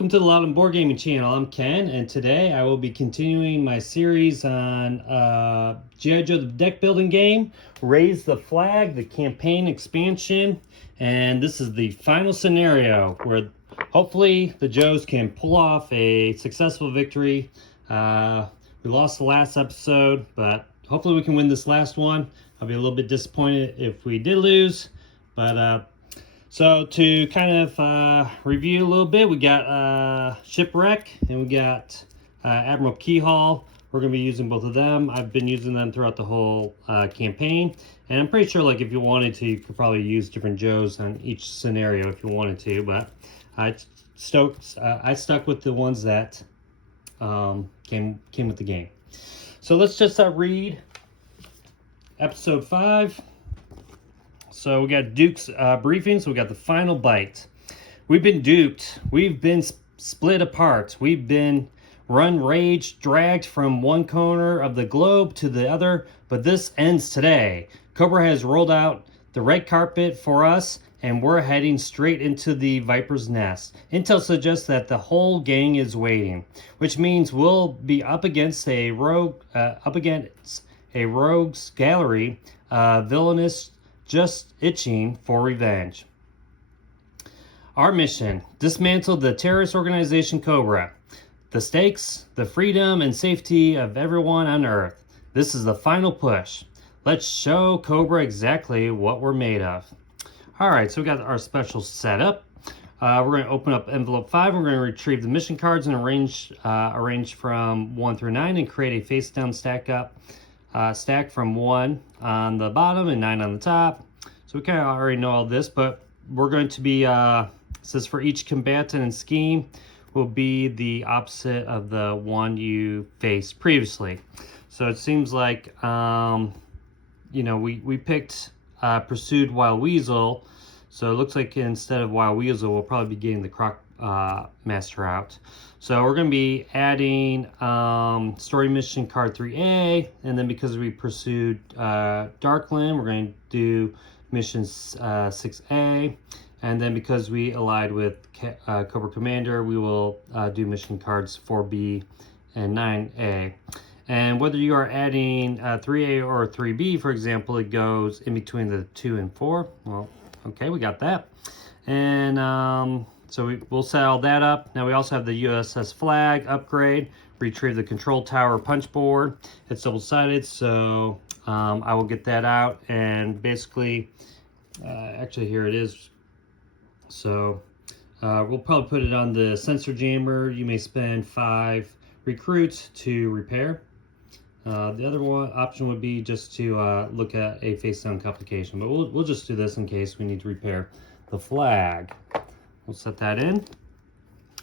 Welcome to the Loud and Board Gaming channel. I'm Ken, and today I will be continuing my series on G.I. Joe the deck building game, Raise the Flag, the campaign expansion, and this is the final scenario where hopefully the Joes can pull off a successful victory. We lost the last episode, but hopefully we can win this last one. I'll be a little bit disappointed if we did lose, but so to kind of review a little bit, we got Shipwreck and we got Admiral Keyhaul. We're going to be using both of them. I've been using them throughout the whole campaign. And I'm pretty sure like if you wanted to, you could probably use different Joes on each scenario if you wanted to. But I stuck with the ones that came with the game. So let's just read episode 5. So we got Duke's briefing. So we got the final bite. We've been duped. We've been split apart. We've been raged, dragged from one corner of the globe to the other. But this ends today. Cobra has rolled out the red carpet for us, and we're heading straight into the Viper's nest. Intel suggests that the whole gang is waiting, which means we'll be up against a rogues gallery, villainous, just itching for revenge. Our mission: dismantle the terrorist organization Cobra. The stakes, the freedom and safety of everyone on Earth. This is the final push. Let's show Cobra exactly what we're made of. Alright, so we got our special setup. We're going to open up envelope 5. We're going to retrieve the mission cards and arrange from 1 through 9 and create a face down stack from 1 on the bottom and 9 on the top. So we kind of already know all this, but we're going to be, says for each combatant and scheme will be the opposite of the one you faced previously. So it seems like, we picked Pursued Wild Weasel. So it looks like instead of Wild Weasel, we'll probably be getting the Croc Master out. So we're going to be adding story mission card 3A, and then because we pursued Darkland, we're going to do mission 6A, and then because we allied with Cobra Commander, we will do mission cards 4B and 9A. And whether you are adding 3A or 3B, for example, it goes in between the 2 and 4. Well, okay, we got that. And so we'll set all that up. Now we also have the USS Flagg upgrade. Retrieve the control tower punch board. It's double-sided, so I will get that out. And basically, actually here it is. So we'll probably put it on the sensor jammer. You may spend 5 recruits to repair. The other option would be just to look at a face-down complication, but we'll just do this in case we need to repair the flag. We'll set that in.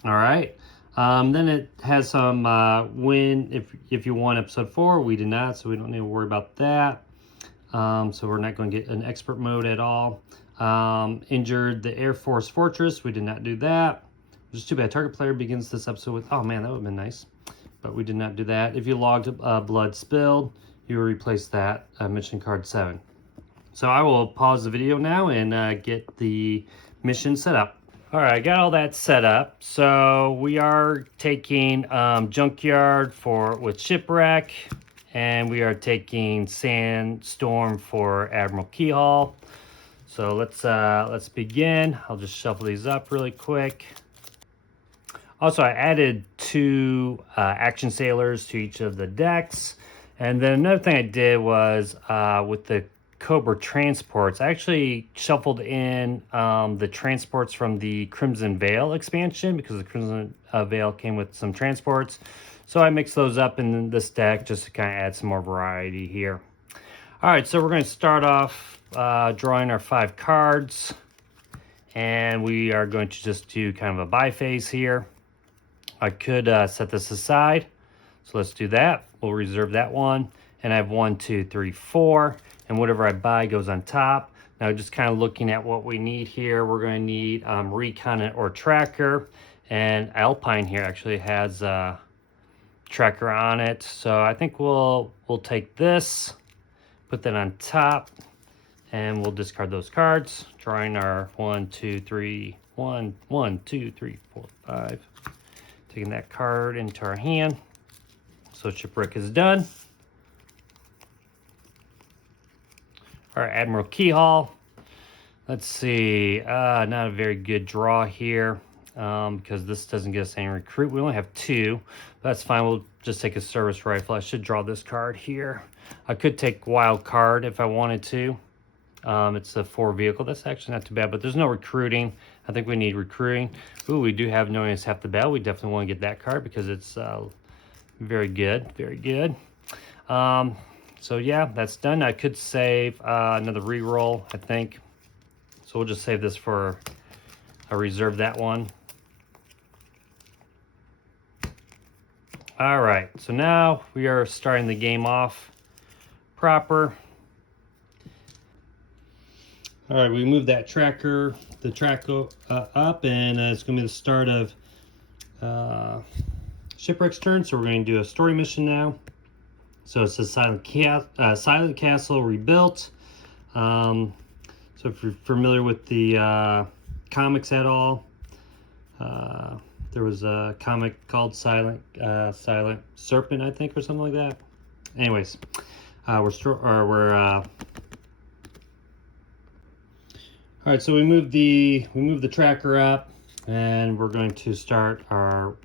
All right. Then it has some win if you won episode 4. We did not, so we don't need to worry about that. So we're not going to get an expert mode at all. Injured the Air Force Fortress. We did not do that. Which is too bad. Target player begins this episode with, oh man, that would have been nice. But we did not do that. If you logged blood spilled, you will replace that mission card 7. So I will pause the video now and get the mission set up. All right, I got all that set up. So we are taking Junkyard with Shipwreck, and we are taking Sandstorm for Admiral Keyhaul. So let's begin. I'll just shuffle these up really quick. Also, I added 2 action sailors to each of the decks. And then another thing I did was with the Cobra transports, I actually shuffled in the transports from the Crimson Veil expansion because the Crimson Veil came with some transports. So I mixed those up in this deck just to kind of add some more variety here. All right, so we're going to start off drawing our 5 cards. And we are going to just do kind of a buy phase here. I could set this aside, so let's do that. We'll reserve that one, and I have 1, 2, 3, 4, and whatever I buy goes on top. Now, just kind of looking at what we need here, we're going to need Recon or Tracker, and Alpine here actually has Tracker on it, so I think we'll take this, put that on top, and we'll discard those cards, drawing our 1, 2, 3, One, two, three, four, five. Taking that card into our hand. So shipwreck is done. Our Admiral Keyhaul. Let's see. Not a very good draw here because this doesn't get us any recruit. We only have 2. That's fine. We'll just take a service rifle. I should draw this card here. I could take wild card if I wanted to. It's a 4 vehicle. That's actually not too bad, but there's no recruiting. I think we need recruiting. Ooh, we do have knowing is half the battle. We definitely want to get that card because it's very good, very good. So yeah, that's done. I could save another reroll, I think. So we'll just save this for, I reserve that one. All right, so now we are starting the game off proper. All right, we moved that tracker, the track up, and it's going to be the start of Shipwreck's turn. So we're going to do a story mission now. So it says Silent Castle Rebuilt. So if you're familiar with the comics at all, there was a comic called Silent Serpent, I think, or something like that. Anyways, all right, so we moved the tracker up, and we're going to start our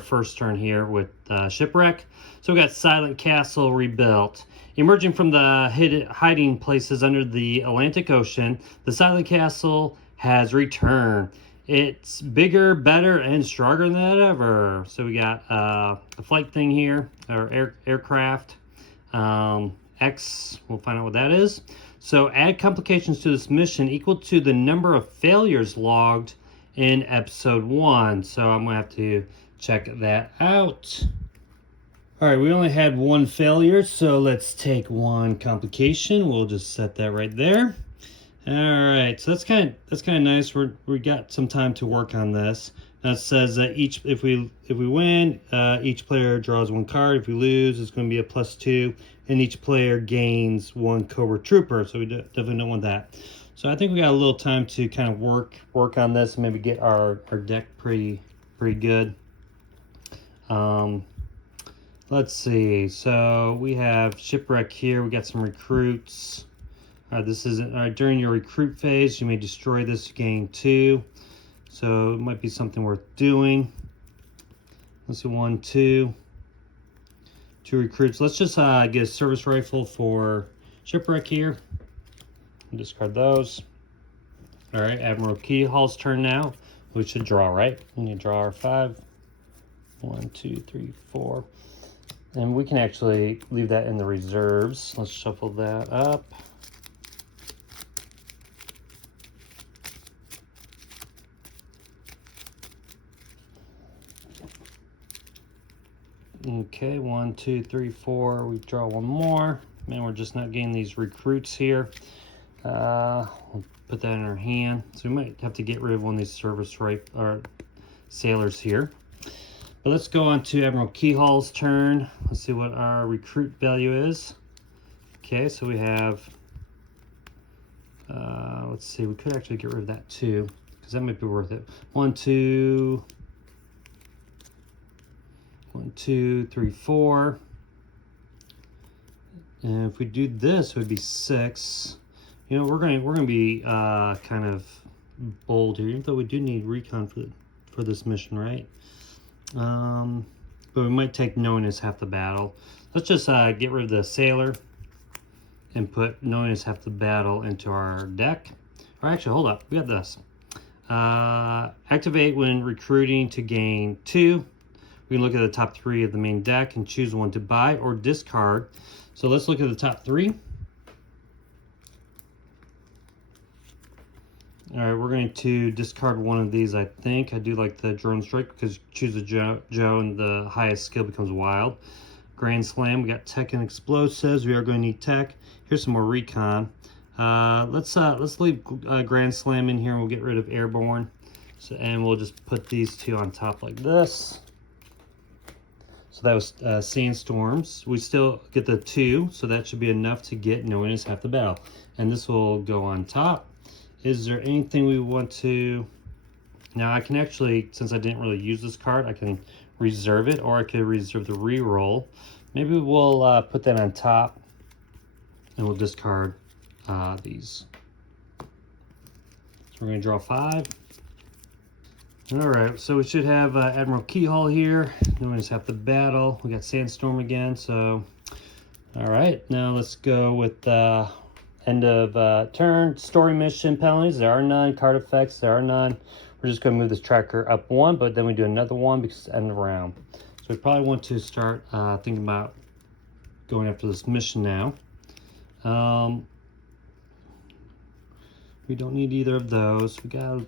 first turn here with Shipwreck. So we got Silent Castle Rebuilt. Emerging from the hiding places under the Atlantic Ocean, the Silent Castle has returned. It's bigger, better, and stronger than ever. So we got a flight thing here, or aircraft. X, we'll find out what that is. So add complications to this mission equal to the number of failures logged in episode 1. So I'm gonna have to check that out. All right, we only had 1 failure, so let's take 1 complication. We'll just set that right there. All right, so that's kind of nice. We got some time to work on this. Now it says that if we win, each player draws 1 card. If we lose, it's going to be a +2, and each player gains 1 Cobra Trooper. So we definitely don't want that. So I think we got a little time to kind of work on this and maybe get our deck pretty good. Let's see. So we have Shipwreck here. We got some recruits. This is during your recruit phase, you may destroy this to gain 2. So it might be something worth doing. Let's see, 1, 2. 2 recruits. Let's just get a service rifle for Shipwreck here. Discard those. All right, Admiral Keyhaul's turn now. We should draw, right? We need to draw our 5. 1, 2, 3, 4. And we can actually leave that in the reserves. Let's shuffle that up. Okay, 1, 2, 3, 4. We draw 1 more. Man, we're just not getting these recruits here. We'll put that in our hand. So we might have to get rid of one of these service sailors here. But let's go on to Admiral Keyhaul's turn. Let's see what our recruit value is. Okay, so we have, let's see, we could actually get rid of that too, because that might be worth it. 1, 2, 3, 4. And if we do this, it would be 6. You know, we're gonna be kind of bold here, even though we do need recon for this mission, right? But we might take knowing is half the battle. Let's just get rid of the sailor and put knowing is half the battle into our deck. Or actually, hold up, we got this. Activate when recruiting to gain 2. We can look at the top 3 of the main deck and choose one to buy or discard. So let's look at the top 3. All right, we're going to discard one of these, I think. I do like the drone strike because choose a Joe and the highest skill becomes wild. Grand Slam, we got tech and explosives. We are going to need tech. Here's some more recon. Let's leave Grand Slam in here and we'll get rid of airborne. So, and we'll just put these 2 on top like this. So that was Sandstorms. We still get the 2, so that should be enough to get knowing is half the battle. And this will go on top. Is there anything we want to Now I can actually, since I didn't really use this card, I can reserve it, or I could reserve the reroll. Maybe we'll put that on top, and we'll discard these. So we're going to draw 5. All right, so we should have Admiral Keyhole here. Then we just have the battle. We got Sandstorm again, so all right, now let's go with end of turn. Story mission penalties, there are none. Card effects, there are none. We're just going to move this tracker up 1, but then we do another 1 because it's end of round. So we probably want to start thinking about going after this mission now. We don't need either of those. We got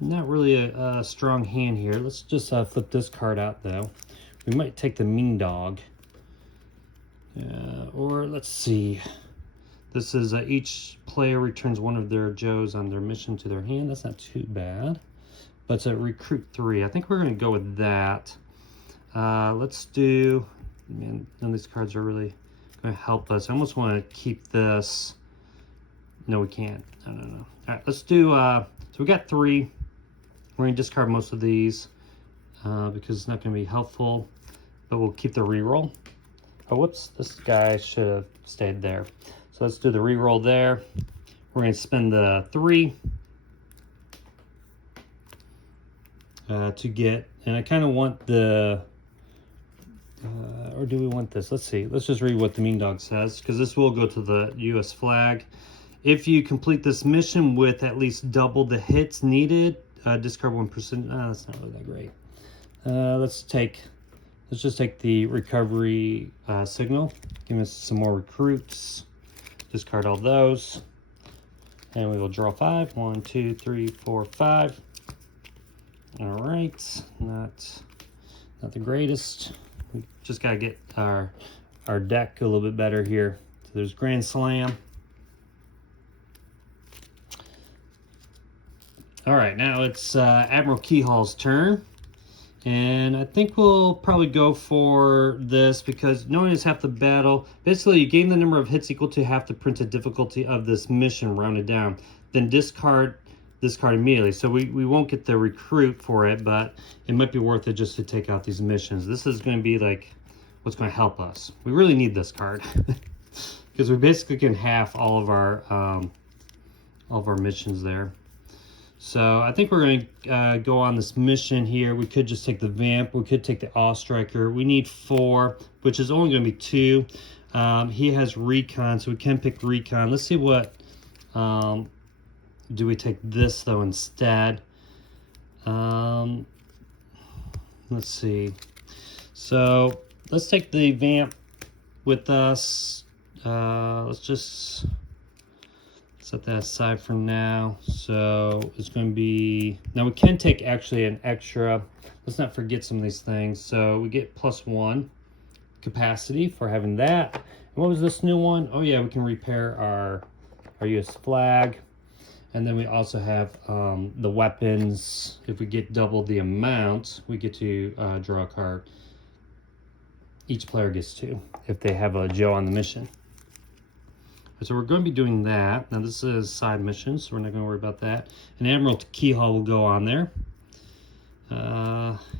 not really a strong hand here. Let's just flip this card out though. We might take the Mean Dog. Or let's see. This is each player returns one of their Joes on their mission to their hand. That's not too bad. But it's a recruit 3. I think we're going to go with that. Let's do. Man, none of these cards are really going to help us. I almost want to keep this. No, we can't. No. All right, let's do. So we got 3. We're going to discard most of these because it's not going to be helpful. But we'll keep the reroll. Oh, whoops! This guy should have stayed there. So let's do the reroll there. We're going to spend the 3 to get, and I kind of want the, or do we want this? Let's see. Let's just read what the Mean Dog says, because this will go to the U.S. flag. If you complete this mission with at least double the hits needed, discard 1%. That's not really that great. Let's just take the recovery signal. Give us some more recruits. Discard all those. And we will draw 5. 1, 2, 3, 4, 5. All right. Not the greatest. We just got to get our deck a little bit better here. So there's Grand Slam. All right, now it's Admiral Keyhole's turn. And I think we'll probably go for this because knowing it's half the battle, basically you gain the number of hits equal to half the printed difficulty of this mission rounded down. Then discard this card immediately. So we won't get the recruit for it, but it might be worth it just to take out these missions. This is going to be like what's going to help us. We really need this card because we basically can half all of our missions there. So I think we're going to go on this mission here. We could just take the Vamp. We could take the Awe Striker. We need 4, which is only going to be 2. He has Recon, so we can pick Recon. Let's see what... do we take this, though, instead? Let's see. So let's take the Vamp with us. Let's just... set that aside for now. So it's going to be, now we can take actually an extra. Let's not forget some of these things. So we get +1 capacity for having that. And what was this new one? Oh yeah, we can repair our US flag. And then we also have the weapons. If we get double the amount, we get to draw a card. Each player gets 2 if they have a Joe on the mission. So we're going to be doing that. Now this is side missions, so we're not going to worry about that. And Admiral Keyhole will go on there.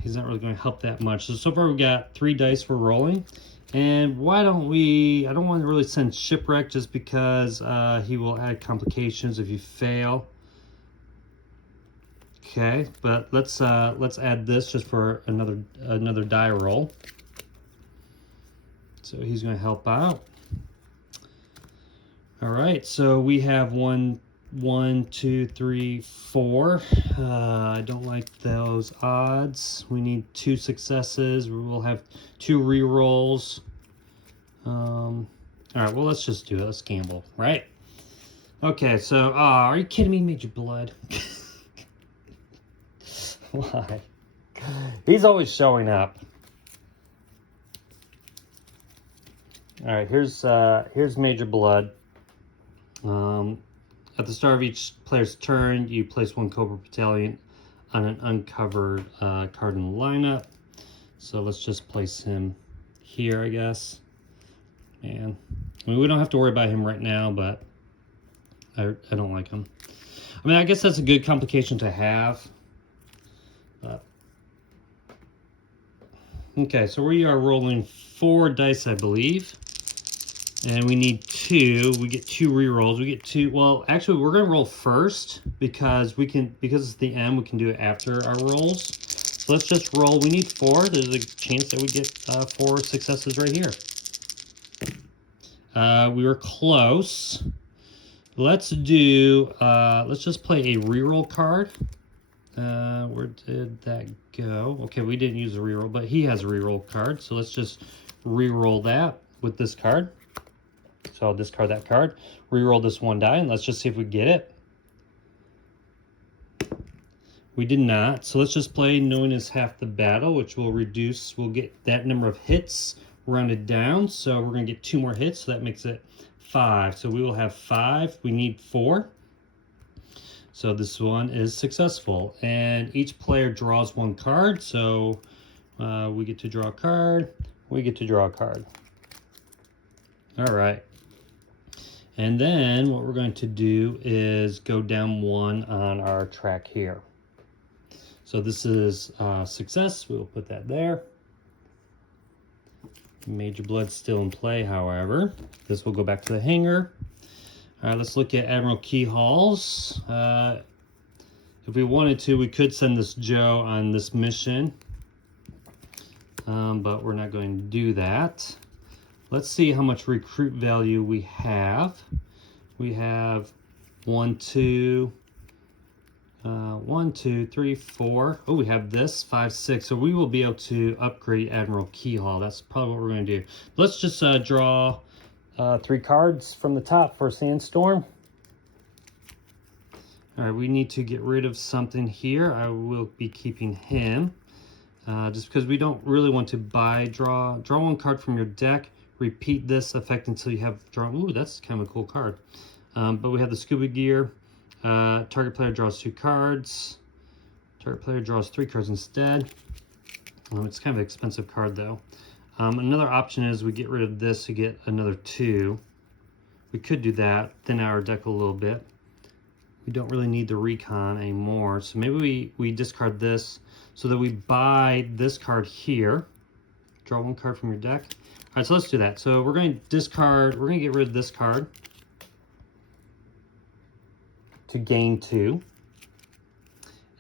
He's not really going to help that much. So far we've got 3 dice for rolling. And why don't we, I don't want to really send Shipwreck just because he will add complications if you fail. Okay, but let's add this just for another die roll. So he's going to help out. All right, so we have 1, 2, 3, 4. I don't like those odds. We need 2 successes. We will have 2 re-rolls. All right, well, let's just do it. Let's gamble, right? Okay, so, are you kidding me, Major Blood? Why? He's always showing up. All right, here's Major Blood. At the start of each player's turn, you place 1 Cobra Battalion on an uncovered card in the lineup. So let's just place him here, I guess. And I mean, we don't have to worry about him right now, but I don't like him. I mean, I guess that's a good complication to have. Okay, so we are rolling 4 dice, I believe. And we need 2. We get 2 rerolls. We get 2. Well, actually, we're gonna roll first because it's the end. We can do it after our rolls. So let's just roll. We need 4. There's a chance that we get 4 successes right here. We were close. Let's do. Let's just play a reroll card. Where did that go? Okay, we didn't use a reroll, but he has a reroll card. So let's just reroll that with this card. So I'll discard that card, reroll this 1 die, and let's just see if we get it. We did not, so let's just play knowing is half the battle, which will reduce, we'll get that number of hits rounded down. So we're gonna get 2 more hits, so that makes it 5. So we will have 5, we need 4. So this one is successful, and each player draws 1 card. So we get to draw a card, we get to draw a card. All right. And then what we're going to do is go down 1 on our track here. So this is success. We'll put that there. Major Blood's still in play, however. This will go back to the hanger. All right, let's look at Admiral Keyhall's. If we wanted to, we could send this Joe on this mission. But we're not going to do that. Let's see how much recruit value we have. We have 1, 2, 3, 4. Oh, we have this 5, 6. So we will be able to upgrade Admiral Keyhall. That's probably what we're going to do. Let's just draw 3 cards from the top for Sandstorm. All right, we need to get rid of something here. I will be keeping him just because we don't really want to draw 1 card from your deck. Repeat this effect until you have drawn. Ooh, that's kind of a cool card. But we have the scuba gear. Target player draws 2 cards. Target player draws 3 cards instead. It's kind of an expensive card though. Another option is we get rid of this to get another 2. We could do that, thin out our deck a little bit. We don't really need the recon anymore. So maybe we discard this so that we buy this card here. Draw 1 card from your deck. All right, so let's do that. So we're going to discard, we're going to get rid of this card to gain 2.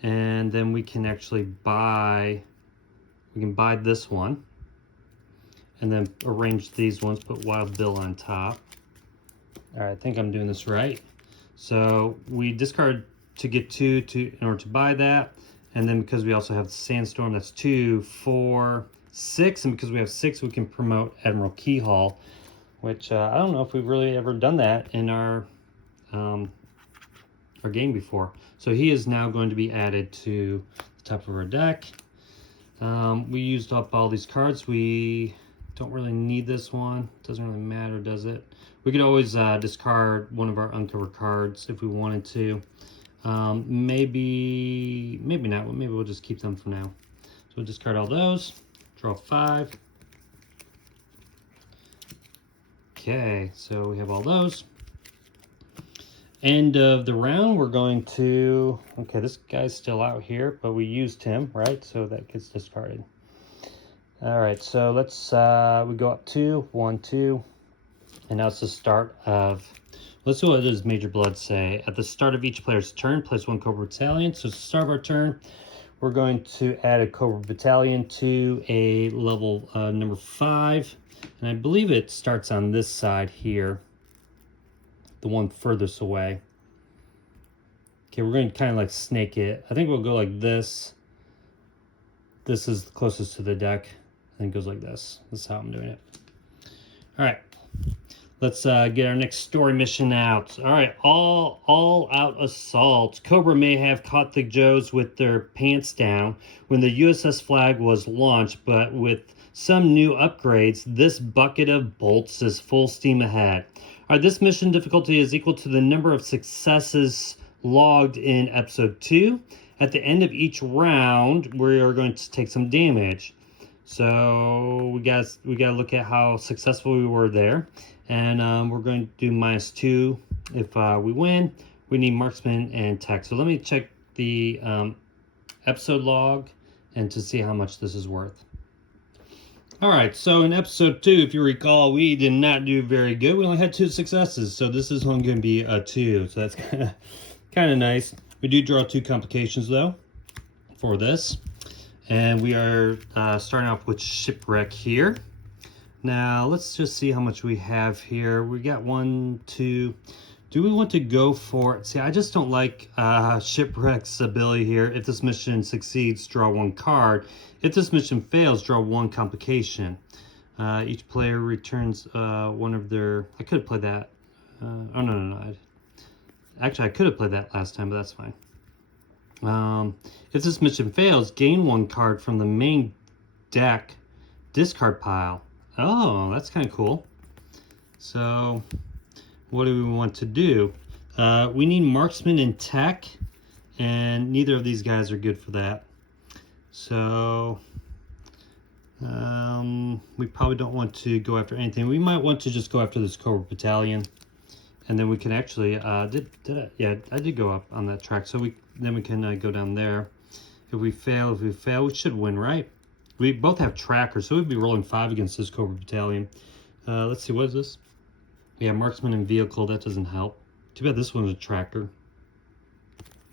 And then we can actually buy, we can buy this one and then arrange these ones, put Wild Bill on top. All right, I think I'm doing this right. So we discard to get 2 in order to buy that. And then because we also have Sandstorm, that's 2, 4, 6, and because we have 6, we can promote Admiral Keyhall, which I don't know if we've really ever done that in our game before. So he is now going to be added to the top of our deck. We used up all these cards. We don't really need this one. Doesn't really matter, does it? We could always discard one of our uncovered cards if we wanted to. Maybe not. Maybe we'll just keep them for now. So we'll discard all those. Draw 5. Okay, so we have all those. End of the round, we're going to... Okay, this guy's still out here, but we used him, right? So that gets discarded. All right, so let's... we go up 2, 1, 2. And now it's the start of... Let's see what does Major Blood say. At the start of each player's turn, place 1 Cobra Battalion. So at the start of our turn, we're going to add a Cobra Battalion to a level number 5. And I believe it starts on this side here. The one furthest away. Okay, we're going to kind of like snake it. I think we'll go like this. This is the closest to the deck. I think it goes like this. That's how I'm doing it. All right. Let's get our next story mission out. All right, all out assault. Cobra may have caught the Joes with their pants down when the USS Flagg was launched, but with some new upgrades, this bucket of bolts is full steam ahead. All right, this mission difficulty is equal to the number of successes logged in episode 2. At the end of each round, we are going to take some damage. So we got to look at how successful we were there. And we're going to do -2 if we win. We need marksman and tech. So let me check the episode log and to see how much this is worth. All right, so in episode 2, if you recall, we did not do very good. We only had 2 successes, so this is only going to be a 2. So that's kind of nice. We do draw 2 complications though for this, and we are starting off with shipwreck here. Now let's just see how much we have here. We got 1, 2. Do we want to go for it? See, I just don't like Shipwreck's ability here. If this mission succeeds, draw 1 card. If this mission fails, draw 1 complication. Each player returns one of their... I could have played that. Oh, no. Actually, I could have played that last time, but that's fine. If this mission fails, gain 1 card from the main deck discard pile. Oh, that's kind of cool. So... what do we want to do? We need marksman and tech, and neither of these guys are good for that. So we probably don't want to go after anything. We might want to just go after this Cobra Battalion, and then we can actually yeah, I did go up on that track. So then we can go down there. If we fail, we should win, right? We both have trackers, so we'd be rolling 5 against this Cobra Battalion. Let's see, what is this? Yeah, marksman and vehicle, that doesn't help. Too bad this one's a tracker.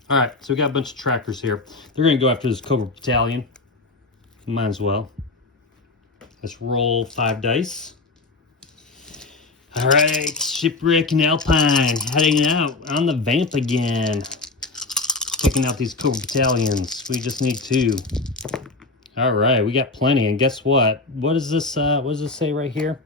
All right, so we got a bunch of trackers here. They're gonna go after this Cobra Battalion. Might as well. Let's roll 5 dice. All right, Shipwreck and Alpine heading out on the Vamp again. Taking out these Cobra Battalions. We just need 2. All right, we got plenty, and guess what? What does this say right here?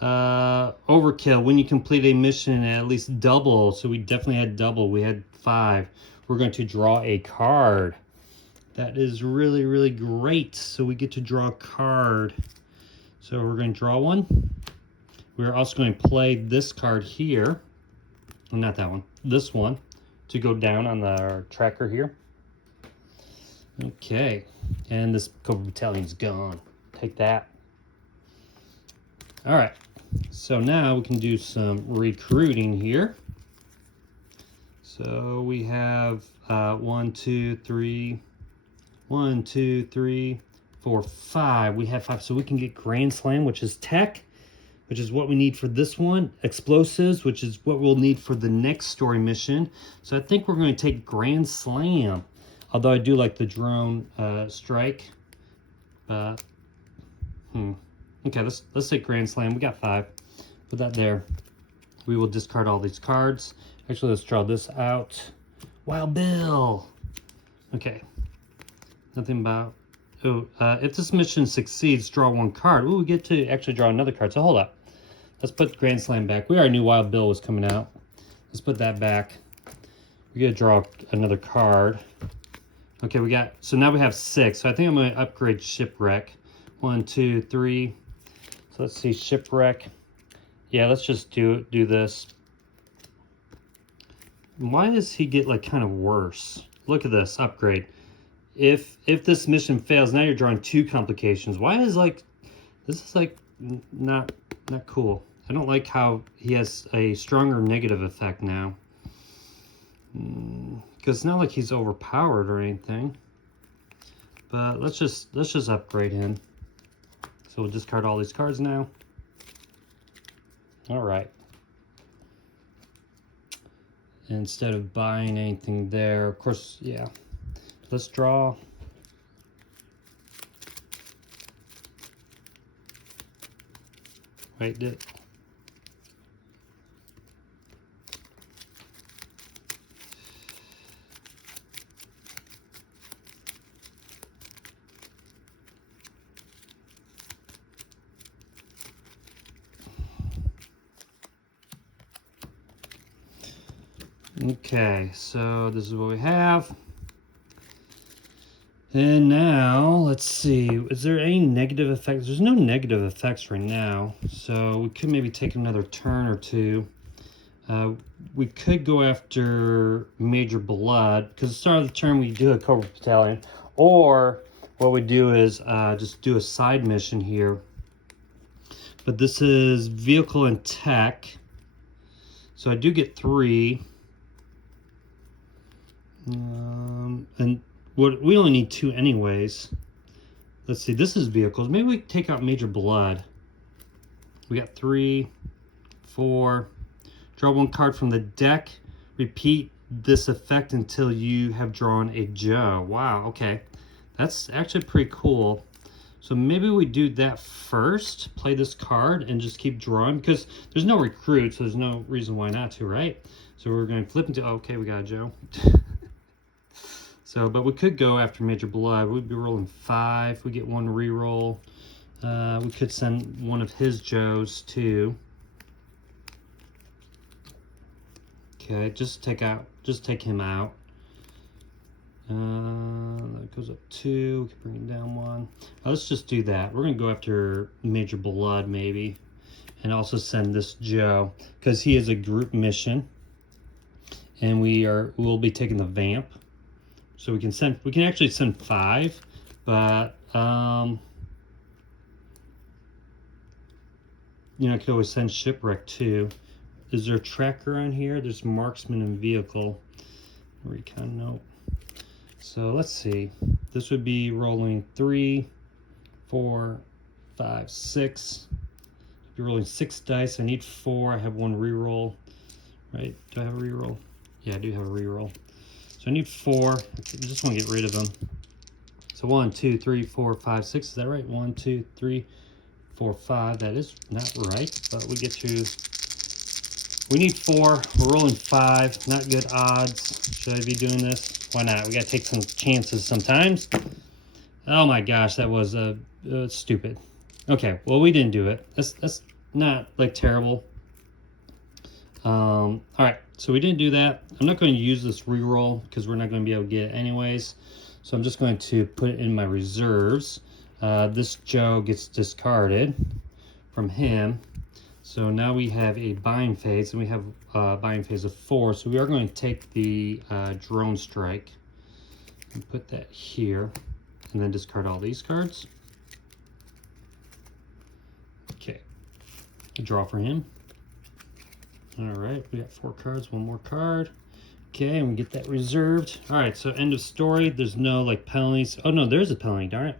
Overkill, when you complete a mission at least double. So we definitely had double. We had 5. We're going to draw a card. That is really, really great. So we get to draw a card. So we're going to draw one. We're also going to play this card here. Not that one. This one to go down on the tracker here. Okay. And this Cobra Battalion's gone. Take that. All right. So now we can do some recruiting here. So we have 1, 2, 3, 1, 2, 3, 4, 5. We have 5, so we can get Grand Slam, which is tech, which is what we need for this one. Explosives, which is what we'll need for the next story mission. So I think we're going to take Grand Slam. Although I do like the drone strike. Okay, let's take Grand Slam. We got 5. Put that there. We will discard all these cards. Actually, let's draw this out. Wild Bill. Okay. Nothing about... oh, if this mission succeeds, draw 1 card. Ooh, we get to actually draw another card. So hold up. Let's put Grand Slam back. We already knew Wild Bill was coming out. Let's put that back. We gotta draw another card. Okay, we got... so now we have 6. So I think I'm going to upgrade Shipwreck. 1, 2, 3... so let's see, Shipwreck. Yeah, let's just do this. Why does he get like kind of worse? Look at this upgrade. If this mission fails, now you're drawing 2 complications. Why is like this is like not cool. I don't like how he has a stronger negative effect now. Because it's not like he's overpowered or anything. But let's just upgrade him. So we'll discard all these cards now. All right. Instead of buying anything there, of course, yeah. Let's draw. Wait, okay, so this is what we have. And now, let's see, is there any negative effects? There's no negative effects right now, so we could maybe take another turn or 2. We could go after Major Blood, because at the start of the turn we do a Cobra Battalion, or what we do is just do a side mission here. But this is Vehicle and Tech, so I do get 3. And we only need 2 anyways. let's see, this is vehicles. Maybe we take out Major Blood. We got 3, 4. Draw 1 card from the deck. Repeat this effect until you have drawn a Joe. Wow, okay. That's actually pretty cool. So maybe we do that first, play this card, and just keep drawing, because there's no recruit, so there's no reason why not to, right? So we're going to flip into, okay, we got a Joe. So, but we could go after Major Blood. We'd be rolling 5. We get 1 reroll. We could send one of his Joes too. Okay, just take him out. That goes up 2. We can bring it down 1. Let's just do that. We're gonna go after Major Blood maybe, and also send this Joe because he is a group mission, and we'll be taking the Vamp. So we can actually send 5, but you know, I could always send Shipwreck too. Is there a tracker on here? There's Marksman and Vehicle. Recon, nope. So let's see. This would be rolling 3, 4, 5, 6. You're rolling 6 dice. I need 4. I have 1 reroll. Right? Do I have a reroll? Yeah, I do have a reroll. So I need 4. I just want to get rid of them. So 1, 2, 3, 4, 5, 6. Is that right? 1, 2, 3, 4, 5. That is not right, but we get to. We need 4. We're rolling 5. Not good odds. Should I be doing this? Why not? We got to take some chances sometimes. Oh my gosh, that was stupid. Okay, well, we didn't do it. That's not like terrible. All right, so we didn't do that. I'm not going to use this reroll because we're not going to be able to get it anyways. So I'm just going to put it in my reserves. This Joe gets discarded from him. So now we have a buying phase, and we have a buying phase of 4. So we are going to take the drone strike and put that here, and then discard all these cards. Okay, draw for him. All right, we got 4 cards, 1 more card. Okay, and we get that reserved. All right, so end of story. There's no like penalties. Oh no, there's a penalty, darn it.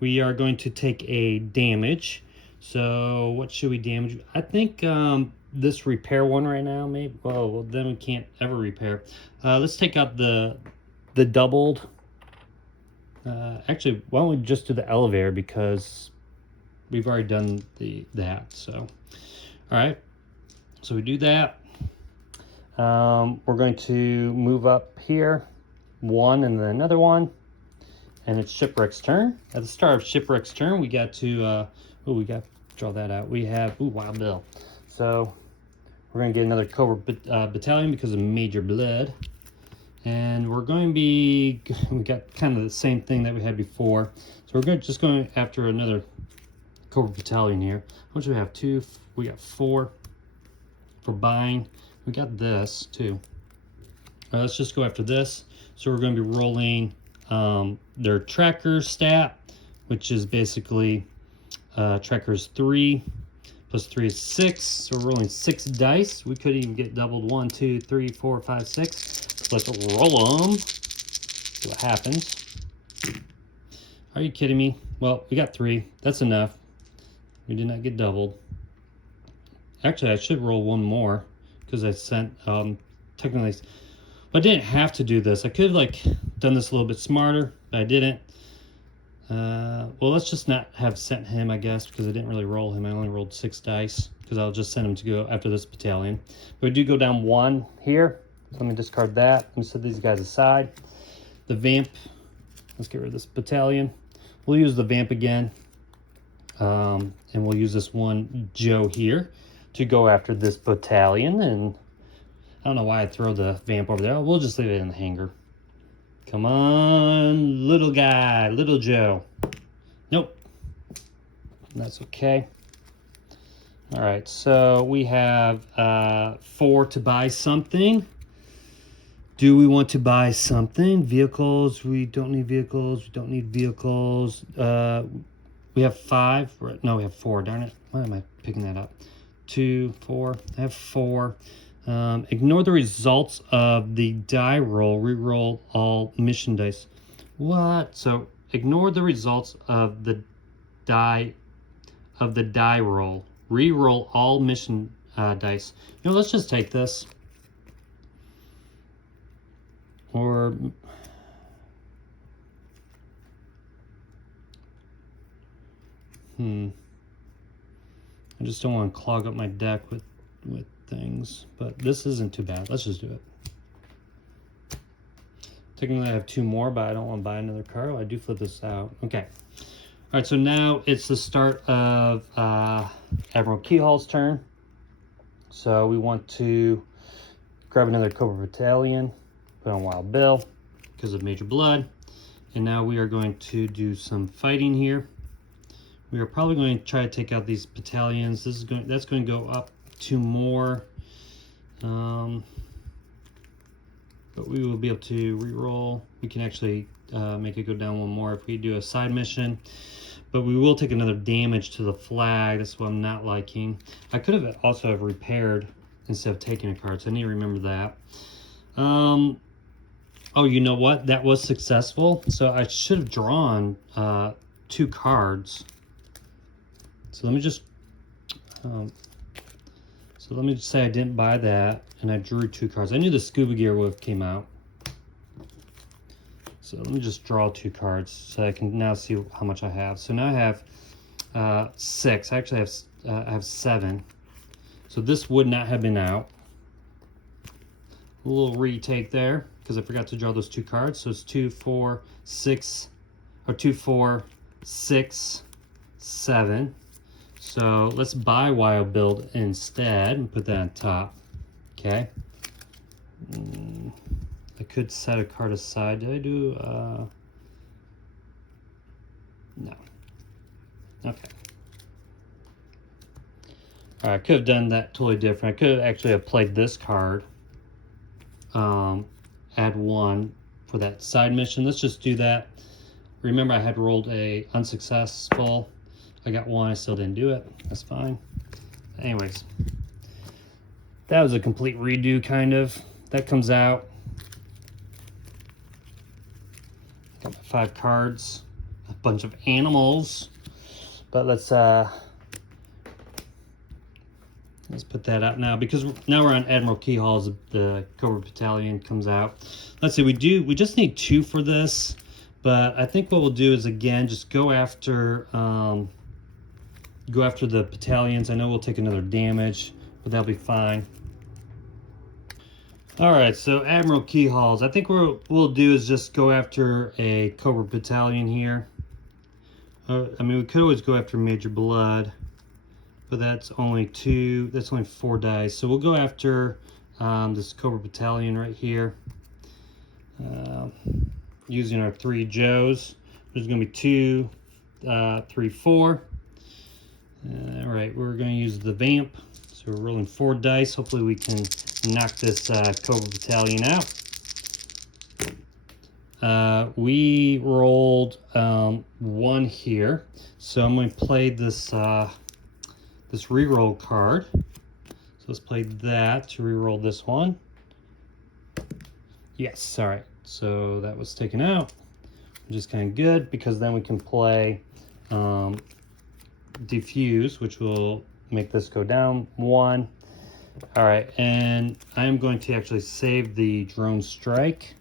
We are going to take a damage. So what should we damage? I think this repair one right now, maybe. Well, then we can't ever repair. Let's take out the doubled. Actually, why don't we just do the elevator, because we've already done that. So, all right. So we do that. We're going to move up here, 1 and then another 1, and it's Shipwreck's turn. At the start of Shipwreck's turn, we got to we got to draw that out. We have Wild Bill. So we're going to get another Cobra battalion because of Major Blood, and we're going to be, we got kind of the same thing that we had before. So we're just going after another Cobra battalion here. How much do we have? 2. We got 4 for buying. We got this too. Let's just go after this. So we're going to be rolling their tracker stat, which is basically tracker's 3 plus 3 is 6. So we're rolling 6 dice. We could even get doubled. 1, 2, 3, 4, 5, 6. Let's roll them. See what happens. Are you kidding me? Well, we got 3. That's enough. We did not get doubled. Actually, I should roll 1 more because I sent technically. But I didn't have to do this. I could have like done this a little bit smarter, but I didn't. Well, let's just not have sent him, I guess, because I didn't really roll him. I only rolled 6 dice because I'll just send him to go after this battalion. But we do go down 1 here. So let me discard that. Let me set these guys aside. The Vamp. Let's get rid of this battalion. We'll use the Vamp again. And we'll use this 1 Joe here to go after this battalion. And I don't know why I throw the Vamp over there. We'll just leave it in the hangar. Come on, little guy, little Joe. Nope. That's okay. All right, so we have 4 to buy something. Do we want to buy something? Vehicles, we don't need vehicles. We don't need vehicles. We have 5. No, we have 4, darn it. Why am I picking that up? 2, 4, I have 4. Ignore the results of the die roll. Reroll all mission dice. What? So Ignore the results of the die roll. Re-roll all mission dice. You know, let's just take this. Or I just don't want to clog up my deck with things, but this isn't too bad. Let's just do it. Technically I have 2 more, but I don't want to buy another card. I do flip this out. Okay. All right, so now it's the start of Admiral Keyhall's turn. So we want to grab another Cobra Battalion, put on Wild Bill because of Major Blood. And now we are going to do some fighting here. We are probably going to try to take out these battalions. That's going to go up 2 more. But we will be able to re-roll. We can actually make it go down 1 more if we do a side mission. But we will take another damage to the flag. That's what I'm not liking. I could have also have repaired instead of taking a card, so I need to remember that. Oh, you know what? That was successful. So I should have drawn 2 cards. So let me just say I didn't buy that, and I drew 2 cards. I knew the scuba gear would have came out. So let me just draw 2 cards so I can now see how much I have. So now I have 6. I actually have 7. So this would not have been out. A little retake there because I forgot to draw those 2 cards. So it's 2, 4, 6, or 2, 4, 6, 7. So let's buy Wild Build instead and put that on top. Okay. I could set a card aside. Did I do? No. Okay. All right, I could have done that totally different. I could have actually have played this card. Add 1 for that side mission. Let's just do that. Remember, I had rolled a unsuccessful. I got 1. I still didn't do it. That's fine. Anyways, that was a complete redo, kind of. That comes out. Got my 5 cards, a bunch of animals. But let's put that out now because now we're on Admiral Keyhall's. The Cobra Battalion comes out. Let's see. We just need 2 for this, but I think what we'll do is again just go after the battalions. I know we'll take another damage, but that'll be fine. All right, so Admiral Keyhall's. I think what we'll do is just go after a Cobra Battalion here. I mean, we could always go after Major Blood, but that's only 2. That's only 4 dice. So we'll go after this Cobra Battalion right here, using our 3 Joes. There's going to be 2, 3, 4. All right, we're going to use the Vamp. So we're rolling 4 dice. Hopefully we can knock this Cobra Battalion out. We rolled 1 here. So I'm going to play this this reroll card. So let's play that to reroll this one. Yes, all right. So that was taken out, which is kind of good because then we can play Diffuse, which will make this go down 1. All right, and I'm going to actually save the Drone Strike.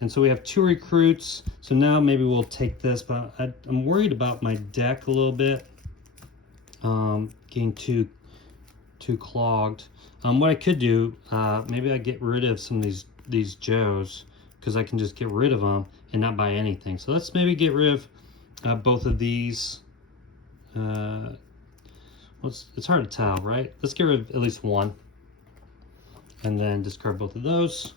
And so we have 2 recruits. So now maybe we'll take this, but I'm worried about my deck a little bit. Getting too clogged. What I could do, maybe I get rid of some of these Joes because I can just get rid of them and not buy anything. So let's maybe get rid of both of these. It's hard to tell, right? Let's get rid of at least 1. And then discard both of those.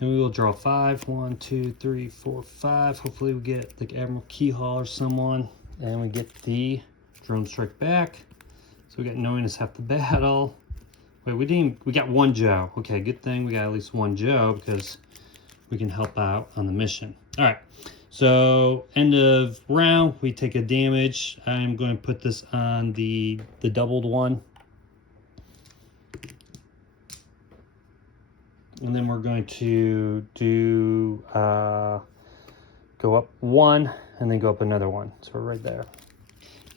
And we will draw 5. 1, 2, 3, 4, 5. Hopefully we get the Admiral Keyhall or someone. And we get the Drone Strike back. So we got knowing is half the battle. Wait, we got 1 Joe. Okay, good thing we got at least 1 Joe because we can help out on the mission. All right, so end of round, we take a damage. I am going to put this on the doubled one. And then we're going to do go up 1. and then go up another one. So we're right there.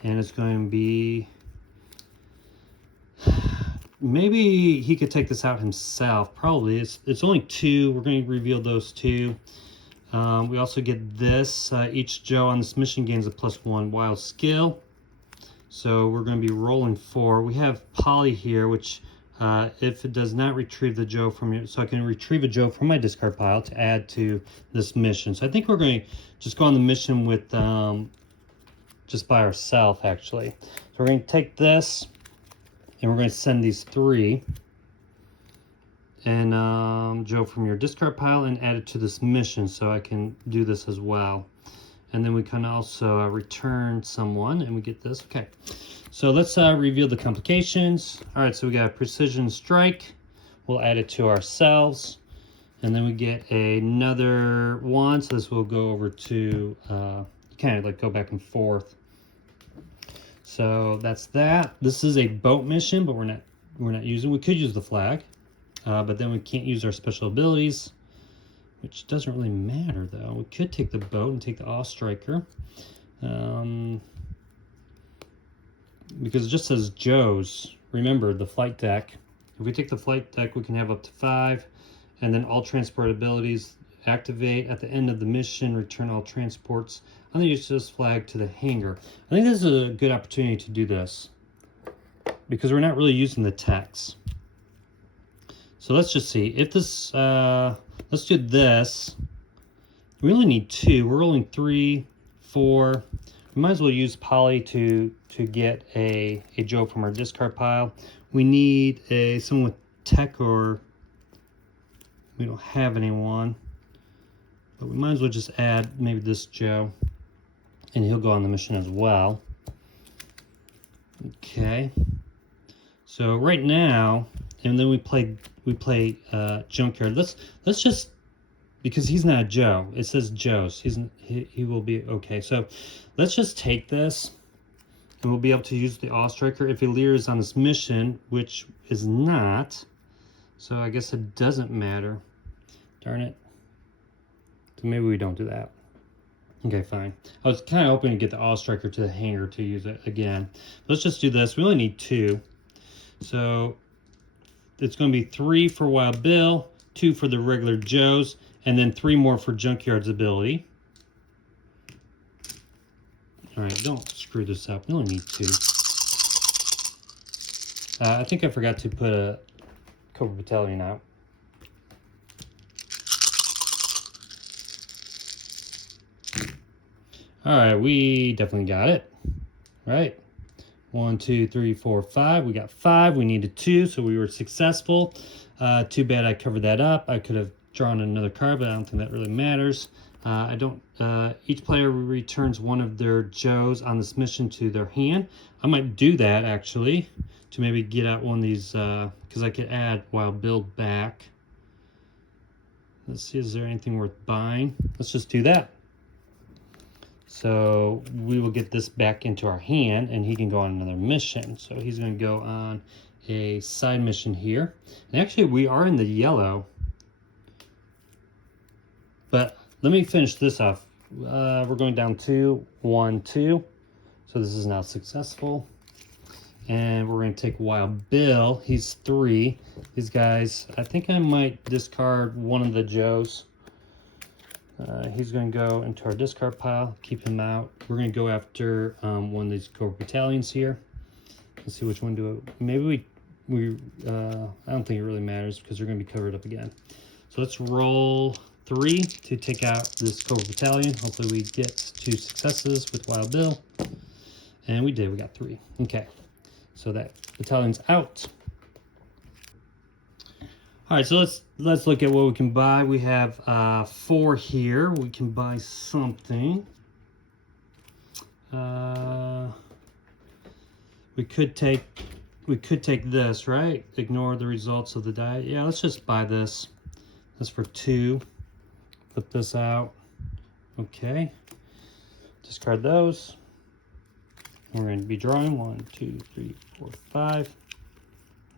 And it's going to be, maybe he could take this out himself. Probably. It's only 2. We're going to reveal those 2. We also get this. Each Joe on this mission gains a +1 wild skill. So we're going to be rolling 4. We have Polly here, which if it does not retrieve the Joe from your, so I can retrieve a Joe from my discard pile to add to this mission. So I think we're going to just go on the mission with just by ourselves, actually. So we're going to take this, and we're going to send these 3 and Joe from your discard pile and add it to this mission, so I can do this as well. And then we can also return someone, and we get this. Okay, so let's reveal the complications. All right, so we got a precision strike. We'll add it to ourselves, and then we get another one. So this will go over to kind of like go back and forth. So that's that. This is a boat mission, but we're not using. We could use the flag, but then we can't use our special abilities, which doesn't really matter though. We could take the boat and take the Awe Striker, because it just says Joe's. Remember the flight deck. If we take the flight deck, we can have up to 5, and then all transport abilities activate at the end of the mission. Return all transports on the useless flag to the hangar. I think this is a good opportunity to do this because we're not really using the text. So let's just see if this. Let's do this. We only need 2. We're rolling 3, 4. We might as well use Polly to get a Joe from our discard pile. We need someone with tech, or we don't have anyone. But we might as well just add maybe this Joe, and he'll go on the mission as well. Okay. So right now, and then we play Junkyard. Let's just, because he's not a Joe. It says Joe's. He will be okay. So let's just take this, and we'll be able to use the Awe Striker if Illyria is on this mission, which is not. So I guess it doesn't matter. Darn it. So maybe we don't do that. Okay, fine. I was kind of hoping to get the Awe Striker to the hangar to use it again. Let's just do this. We only need 2. So it's going to be 3 for Wild Bill, 2 for the regular Joes, and then 3 more for Junkyard's ability. All right, don't screw this up. We only need 2. I think I forgot to put a Cobra Battalion out. All right, we definitely got it. All right. 1, 2, 3, 4, 5. We got 5. We needed 2, so we were successful. Too bad I covered that up. I could have drawn another card, but I don't think that really matters. Each player returns one of their Joes on this mission to their hand. I might do that actually to maybe get out one of these, because I could add Wild Bill back. Let's see, is there anything worth buying? Let's just do that. So we will get this back into our hand, and he can go on another mission. So he's going to go on a side mission here. And actually, we are in the yellow. But let me finish this off. We're going down 2, 1, 2. So this is now successful. And we're going to take Wild Bill. He's 3. These guys, I think I might discard one of the Joes. He's going to go into our discard pile, keep him out. We're going to go after one of these Cobra Battalions here. Let's see which one do it. Maybe I don't think it really matters because they're going to be covered up again. So let's roll 3 to take out this Cobra Battalion. Hopefully we get 2 successes with Wild Bill. And we did, we got 3. Okay, so that battalion's out. All right, so let's look at what we can buy. We have 4 here. We can buy something. We could take this, right? Ignore the results of the die. Yeah, let's just buy this. That's for 2. Flip this out. Okay. Discard those. We're going to be drawing 1, 2, 3, 4, 5.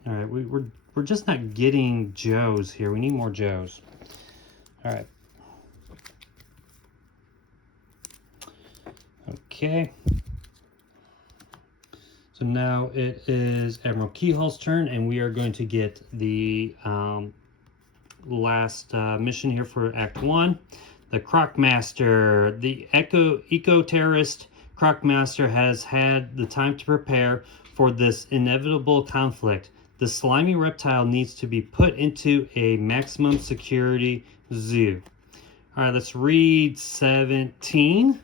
All right, we're just not getting Joes here. We need more Joes. All right. Okay. So now it is Admiral Keyhall's turn, and we are going to get the last mission here for Act 1. The Crocmaster. The eco-terrorist Crocmaster has had the time to prepare for this inevitable conflict. The slimy reptile needs to be put into a maximum security zoo. All right, let's read 17.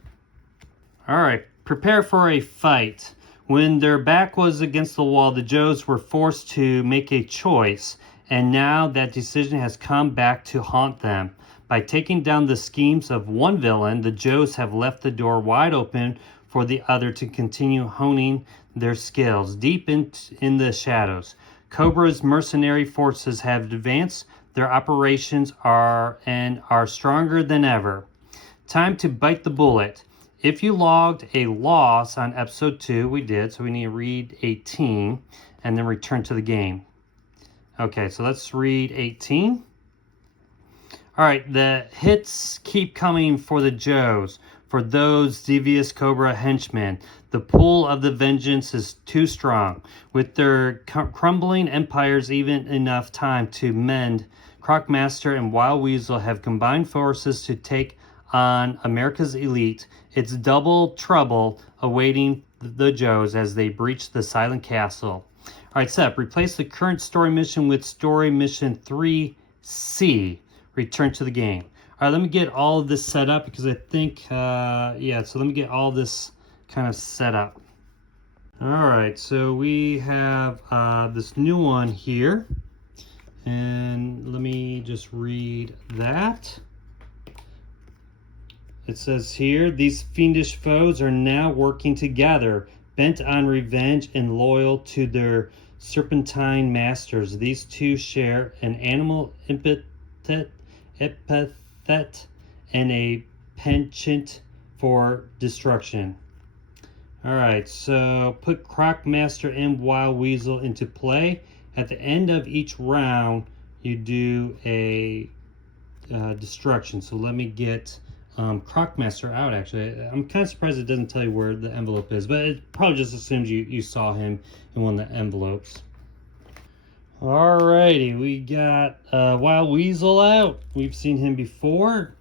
All right, prepare for a fight. When their back was against the wall, the Joes were forced to make a choice, and now that decision has come back to haunt them. By taking down the schemes of one villain, the Joes have left the door wide open for the other to continue honing their skills deep in the shadows. Cobra's mercenary forces have advanced. Their operations are stronger than ever. Time to bite the bullet. If you logged a loss on episode 2, we did, so we need to read 18 and then return to the game. Okay, so let's read 18. All right, the hits keep coming for the Joes, for those devious Cobra henchmen. The pull of the vengeance is too strong. With their crumbling empires even enough time to mend, Crocmaster and Wild Weasel have combined forces to take on America's elite. It's double trouble awaiting the Joes as they breach the Silent Castle. All right, Seth, replace the current story mission with story mission 3C. Return to the game. All right, let me get all of this set up because I think, yeah, so let me get all this kind of set up. All right, so we have this new one here. And let me just read that. It says here, these fiendish foes are now working together, bent on revenge and loyal to their serpentine masters. These two share an animal epithet and a penchant for destruction. All right, so put Crocmaster and Wild Weasel into play. At the end of each round, you do a destruction. So let me get Crocmaster out, actually. I'm kind of surprised it doesn't tell you where the envelope is, but it probably just assumes you saw him in one of the envelopes. Alrighty, we got Wild Weasel out. We've seen him before.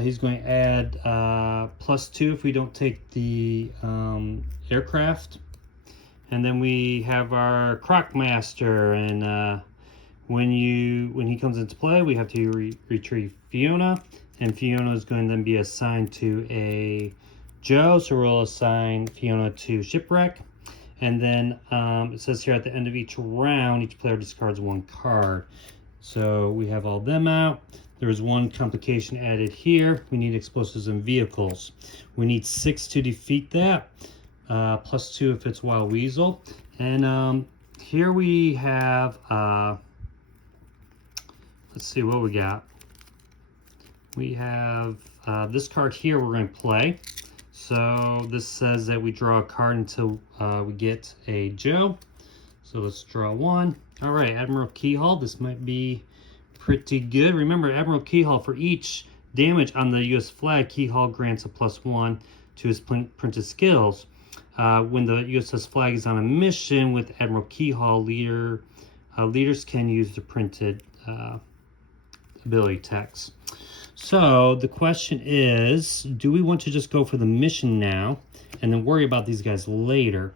He's going to add +2 if we don't take the aircraft. And then we have our Crocmaster, and when he comes into play, we have to retrieve Fiona, and Fiona is going to then be assigned to a Joe, so we'll assign Fiona to Shipwreck. And then it says here at the end of each round, each player discards 1 card. So we have all them out. There's one complication added here. We need explosives and vehicles. We need 6 to defeat that. +2 if it's Wild Weasel. And here we have, let's see what we got. We have this card here we're going to play. So this says that we draw a card until we get a Joe. So let's draw 1. All right, Admiral Keyhall. This might be pretty good. Remember, Admiral Keyhall, for each damage on the U.S. flag, Keyhall grants a +1 to his printed skills. When the USS flag is on a mission with Admiral Keyhall, leaders can use the printed ability text. So the question is, do we want to just go for the mission now and then worry about these guys later?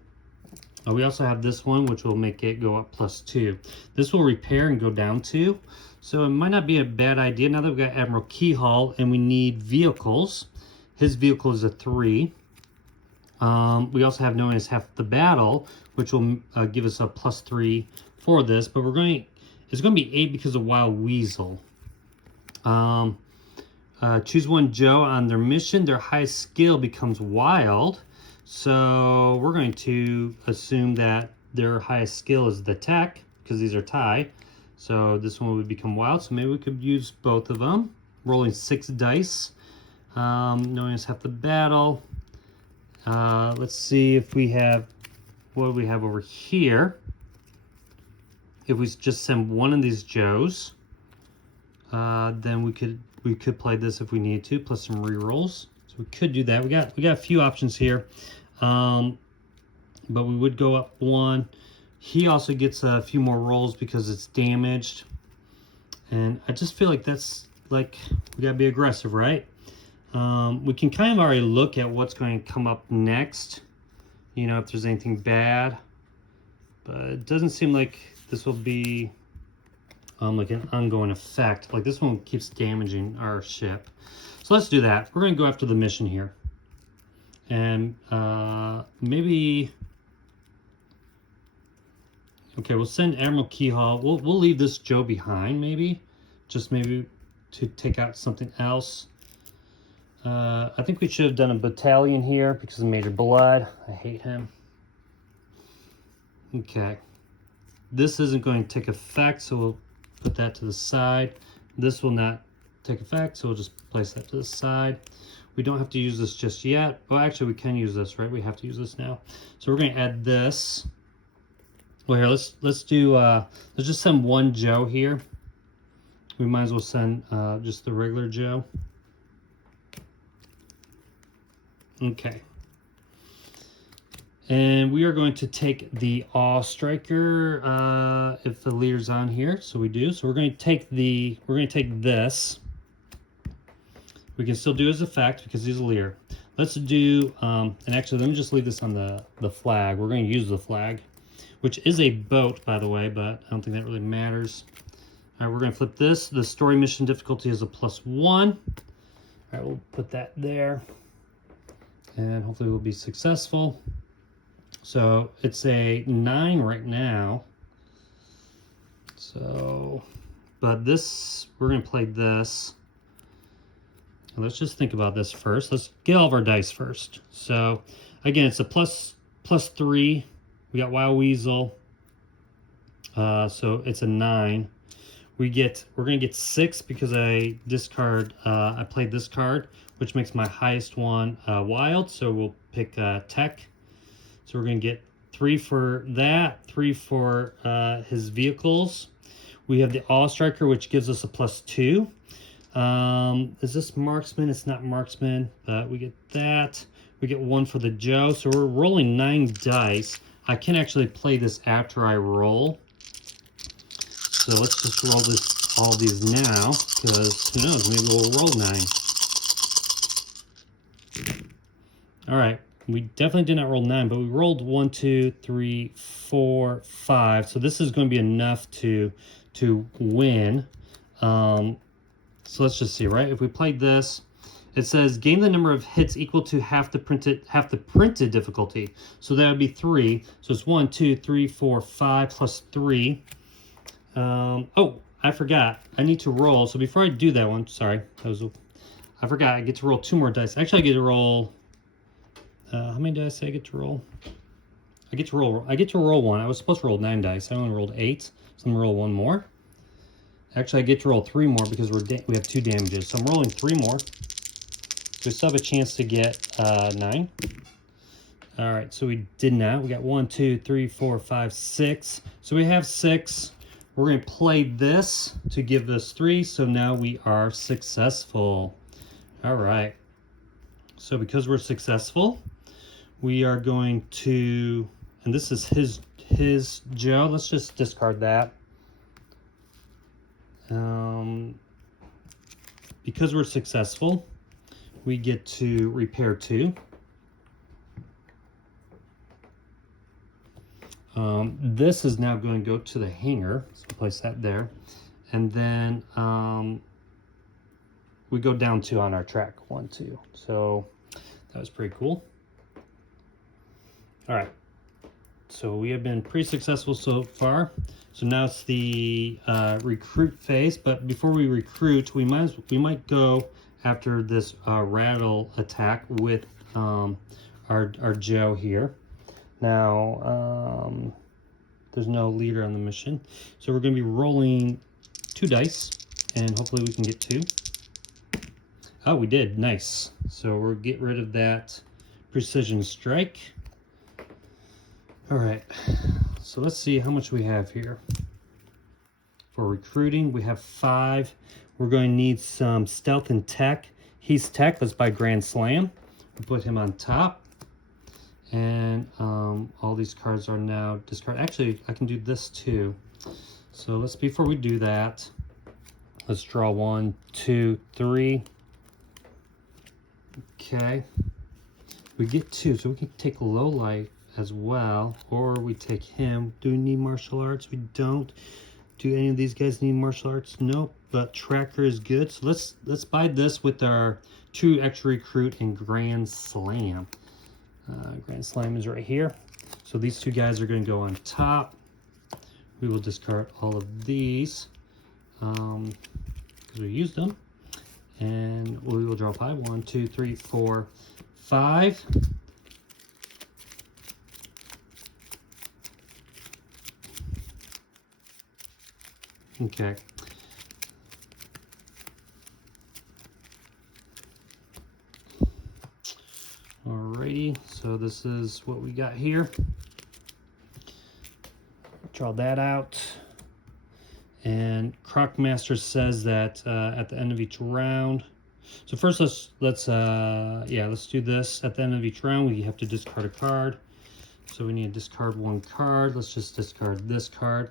We also have this one, which will make it go up +2. This will repair and go down 2. So it might not be a bad idea. Now that we've got Admiral Keyhall and we need vehicles, his vehicle is a 3. We also have known as Half the Battle, which will give us a +3 for this, but it's going to be 8 because of Wild Weasel. Choose 1 Joe on their mission. Their highest skill becomes Wild. So we're going to assume that their highest skill is the tech, because these are tie. So this one would become Wild. So maybe we could use both of them. Rolling 6 dice. Knowing as Half the Battle. Let's see if we have, what do we have over here? If we just send 1 of these Joes, then we could play this if we need to, plus some rerolls. So we could do that. We got a few options here, but we would go up 1. He also gets a few more rolls because it's damaged, and I just feel like that's like we gotta be aggressive, right? We can kind of already look at what's going to come up next, you know, if there's anything bad, but it doesn't seem like this will be like an ongoing effect. Like this one keeps damaging our ship. So let's do that. We're going to go after the mission here. And maybe... Okay, we'll send Admiral Keyhall. We'll leave this Joe behind, maybe. Just maybe to take out something else. I think we should have done a battalion here because of Major Blood. I hate him. Okay. This isn't going to take effect, so we'll put that to the side. This will not take effect, so we'll just place that to the side. We don't have to use this just yet. Well, actually, we can use this, right? We have to use this now. So we're going to add this. Well, here, let's do. Let's just send 1 Joe here. We might as well send just the regular Joe. Okay. And we are going to take the Awe Striker if the leader's on here. So we do. So we're going to take this. We can still do his effect because he's a leader. Let's do and actually let me just leave this on the flag. We're going to use the flag, which is a boat, by the way, but I don't think that really matters. All right, we're going to flip this. The story mission difficulty is a +1. All right, we'll put that there. And hopefully we'll be successful. So it's a 9 right now. So, but this, we're going to play this. Let's just think about this first. Let's get all of our dice first. So again, it's a +3. We got Wild Weasel. So it's a 9. We're going to get 6 because I played this card, which makes my highest one wild. So we'll pick tech. So we're going to get 3 for that, 3 for his vehicles. We have the Awe Striker, which gives us a +2. Is this marksman? It's not marksman, but we get that. We get 1 for the Joe. So we're rolling 9 dice. I can actually play this after I roll. So let's just roll all these now, because who knows, maybe we'll roll 9. All right, we definitely did not roll 9, but we rolled 1, 2, 3, 4, 5. So this is going to be enough to win. So let's just see, right? If we played this, it says gain the number of hits equal to half the printed difficulty. So that would be 3. So it's 1, 2, 3, 4, 5 plus 3. Oh, I forgot. I need to roll. So before I do that one, sorry, I forgot. I get to roll 2 more dice. Actually, I get to roll. How many dice I get to roll? I get to roll 1. I was supposed to roll 9 dice. I only rolled 8. So I'm gonna roll 1 more. Actually, I get to roll 3 more because we have 2 damages. So I'm rolling 3 more. We still have a chance to get 9. All right, so we did not. We got 1, 2, 3, 4, 5, 6. So we have 6. We're going to play this to give us 3. So now we are successful. All right. So because we're successful, we are going to, and this is his Joe. Let's just discard that. Because we're successful, we get to repair 2. This is now going to go to the hangar, so we'll place that there. And then we go down 2 on our track, 1, 2. So that was pretty cool. All right, so we have been pretty successful so far. So now it's the recruit phase, but before we recruit, we might go after this rattle attack with our Joe here. Now, there's no leader on the mission, so we're going to be rolling 2 dice, and hopefully we can get 2. Oh, we did. Nice. So we'll get rid of that precision strike. All right. So let's see how much we have here. For recruiting, we have 5. We're going to need some stealth and tech He's Tech. Let's buy Grand Slam. We'll put him on top. And all these cards are now discarded. Actually, I can do this too. So let's, before we do that, let's draw 1, 2, 3. Okay. We get 2, so we can take Low Light as well, or we take him. Do we need martial arts? We don't. Do any of these guys need martial arts? Nope. But Tracker is good. So let's buy this with our 2 extra recruit and Grand Slam. Grand Slam is right here. So these 2 guys are going to go on top. We will discard all of these because we used them. And we will draw 5. 1, 2, 3, 4, 5. Okay. Alrighty, so this is what we got here. Draw that out. And Crocmaster says that at the end of each round. So first let's do this. At the end of each round, we have to discard a card. So we need to discard 1 card. Let's just discard this card.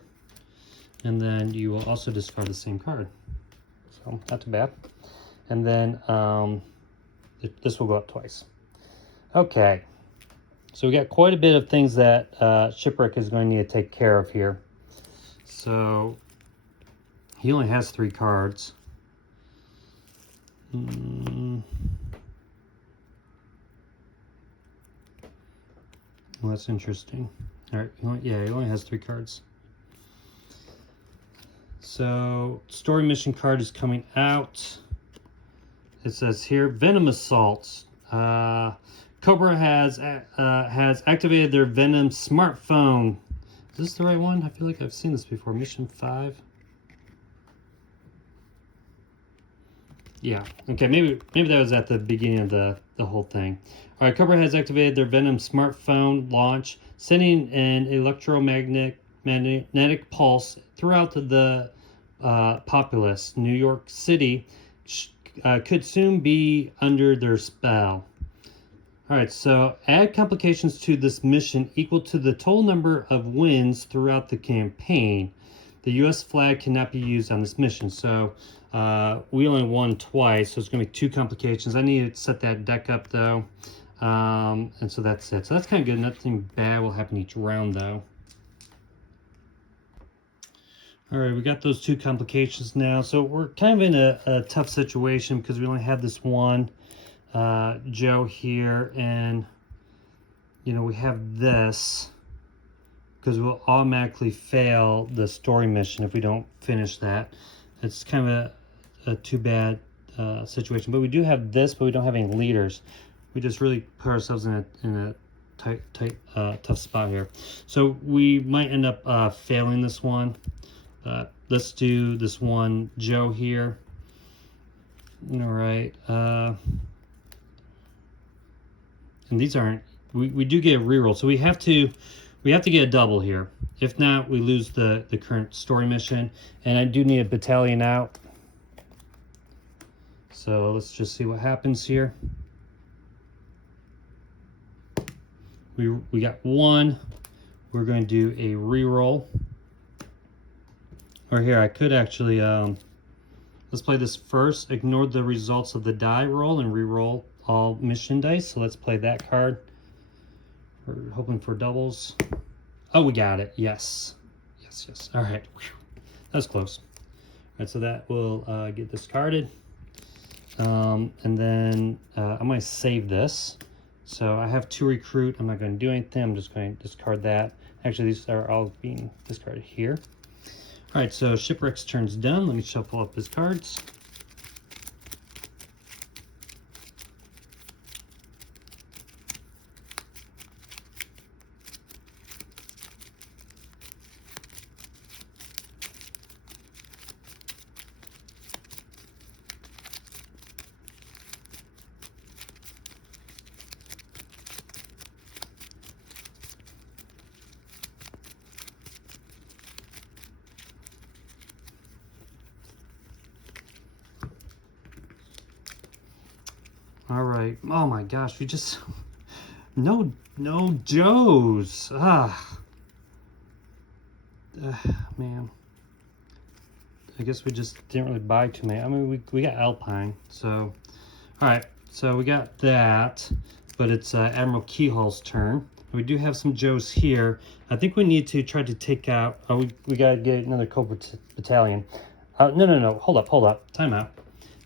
And then you will also discard the same card. So not too bad. And then this will go up twice. Okay, so we got quite a bit of things that Shipwreck is going to need to take care of here. So he only has 3 cards. Well, that's interesting. All right, he only has 3 cards. So story mission card is coming out. It says here, Venom Assault. Cobra has activated their Venom smartphone. Is this the right one? I feel like I've seen this before. Mission 5. Yeah. Okay. Maybe that was at the beginning of the whole thing. All right. Cobra has activated their Venom smartphone launch, sending an electromagnetic pulse throughout the populace. New York City could soon be under their spell. All right, so add complications to this mission equal to the total number of wins throughout the campaign. The U.S. flag cannot be used on this mission. So we only won twice, so it's going to be 2 complications. I need to set that deck up, though. And so that's it. So that's kind of good. Nothing bad will happen each round, though. All right, we got those 2 complications now. So we're kind of in a tough situation because we only have this one. Joe here, and we have this because we'll automatically fail the story mission if we don't finish that. It's kind of a too bad situation, but we do have this, but we don't have any leaders. We just really put ourselves in a tough spot here, so we might end up failing this one. Let's do this one, Joe here. All right. And these aren't, we do get a reroll, so we have to get a double here. If not, we lose the current story mission. And I do need a battalion out. So let's just see what happens here. We got 1. We're going to do a reroll. Or here, I could actually, let's play this first. Ignore the results of the die roll and reroll all mission dice. So let's play that card. We're hoping for doubles. Oh, we got it. Yes. Yes. All right. Whew. That was close. All right, so that will get discarded. And then I'm going to save this. So I have 2 recruit. I'm not going to do anything. I'm just going to discard that. Actually, these are all being discarded here. All right, so Shipwreck's turn's done. Let me shuffle up his cards. All right. Oh my gosh, we just no Joes. Man. I guess we just didn't really buy too many. I mean, we got Alpine, so all right. So we got that, but it's Admiral Keyhall's turn. We do have some Joes here. I think we need to try to take out. Oh, we gotta get another Cobra battalion. No. Hold up. Time out.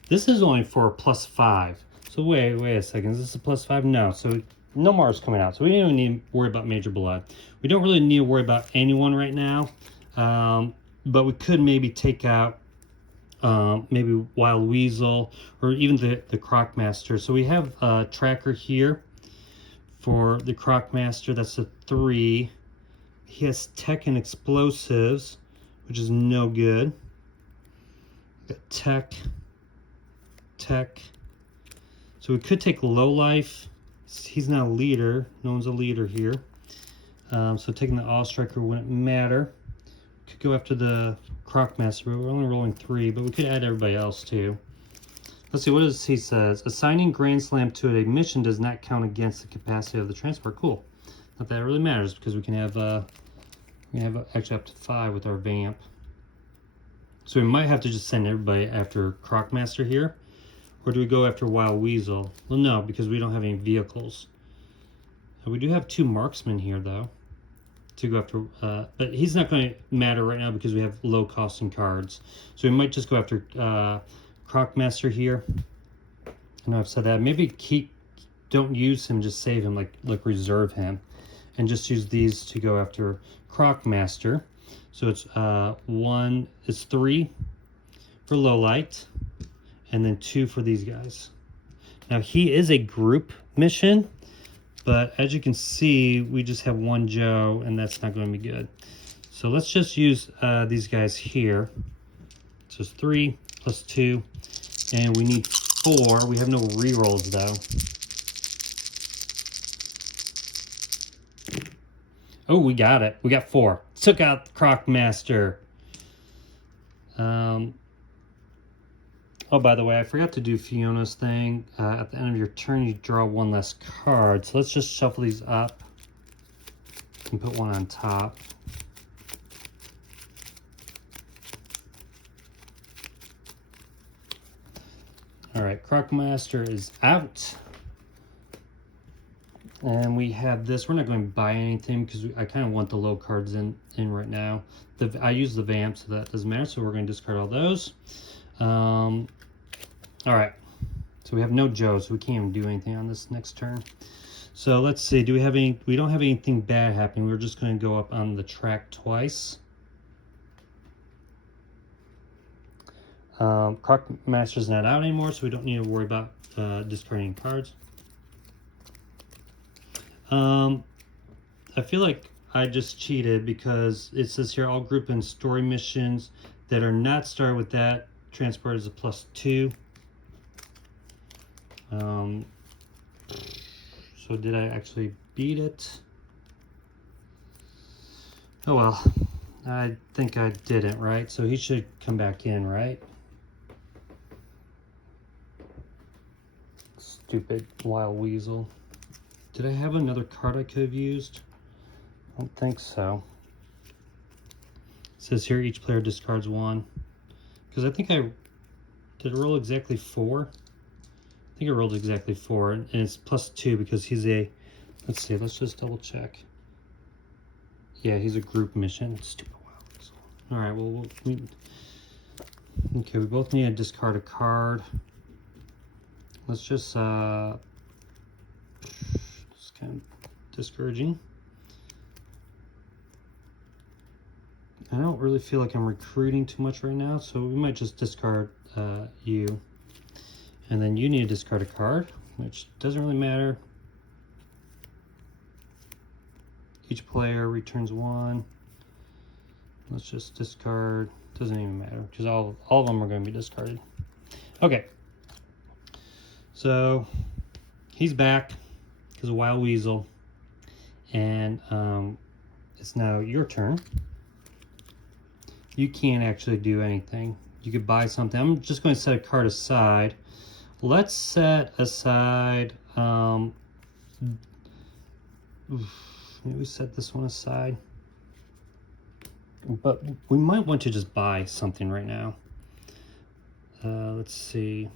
This is only for +5. So wait a second. Is this a +5? No. So no Mars coming out. So we don't even need to worry about Major Blood. We don't really need to worry about anyone right now. But we could maybe take out maybe Wild Weasel or even the Crocmaster. So we have a tracker here for the Crocmaster. That's a 3. He has tech and explosives, which is no good. Tech. So we could take Low Life. He's not a leader. No one's a leader here. So taking the All Striker wouldn't matter. Could go after the Crocmaster, but we're only rolling 3. But we could add everybody else too. Let's see, what does he says? Assigning Grand Slam to a mission does not count against the capacity of the transport. Cool. Not that it really matters because we can have actually up to 5 with our Vamp. So we might have to just send everybody after Crocmaster here. Or do we go after Wild Weasel? Well, no, because we don't have any vehicles. We do have 2 marksmen here, though, to go after. But he's not going to matter right now because we have low costing cards. So we might just go after Crocmaster here. I know I've said that. Maybe don't use him, just save him, like reserve him. And just use these to go after Crocmaster. So it's 3 for Low Light. And then 2 for these guys. Now he is a group mission, but as you can see, we just have 1 Joe, and that's not going to be good. So let's just use these guys here. So it's 3 plus 2, and we need 4. We have no rerolls though. Oh, we got it. We got 4. Took out the Crocmaster. Oh, by the way, I forgot to do Fiona's thing. At the end of your turn, you draw 1 less card. So let's just shuffle these up and put 1 on top. All right, Crocmaster is out. And we have this. We're not going to buy anything because I kind of want the low cards in right now. I use the Vamp, so that doesn't matter. So we're going to discard all those. All right, so we have no Joes, so we can't even do anything on this next turn. So let's see, do we have any? We don't have anything bad happening. We're just going to go up on the track twice. Crocmaster's not out anymore, so we don't need to worry about discarding cards. I feel like I just cheated because it says here all group and story missions that are not started with that transport is a +2. So did I actually beat it? Oh well, I think I didn't, right? So he should come back in, right? Stupid Wild Weasel. Did I have another card I could have used? I don't think so. It says here each player discards 1. Because I think did roll exactly 4? I think I rolled exactly 4, and it's +2 because he's a, let's see, let's just double check. Yeah, he's a group mission. Stupid Wild Weasel. All right, well, okay, we both need to discard a card. Let's just, it's kind of discouraging. I don't really feel like I'm recruiting too much right now, so we might just discard you. And then you need to discard a card, which doesn't really matter. Each player returns 1. Let's just discard. Doesn't even matter because all of them are going to be discarded. Okay. So he's back because of Wild Weasel. And it's now your turn. You can't actually do anything. You could buy something. I'm just going to set a card aside. let's set aside, maybe set this one aside. But we might want to just buy something right now. Let's see.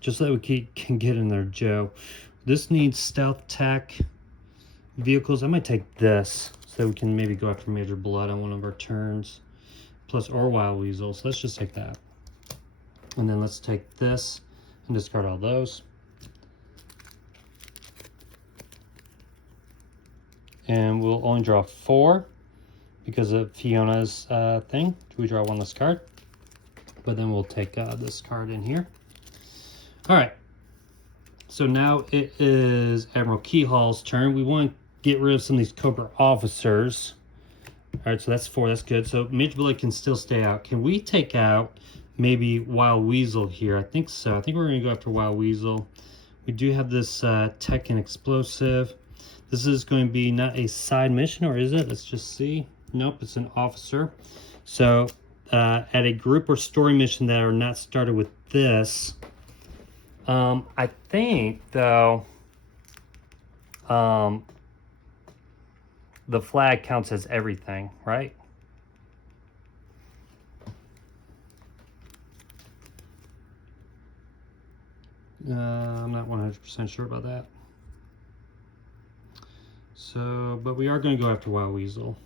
Just so that we can get in there, Joe. This needs stealth tech vehicles. I might take this so that we can maybe go after Major Blood on one of our turns. Plus or Wild Weasel. So let's just take that. And then let's take this and discard all those. And we'll only draw 4 because of Fiona's thing. We draw 1 less card. But then we'll take this card in here. All right. So now it is Admiral Keyhall's turn. We want to get rid of some of these Cobra officers. All right, so that's 4. That's good. So Major Blood can still stay out. Can we take out maybe Wild Weasel here? I think so. I think we're going to go after Wild Weasel. We do have this Tech and Explosive. This is going to be not a side mission, or is it? Let's just see. Nope, it's an officer. So at a group or story mission that are not started with this, I think, though, the flag counts as everything, right? I'm not 100% sure about that. So, but we are going to go after Wild Weasel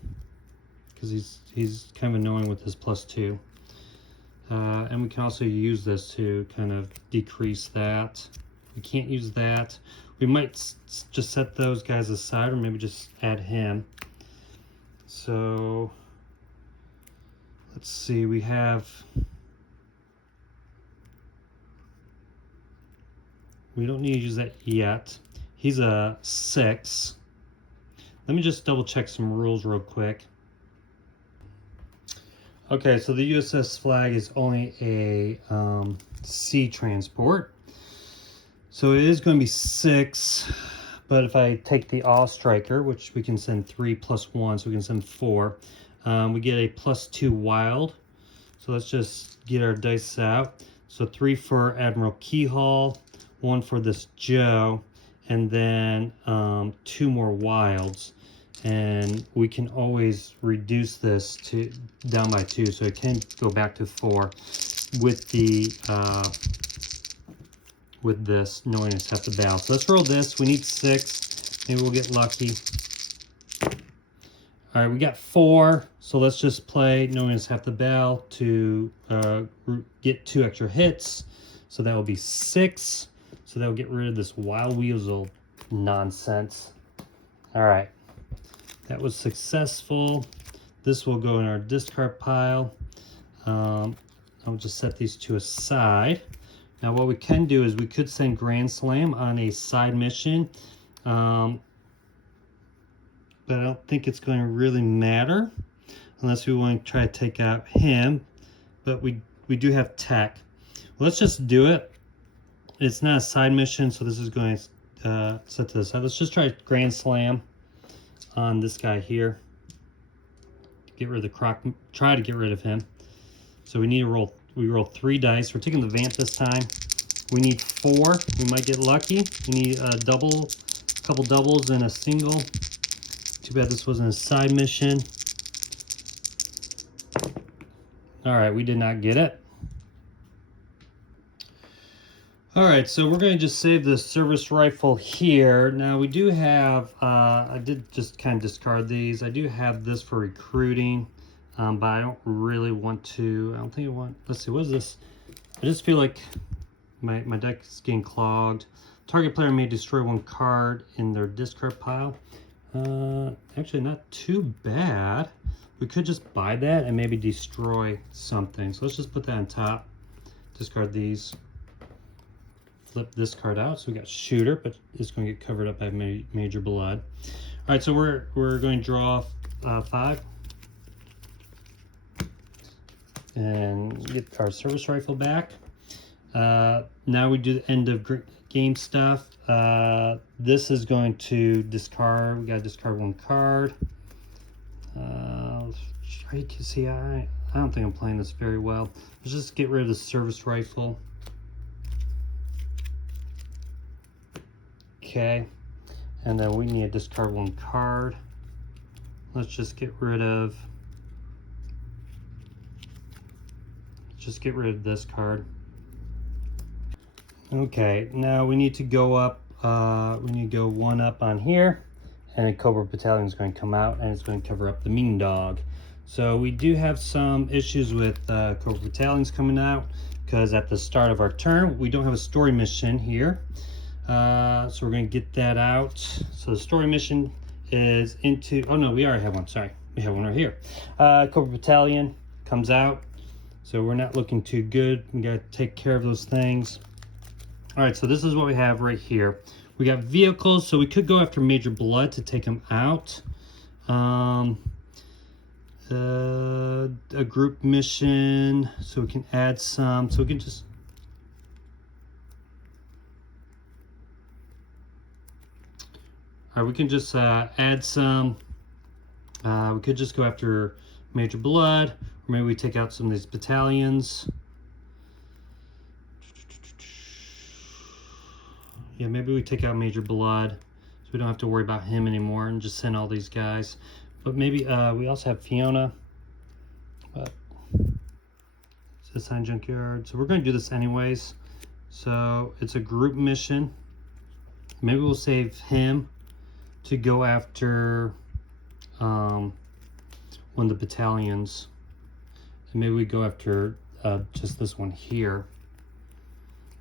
because he's kind of annoying with his +2. And we can also use this to kind of decrease that. We can't use that. We might just set those guys aside, or maybe just add him. So let's see, we don't need to use that yet. He's a 6. Let me just double check some rules real quick. Okay, so the USS Flagg is only a sea transport. So it is going to be 6, but if I take the Awe Striker, which we can send 3 + 1, so we can send 4, we get a +2 wild. So let's just get our dice out. So 3 for Admiral Keyhall, 1 for this Joe, and then 2 more wilds. And we can always reduce this to down by 2, so it can go back to 4 with the with this knowing it's half the battle. So let's roll this. We need 6. Maybe we'll get lucky. All right, we got 4. So let's just play knowing it's half the battle to get 2 extra hits. So that will be 6. So that will get rid of this Wild Weasel nonsense. All right. That was successful. This will go in our discard pile. I'll just set these 2 aside. Now what we can do is we could send Grand Slam on a side mission. But I don't think it's going to really matter unless we want to try to take out him. But we do have tech. Well, let's just do it. It's not a side mission, so this is going to set to the side. Let's just try Grand Slam on this guy here. Get rid of the croc. Try to get rid of him. So we need to roll. We roll 3 dice. We're taking the Vamp this time. We need 4. We might get lucky. We need a couple doubles and a single. Too bad this wasn't a side mission. All right, we did not get it. All right, so we're going to just save the service rifle here. Now we do have, I did just kind of discard these. I do have this for recruiting, but I don't really want to, I don't think I want, let's see, what is this? I just feel like my deck is getting clogged. Target player may destroy 1 card in their discard pile. Actually not too bad. We could just buy that and maybe destroy something. So let's just put that on top, discard these. Flip this card out, so we got Shooter, but it's going to get covered up by Major Blood. All right, so we're going to draw 5 and get our service rifle back. Now we do the end of game stuff. This is going to discard. We got to discard 1 card. Try to see. I don't think I'm playing this very well. Let's just get rid of the service rifle. Okay. And then we need to discard one card. Let's just get rid of this card. Okay, now we need to go up, we need to go one up on here, and a Cobra Battalion is going to come out, and it's going to cover up the Mean Dog. So we do have some issues with Cobra Battalions coming out, because at the start of our turn, we don't have a story mission here. So we're going to get that out. So the story mission is into, oh no, we already have one, sorry. We have one right here. Cobra Battalion comes out, so we're not looking too good. We got to take care of those things. All right, so this is what we have right here. We got vehicles, so we could go after Major Blood to take him out. A group mission, so we can add some, so we can just... All right, we can just add some, we could just go after Major Blood, or maybe we take out some of these battalions. Yeah, maybe we take out Major Blood, so we don't have to worry about him anymore, and just send all these guys. But maybe we also have Fiona. But it's assigned junkyard, so we're going to do this anyways. So it's a group mission. Maybe we'll save him to go after one of the battalions, and maybe we go after just this one here.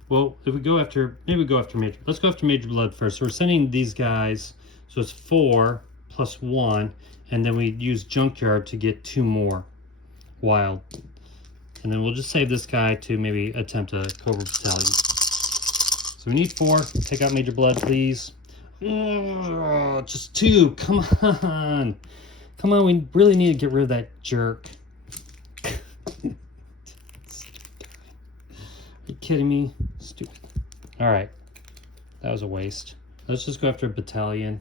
Well, if we go after, maybe we go after Major. Let's go after Major Blood first. So we're sending these guys, so it's 4 plus 1, and then we use Junkyard to get 2 more wild. And then we'll just save this guy to maybe attempt a Cobra Battalion. So we need 4. Take out Major Blood, please. Oh, just 2. Come on. Come on, we really need to get rid of that jerk. Are you kidding me? Stupid. All right, that was a waste. Let's just go after a battalion.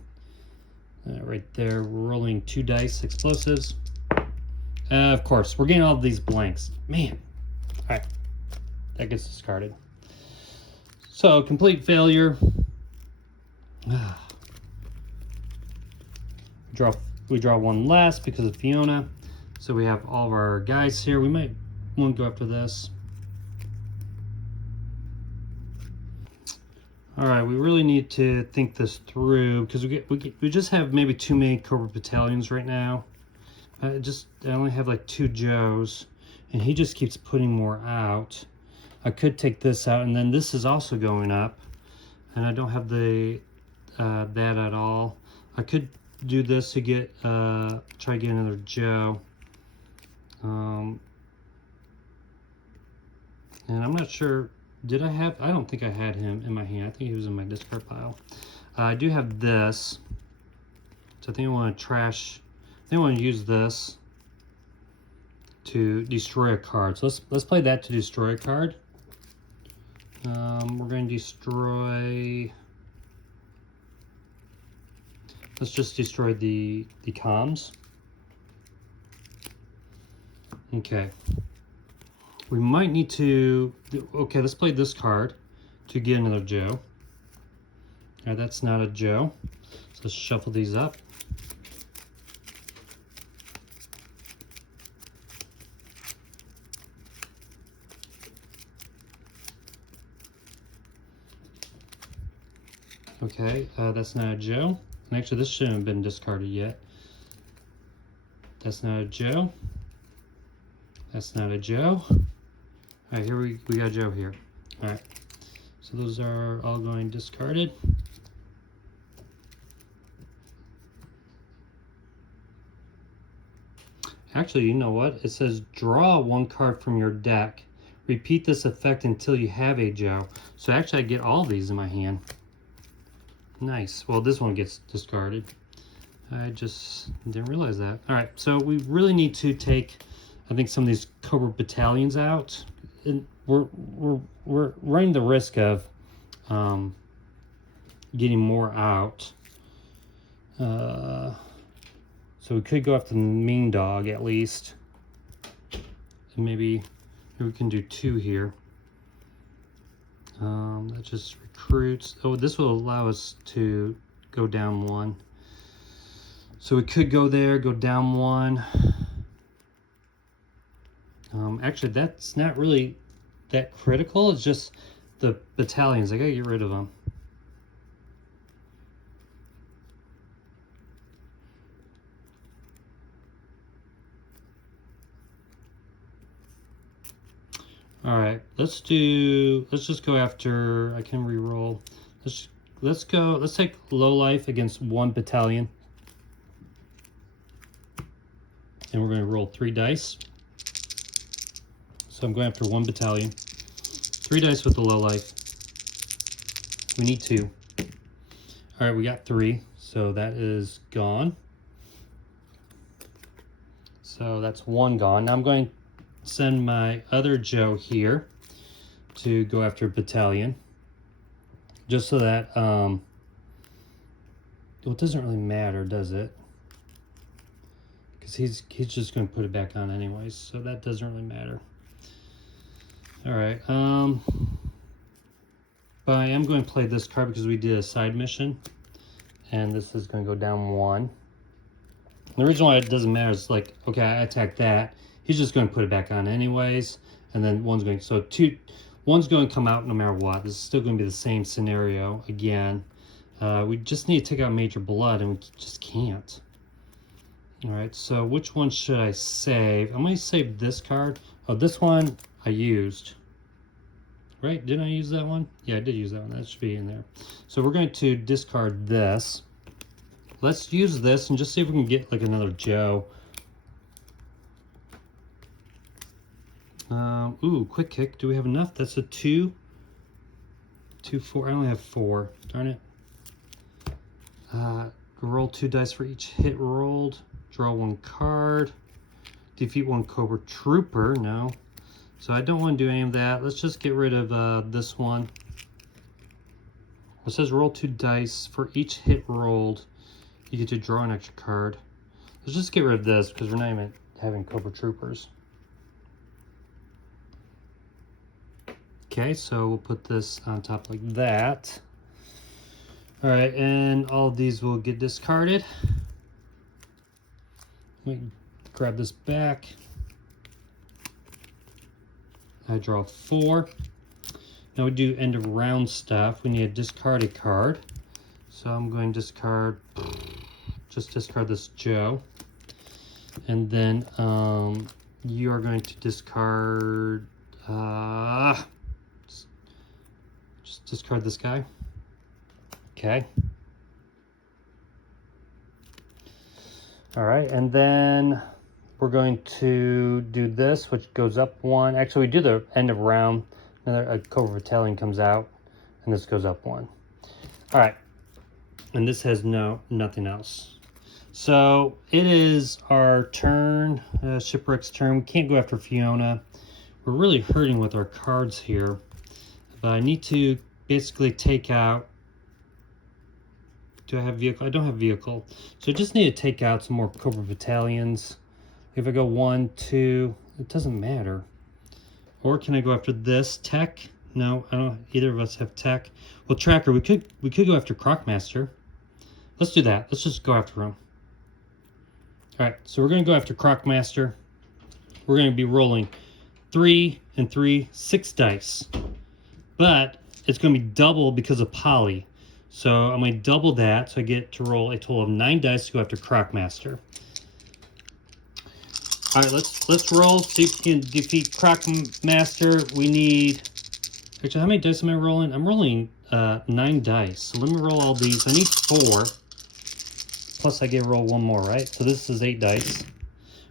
Right there, we're rolling 2 dice, explosives. Of course, we're getting all of these blanks. Man. All right, that gets discarded. So, complete failure. We draw one last because of Fiona. So we have all of our guys here. We might want to go after this. All right, we really need to think this through because we just have maybe too many Cobra Battalions right now. I only have like 2 Joes, and he just keeps putting more out. I could take this out, and then this is also going up, and I don't have the that at all. I could do this to get try to get another Joe. And I'm not sure. Did I have? I don't think I had him in my hand. I think he was in my discard pile. I do have this, so I think I want to trash. I think I want to use this to destroy a card. So let's play that to destroy a card. We're going to destroy. Let's just destroy the comms. Okay. We might need to, okay, let's play this card to get another Joe. All right, that's not a Joe. So let's shuffle these up. Okay, that's not a Joe. And actually, this shouldn't have been discarded yet. That's not a Joe. That's not a Joe. All right, here we got Joe here. All right, so those are all going discarded. Actually, you know what? It says draw 1 card from your deck. Repeat this effect until you have a Joe. So actually, I get all these in my hand. Nice. Well, this one gets discarded. I just didn't realize that. All right, so we really need to take, I think, some of these Cobra Battalions out. And we're running the risk of getting more out. So we could go after the Mean Dog at least. And maybe we can do 2 here. That just recruits. Oh, this will allow us to go down 1. So we could go there, go down 1. Actually, that's not really that critical. It's just the battalions. I gotta get rid of them. All right, let's just go after, I can re-roll. Let's take low life against 1 battalion. And we're gonna roll 3 dice. So I'm going after 1 battalion. 3 dice with the low life. We need 2. All right, we got 3, so that is gone. So that's 1 gone. Now I'm going send my other Joe here to go after battalion, just so that well, it doesn't really matter, does it? Because he's just going to put it back on anyways, so that doesn't really matter. All right, but I am going to play this card because we did a side mission, and this is going to go down 1. The reason why it doesn't matter is, like, okay, I attack that. He's just going to put it back on anyways, and then one's going to come out no matter what. This is still going to be the same scenario again. We just need to take out Major Blood, and we just can't. All right, so which one should I save? I'm going to save this card. Oh, this one I used. Right? Didn't I use that one? Yeah, I did use that one. That should be in there. So we're going to discard this. Let's use this and just see if we can get like another Joe. Ooh, quick kick. Do we have enough? That's a 2. 2, 4. I only have 4. Darn it. Roll 2 dice for each hit rolled. Draw 1 card. Defeat 1 Cobra Trooper. No. So I don't want to do any of that. Let's just get rid of this one. It says roll 2 dice for each hit rolled. You get to draw an extra card. Let's just get rid of this because we're not even having Cobra Troopers. Okay, so we'll put this on top like that. All right, and all of these will get discarded. Let me grab this back. I draw 4. Now we do end of round stuff. We need to discard a card. So I'm going to discard, just discard this Joe. And then you are going to discard, just discard this guy. Okay. All right, and then we're going to do this, which goes up 1. Actually, we do the end of round. Another Cobra Battalion comes out, and this goes up 1. All right, and this has nothing else. So it is our turn, Shipwreck's turn. We can't go after Fiona. We're really hurting with our cards here, but I need to basically take out. Do I have vehicle? I don't have vehicle. So I just need to take out some more Cobra Battalions. If I go 1, 2, it doesn't matter. Or can I go after this tech? No, I don't. Either of us have tech. Well, Tracker, we could go after Crocmaster. Let's do that. Let's just go after him. All right, so we're going to go after Crocmaster. We're going to be rolling 3 and 3, 6 dice. But it's going to be double because of Poly. So I'm going to double that, so I get to roll a total of 9 dice to go after Crocmaster. All right, let's roll, see if we can defeat Crocmaster. We need, actually, how many dice am I rolling? I'm rolling 9 dice. So let me roll all these. I need 4. Plus I get to roll 1 more, right? So this is 8 dice.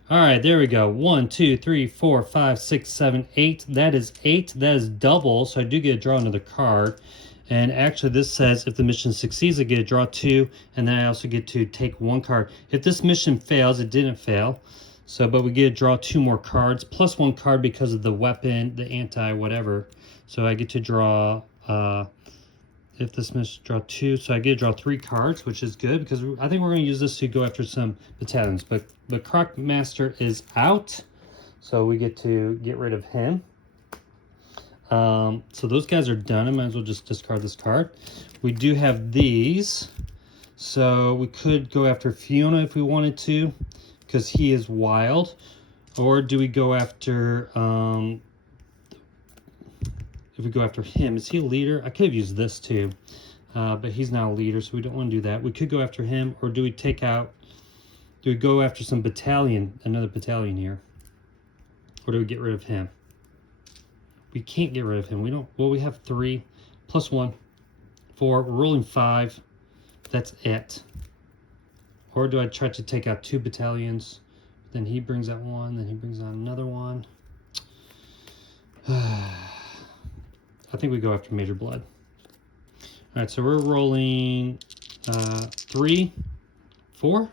All right, there we go. 1, 2, 3, 4, 5, 6, 7, 8. That is 8. That is double, so I do get to draw another card. And actually this says if the mission succeeds, I get to draw 2, and then I also get to take 1 card. If this mission fails, it didn't fail. So, but we get to draw 2 more cards, plus 1 card because of the weapon, the anti-whatever. So I get to draw, if this mission, draw 2. So I get to draw 3 cards, which is good, because I think we're going to use this to go after some battalions. But Crocmaster is out, so we get to get rid of him. So those guys are done. I might as well just discard this card. We do have these. So we could go after Fiona if we wanted to, because he is wild. Or do we go after, if we go after him, is he a leader? I could have used this too, but he's not a leader, so we don't want to do that. We could go after him, or do we go after some battalion, another battalion here? Or do we get rid of him? We can't get rid of him. We have 3 plus 1, 4, we're rolling 5. That's it. Or do I try to take out 2 battalions? Then he brings out 1, then he brings out another one. I think we go after Major Blood. All right, so we're rolling 3, 4.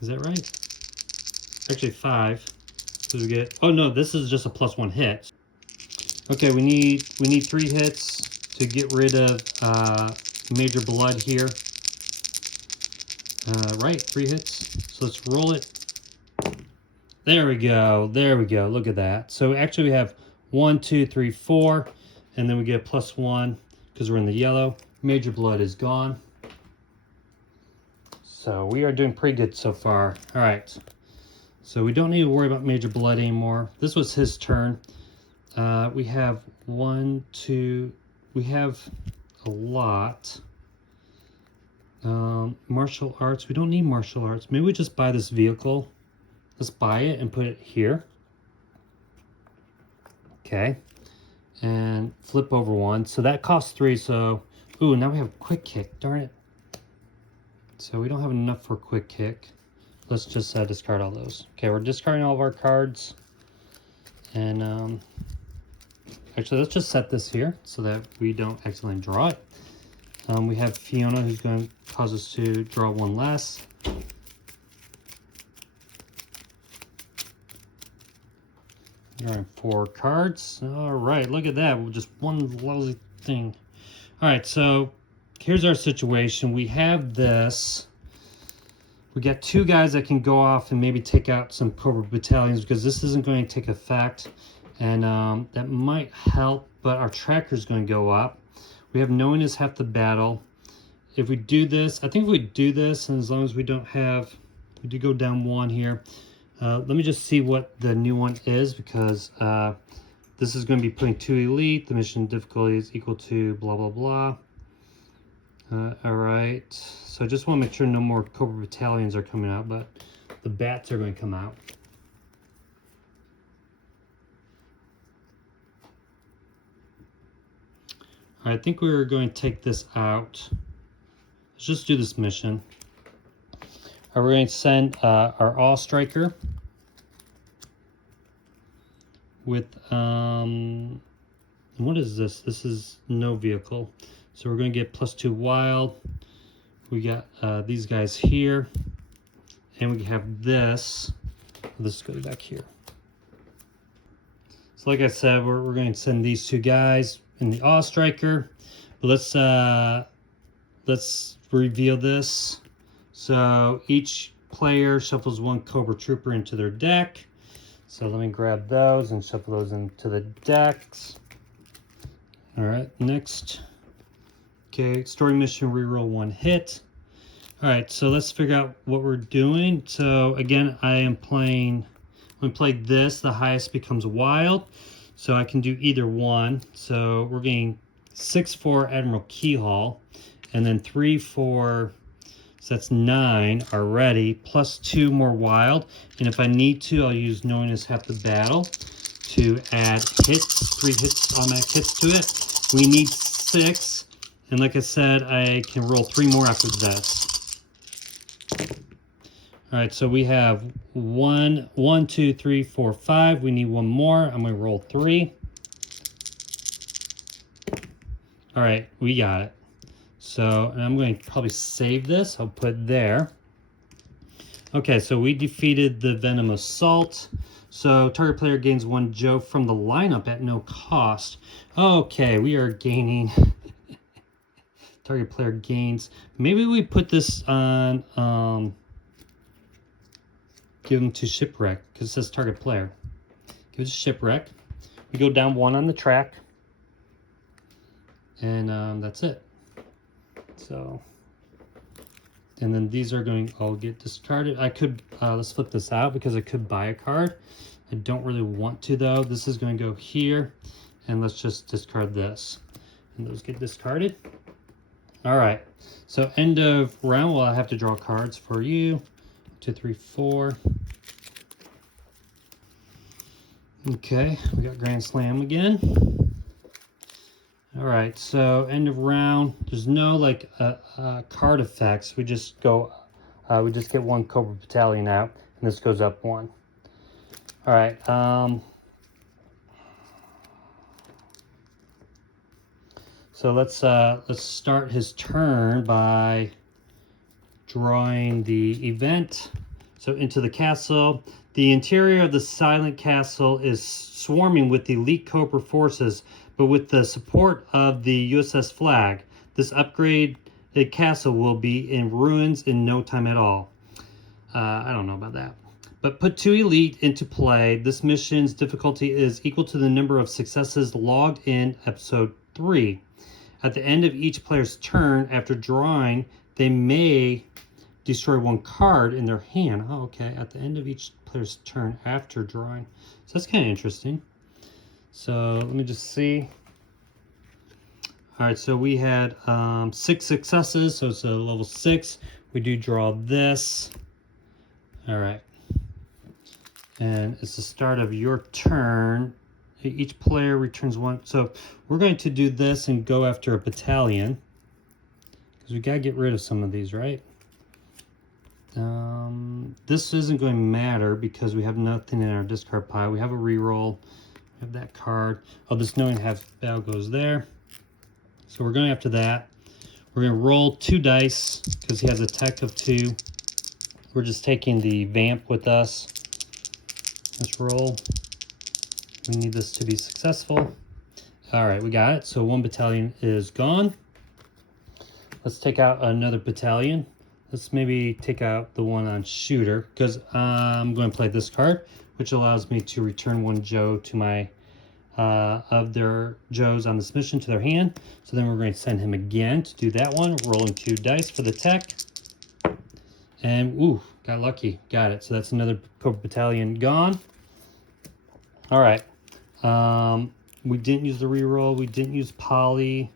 Is that right? Actually 5. So we get. Oh no, this is just a +1 hit. Okay, we need 3 hits to get rid of Major Blood here. Right, 3 hits. So let's roll it. There we go. There we go. Look at that. So actually we have 1, 2, 3, 4, and then we get a +1 because we're in the yellow. Major Blood is gone. So we are doing pretty good so far. All right. So we don't need to worry about Major Blood anymore. This was his turn. We have 1, 2. We have a lot. Martial arts. We don't need martial arts. Maybe we just buy this vehicle. Let's buy it and put it here. Okay. And flip over 1. So that costs 3. So, ooh, now we have quick kick. Darn it. So we don't have enough for quick kick. Let's just discard all those. Okay, we're discarding all of our cards. And actually, let's just set this here so that we don't accidentally draw it. We have Fiona, who's going to cause us to draw 1 less. Drawing 4 cards. All right, look at that. Just one lousy thing. All right, so here's our situation. We have this. We got 2 guys that can go off and maybe take out some Cobra battalions because this isn't going to take effect. And that might help, but our tracker is going to go up. We have knowing is half the battle. If we do this, I think if we do this, and as long as we don't have, we do go down 1 here. Let me just see what the new one is, because this is going to be putting 2 elite. The mission difficulty is equal to blah, blah, blah. All right. So I just want to make sure no more Cobra battalions are coming out, but the bats are going to come out. All right, I think we're going to take this out. Let's just do this mission. We're going to send our All Striker with, what is this? This is no vehicle. So we're going to get +2 wild. We got these guys here. And we have this. This goes back here. So like I said, we're going to send these 2 guys in the All Striker. But let's reveal this. So each player shuffles 1 Cobra Trooper into their deck. So let me grab those and shuffle those into the decks. All right, next. Okay, story mission, reroll 1 hit. All right, so let's figure out what we're doing. So again, I'm going to play this. The highest becomes wild. So I can do either one. So we're getting 6 for Admiral Keyhall, and then 3 for, so that's 9 already, plus 2 more wild. And if I need to, I'll use knowing is half the battle to add hits, 3 hits, automatic hits to it. We need 6, and like I said, I can roll 3 more after this. All right, so we have 1, 2, 3, 4, 5. We need 1 more. I'm going to roll 3. All right, we got it. So, and I'm going to probably save this. I'll put there. Okay, so we defeated the Venom Assault. So target player gains 1 Joe from the lineup at no cost. Okay, we are gaining. Target player gains. Maybe we put this on. Give them to Shipwreck because it says target player. Give it to Shipwreck. We go down 1 on the track, and that's it. So, and then these are going all get discarded. I could, let's flip this out because I could buy a card. I don't really want to though. This is going to go here, and let's just discard this. And those get discarded. All right, so end of round, well, I have to draw cards for you. 2, 3, 4. Okay, we got Grand Slam again. All right, so end of round. There's no like card effects. We just go, we just get 1 Cobra Battalion out, and this goes up 1. All right. So let's start his turn by drawing the event. So into the castle. The interior of the silent castle is swarming with elite Cobra forces, but with the support of the USS Flagg, this upgraded castle will be in ruins in no time at all. I don't know about that. But put 2 elite into play. This mission's difficulty is equal to the number of successes logged in episode 3. At the end of each player's turn, after drawing, they may destroy 1 card in their hand. Oh, okay. At the end of each player's turn after drawing. So that's kind of interesting. So let me just see. All right, so we had 6 successes, so it's a level 6. We do draw this. All right. And it's the start of your turn. Each player returns 1. So we're going to do this and go after a battalion, because we got to get rid of some of these, right? This isn't going to matter because we have nothing in our discard pile. We have a reroll. We have that card. Oh, this knowing half battle goes there. So we're going after that. We're going to roll 2 dice because he has a tech of 2. We're just taking the vamp with us. Let's roll. We need this to be successful. All right, we got it. So 1 battalion is gone. Let's take out another battalion. Let's maybe take out the one on shooter, because I'm going to play this card, which allows me to return 1 Joe to my of their Joes on this mission to their hand. So then we're going to send him again to do that one. Rolling 2 dice for the tech. And ooh, got lucky. Got it. So that's another Cobra Battalion gone. All right. We didn't use the reroll. We didn't use poly.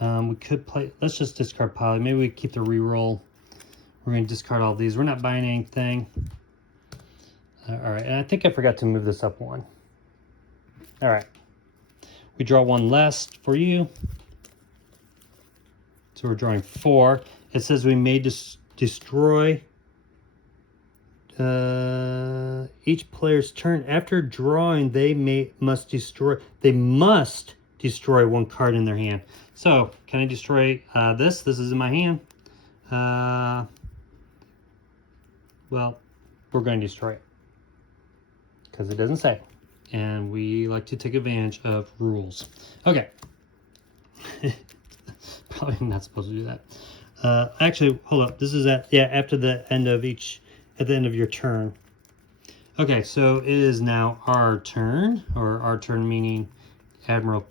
We could play. Let's just discard poly. Maybe we keep the reroll. We're going to discard all these. We're not buying anything. All right. And I think I forgot to move this up 1. All right. We draw 1 less for you. So we're drawing 4. It says we may destroy each player's turn. After drawing, they must destroy 1 card in their hand. So can I destroy this? This is in my hand. Well, we're going to destroy it because it doesn't say, and we like to take advantage of rules. Okay. Probably not supposed to do that. Actually, hold up. This is after the end of at the end of your turn. Okay, so it is now our turn, or our turn meaning Admiral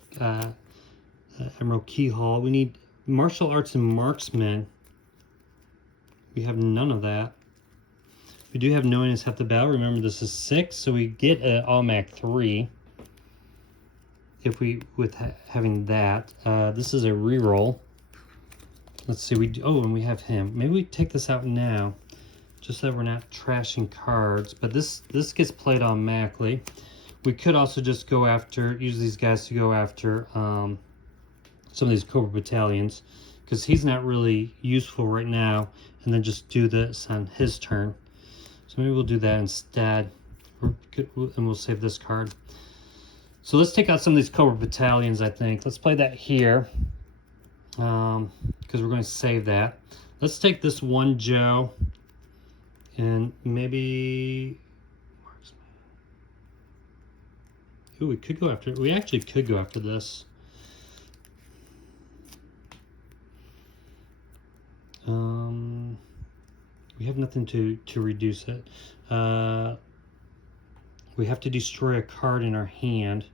Keyhall. We need martial arts and marksman. We have none of that. We do have knowing is half the battle. Remember, this is 6, so we get an automatic 3 if we having that. This is a reroll. Let's see. And we have him. Maybe we take this out now, just so that we're not trashing cards. But this gets played automatically. We could also just use these guys to go after some of these Cobra Battalions, because he's not really useful right now, and then just do this on his turn. So maybe we'll do that instead, and we'll save this card. So let's take out some of these Cobra Battalions, I think. Let's play that here, because we're going to save that. Let's take this 1 Joe, and maybe... Ooh, we actually could go after this. We have nothing to reduce it. We have to destroy a card in our hand.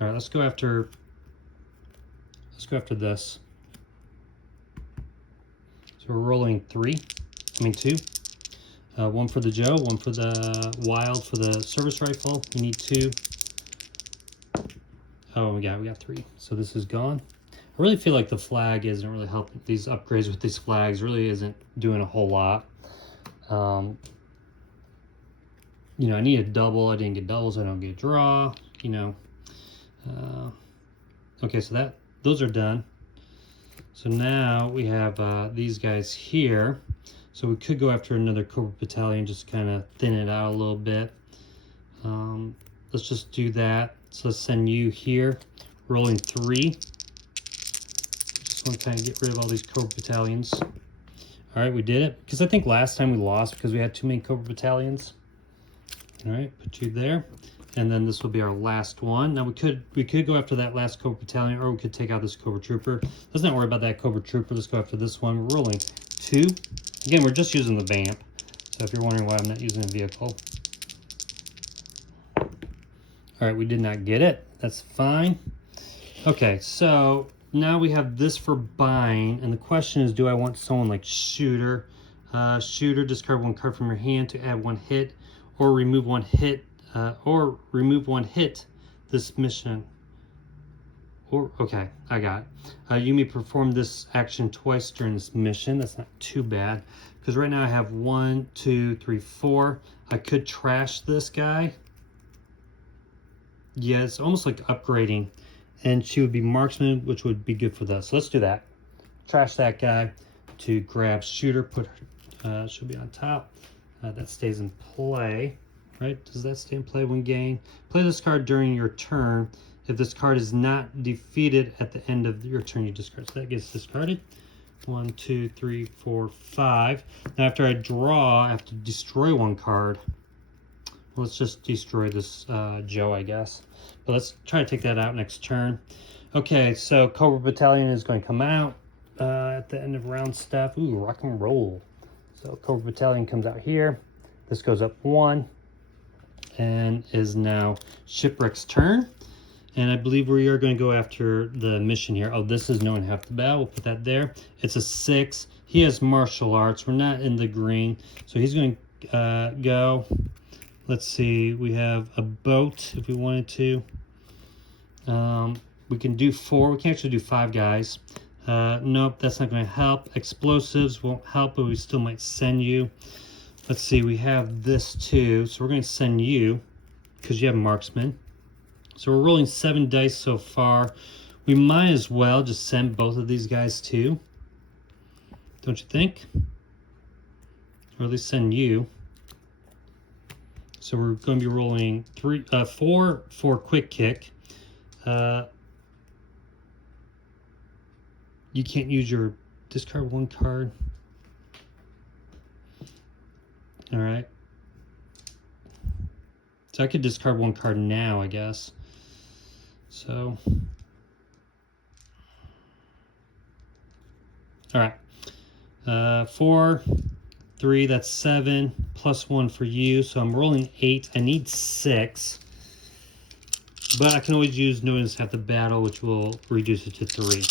All right, let's go after this. So we're rolling two. One for the Joe, one for the Wild for the service rifle. We need 2. Oh, we got 3. So this is gone. I really feel like the flag isn't really helping. These upgrades with these flags really isn't doing a whole lot. You know, I need a double. I didn't get doubles. I don't get a draw. You know. Okay, so those are done. So now we have these guys here. So we could go after another Cobra Battalion, just kind of thin it out a little bit. Let's just do that. So let's send you here, rolling 3. Just want to kind of get rid of all these Cobra Battalions. All right, we did it. Because I think last time we lost because we had too many Cobra Battalions. All right, put you there. And then this will be our last one. Now we could go after that last Cobra Battalion, or we could take out this Cobra Trooper. Let's not worry about that Cobra Trooper. Let's go after this one. We're rolling 2. Again, we're just using the vamp. So if you're wondering why I'm not using a vehicle. All right, we did not get it. That's fine. Okay, so now we have this for buying, and the question is, do I want someone like Shooter? Shooter, discard 1 card from your hand to add 1 hit, or remove 1 hit. This mission. Or okay, I got it. You may perform this action twice during this mission. That's not too bad, because right now I have 1, 2, 3, 4. I could trash this guy. Yeah, it's almost like upgrading, and she would be marksman, which would be good for this. So let's do that. Trash that guy to grab Shooter. Put her. She'll be on top. That stays in play. Right? Does that stay in play when gained? Play this card during your turn. If this card is not defeated at the end of your turn, you discard. So that gets discarded. 1, 2, 3, 4, 5. Now after I draw, I have to destroy 1 card. Well, let's just destroy this Joe, I guess. But let's try to take that out next turn. Okay, so Cobra Battalion is going to come out at the end of round stuff. Ooh, rock and roll. So Cobra Battalion comes out here. This goes up 1. And is now Shipwreck's turn. And I believe we are going to go after the mission here. Oh, this is knowing half the battle. We'll put that there. It's a 6. He has martial arts. We're not in the green. So he's going to go. Let's see. We have a boat if we wanted to. We can do 4. We can actually do 5 guys. Nope, that's not going to help. Explosives won't help, but we still might send you. Let's see, we have this too, so we're going to send you, because you have marksman. So we're rolling 7 dice so far. We might as well just send both of these guys too, don't you think? Or at least send you. So we're going to be rolling 4 for quick kick. You can't use your discard 1 card. All right. So I could discard 1 card now, I guess. So. All right. 4, 3, that's 7, plus 1 for you. So I'm rolling 8. I need 6. But I can always use Notice Half the Battle, which will reduce it to 3.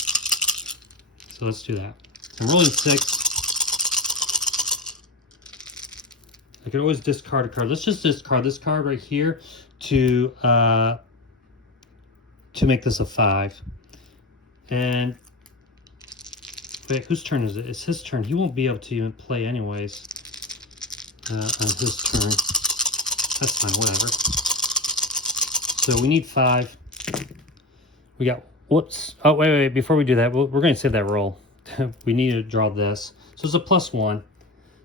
So let's do that. I'm rolling 6. I could always discard a card. Let's just discard this card right here to make this a 5. And wait, whose turn is it? It's his turn. He won't be able to even play anyways on his turn. That's fine, whatever. So we need 5. We got, whoops. Oh, wait. Before we do that, we're going to save that roll. We need to draw this. So it's a +1.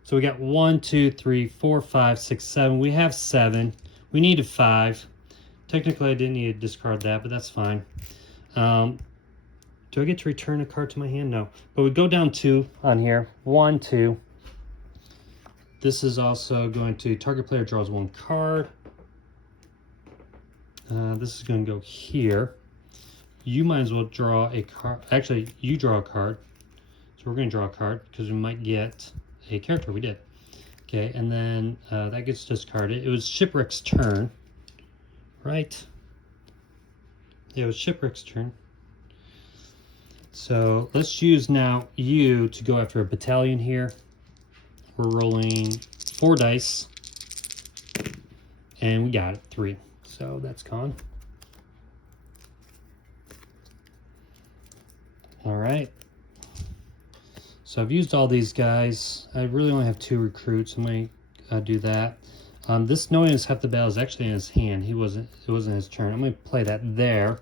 So we got 1, 2, 3, 4, 5, 6, 7. We have 7. We need a 5. Technically, I didn't need to discard that, but that's fine. Do I get to return a card to my hand? No. But we go down 2 on here. 1, 2. This is also going to target player draws 1 card. This is going to go here. You might as well draw a card. Actually, you draw a card. So we're going to draw a card because we might get a character. We did. Okay, and then that gets discarded. It was Shipwreck's turn, right? Yeah, it was Shipwreck's turn. So let's use now you to go after a battalion here. We're rolling 4 dice. And we got it, 3. So that's gone. All right. So I've used all these guys. I really only have 2 recruits. I'm going to do that. This knowing his half the battle is actually in his hand. It wasn't his turn. I'm going to play that there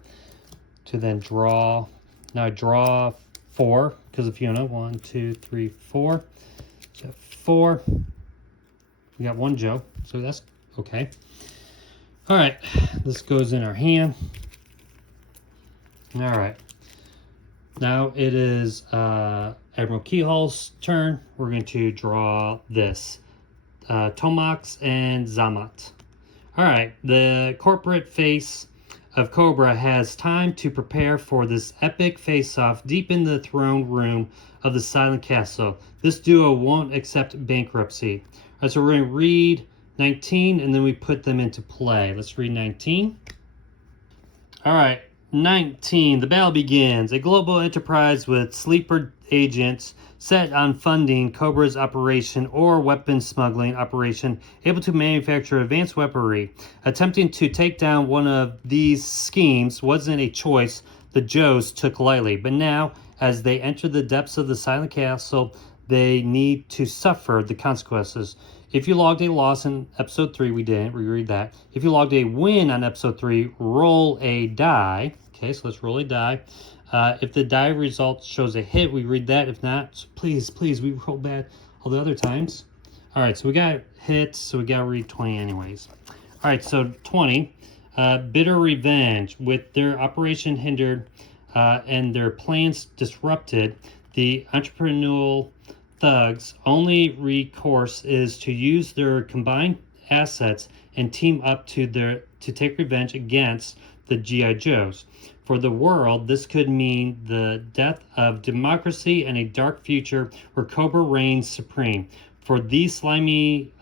to then draw. Now I draw 4 because of Fiona. 1, 2, 3, 4. So 4. We got 1 Joe, so that's okay. All right, this goes in our hand. All right. Now it is Admiral Keyhall's turn. We're going to draw this. Tomax and Zamat. All right, the corporate face of Cobra has time to prepare for this epic face-off deep in the throne room of the Silent Castle. This duo won't accept bankruptcy. All right, so we're going to read 19 and then we put them into play. Let's read 19. All right, 19. The battle begins. A global enterprise with sleeper agents set on funding Cobra's operation or weapon smuggling operation, able to manufacture advanced weaponry. Attempting to take down one of these schemes wasn't a choice the Joes took lightly, but now, as they enter the depths of the Silent Castle, they need to suffer the consequences. If you logged a loss in episode 3, we didn't, we read that. If you logged a win on episode 3, roll a die. Okay, so let's roll a die. If the die result shows a hit, we read that. If not, so please, we roll bad all the other times. All right, so we got hits, so we got to read 20 anyways. All right, so 20. Bitter revenge. With their operation hindered and their plans disrupted, the entrepreneurial thugs' only recourse is to use their combined assets and team up to take revenge against the G.I. Joes. For the world, this could mean the death of democracy and a dark future where Cobra reigns supreme. For these slimy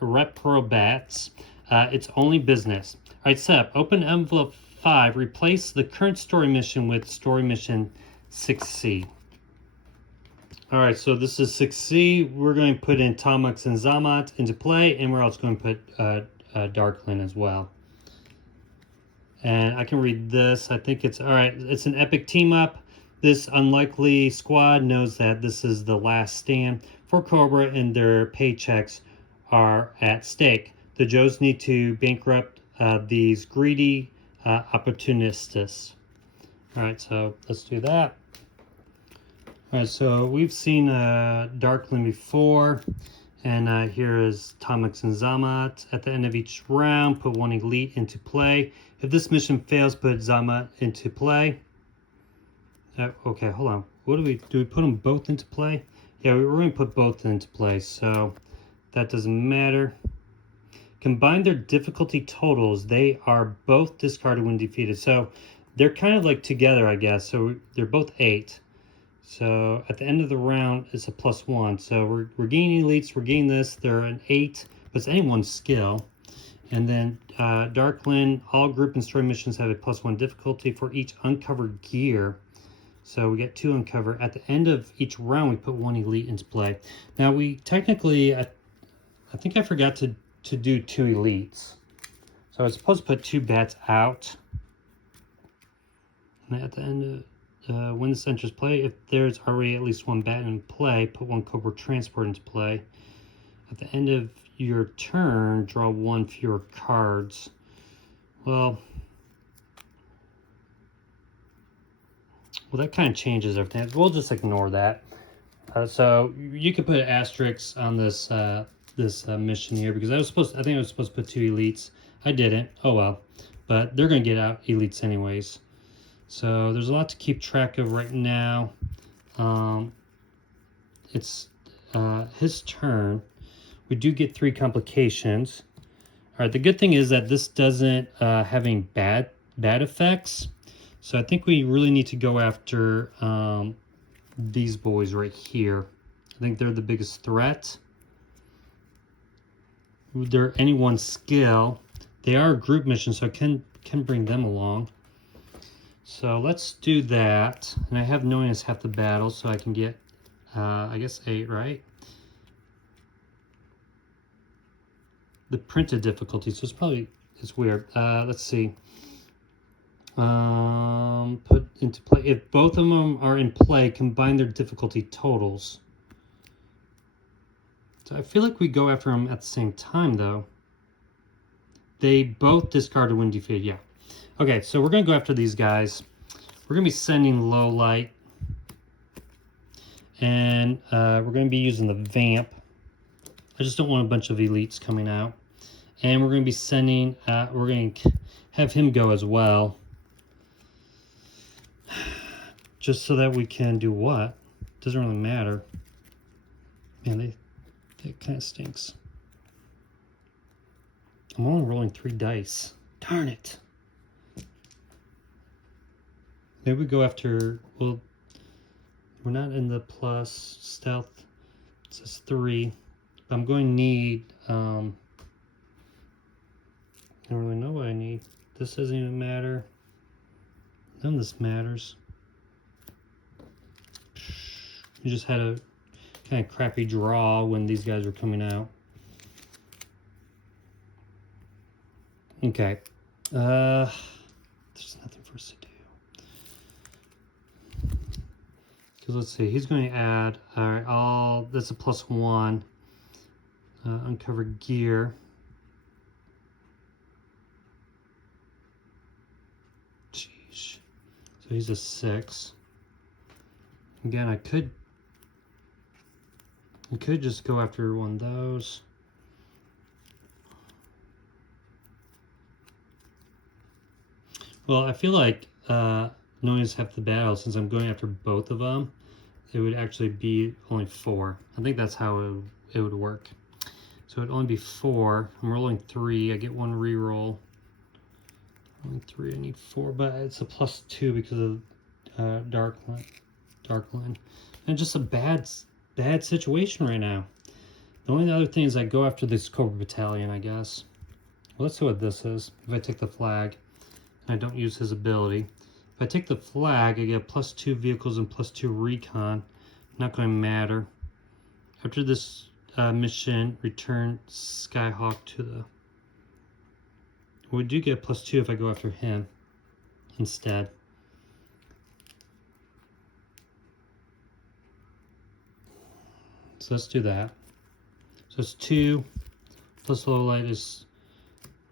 reprobats, it's only business. All right, Sep, open envelope 5. Replace the current story mission with story mission 6C. All right, so this is 6C. We're going to put in Tomax and Zamat into play, and we're also going to put Darklyn as well. And I can read this. I think it's, all right, it's an epic team up. This unlikely squad knows that this is the last stand for Cobra and their paychecks are at stake. The Joes need to bankrupt these greedy opportunists. All right, so let's do that. All right, so we've seen Darklyn before, and here is Tomax and Zamat. At the end of each round, put 1 elite into play. If this mission fails, put Zamat into play. Okay, hold on. What do we put them both into play? Yeah, we're going to put both into play, so that doesn't matter. Combine their difficulty totals. They are both discarded when defeated. So they're kind of like together, I guess. So they're both 8. So at the end of the round, it's a +1. So we're gaining elites. We're gaining this. They're an 8, but it's anyone's skill. And then Darklyn, all group and story missions have a +1 difficulty for each uncovered gear. So we get 2 uncover. At the end of each round, we put 1 elite into play. Now we technically, I think I forgot to do 2 elites. So I was supposed to put 2 bats out. And at the end of, when this enters play, if there's already at least 1 bat in play, put 1 Cobra transport into play. At the end of your turn, draw 1 fewer cards. Well, that kind of changes everything. We'll just ignore that. So you could put asterisks on this mission here because I think I was supposed to put 2 elites. I didn't. Oh well. But they're going to get out elites anyways. So there's a lot to keep track of right now. It's his turn. We do get 3 complications. All right, the good thing is that this doesn't have any bad effects. So I think we really need to go after these boys right here. I think they're the biggest threat. They're anyone's skill. They are a group mission, so it can can bring them along. So let's do that. And I have knowing is half the battle, so I can get, I guess 8, right? The printed difficulty, so it's weird. Let's see. Put into play. If both of them are in play, combine their difficulty totals. So I feel like we go after them at the same time, though. They both discarded when defeated, yeah. Okay, so we're going to go after these guys. We're going to be sending low light. And we're going to be using the vamp. I just don't want a bunch of elites coming out. And we're going to be sending, we're going to have him go as well. Just so that we can do what? Doesn't really matter. Man, it kind of stinks. I'm only rolling 3 dice. Darn it. Maybe we go after, well, we're not in the plus stealth. It says 3. But I'm going to need, I don't really know what I need. This doesn't even matter. None of this matters. You just had a kind of crappy draw when these guys were coming out. Okay. There's nothing for us to do. Because let's see, he's going to add, all right, that's a +1. Uncover gear. Jeez. So he's a 6. Again, I could just go after one of those. Well, I feel like knowing is half the battle, since I'm going after both of them, it would actually be only 4. I think that's how it would work. So it would only be 4. I'm rolling 3. I get 1 reroll. Only 3. I need 4, but it's a +2 because of dark line. And just a bad situation right now. The only other thing is I go after this Cobra Battalion, I guess. Well, let's see what this is. If I take the flag, and I don't use his ability. If I take the flag, I get +2 vehicles and +2 recon. Not going to matter. After this mission, return Skyhawk to the... We do get +2 if I go after him instead. So let's do that. So it's 2 plus low light is...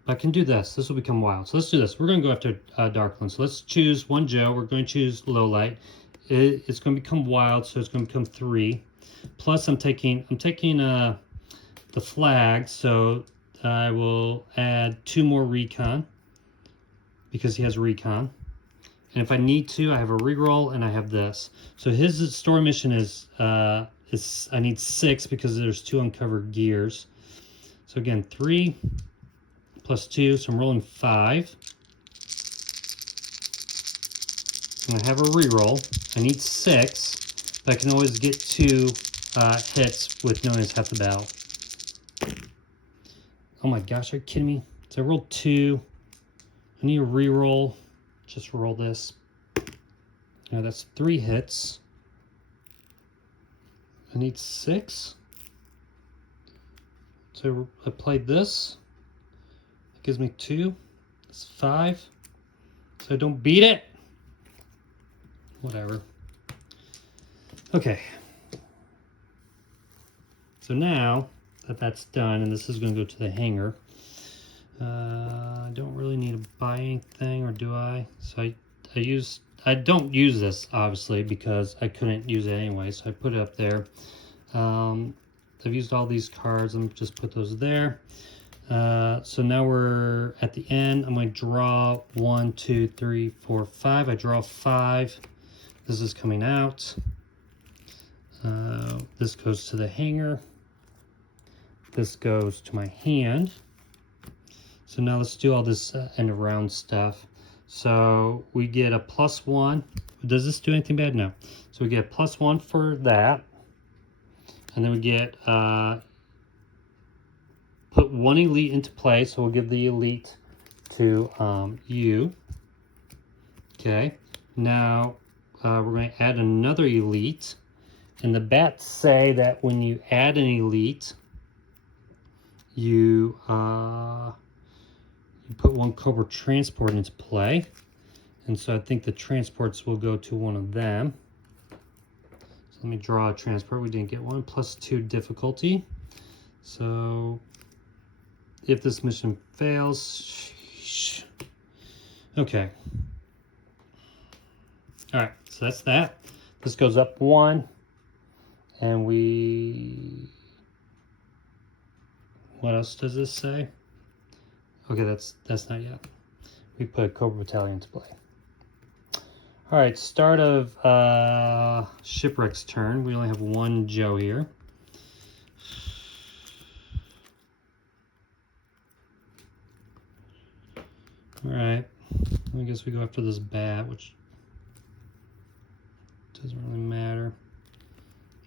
I can do this. This will become wild. So let's do this. We're going to go after Darkland. So let's choose one Joe. We're going to choose low light. It's going to become wild, so it's going to become 3. Plus, I'm taking the flag, so I will add 2 more recon because he has recon. And if I need to, I have a reroll and I have this. So his story mission is I need 6 because there's 2 uncovered gears. So again, 3 plus 2, so I'm rolling 5. And I have a reroll. I need 6, but I can always get 2 hits with knowing it's half the battle. Oh my gosh, are you kidding me? So I rolled 2. I need a reroll. Just roll this. Now that's 3 hits. I need 6. So I played this. It gives me 2. It's 5. So I don't beat it. Whatever. Okay. So now that that's done, and this is going to go to the hangar. I don't really need to buy anything, or do I? So I don't use this obviously because I couldn't use it anyway, so I put it up there. I've used all these cards. I'm just put those there. So now we're at the end. I'm going to draw 1, 2, 3, 4, 5. I draw 5. This is coming out. This goes to the hanger. This goes to my hand. So now let's do all this end of round stuff. So we get a +1. Does this do anything bad? No. So we get a +1 for that. And then we get, put 1 elite into play. So we'll give the elite to you. Okay, now we're going to add another elite. And the bats say that when you add an elite, you put one Cobra transport into play. And so I think the transports will go to one of them. So let me draw a transport. We didn't get one. +2 difficulty. So if this mission fails, sheesh. Okay. All right, so that's that. This goes up 1, and what else does this say? Okay, that's not yet. We put Cobra Battalion to play. All right, start of Shipwreck's turn. We only have 1 Joe here. All right, I guess we go after this bat, which doesn't really matter.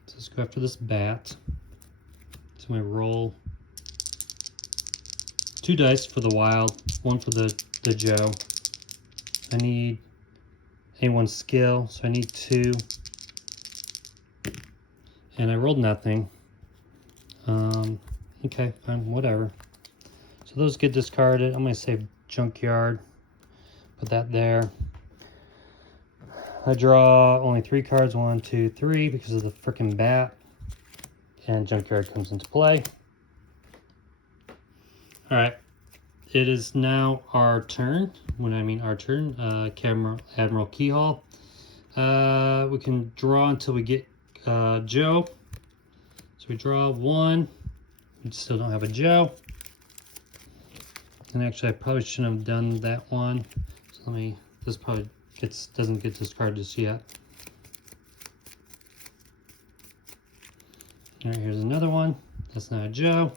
So let's go after this bat. So I roll 2 dice for the wild, 1 for the Joe. I need A1 skill, so I need 2. And I rolled nothing. Okay, fine, whatever. So those get discarded. I'm going to save Junkyard. Put that there. I draw only 3 cards, 1, 2, 3, because of the frickin' bat. And Junkyard comes into play. Alright. It is now our turn. When I mean our turn, Admiral Keyhall. We can draw until we get Joe. So we draw 1. We still don't have a Joe. And actually, I probably shouldn't have done that one. So this probably doesn't get discarded just yet. All right, here's another one. That's not a Joe.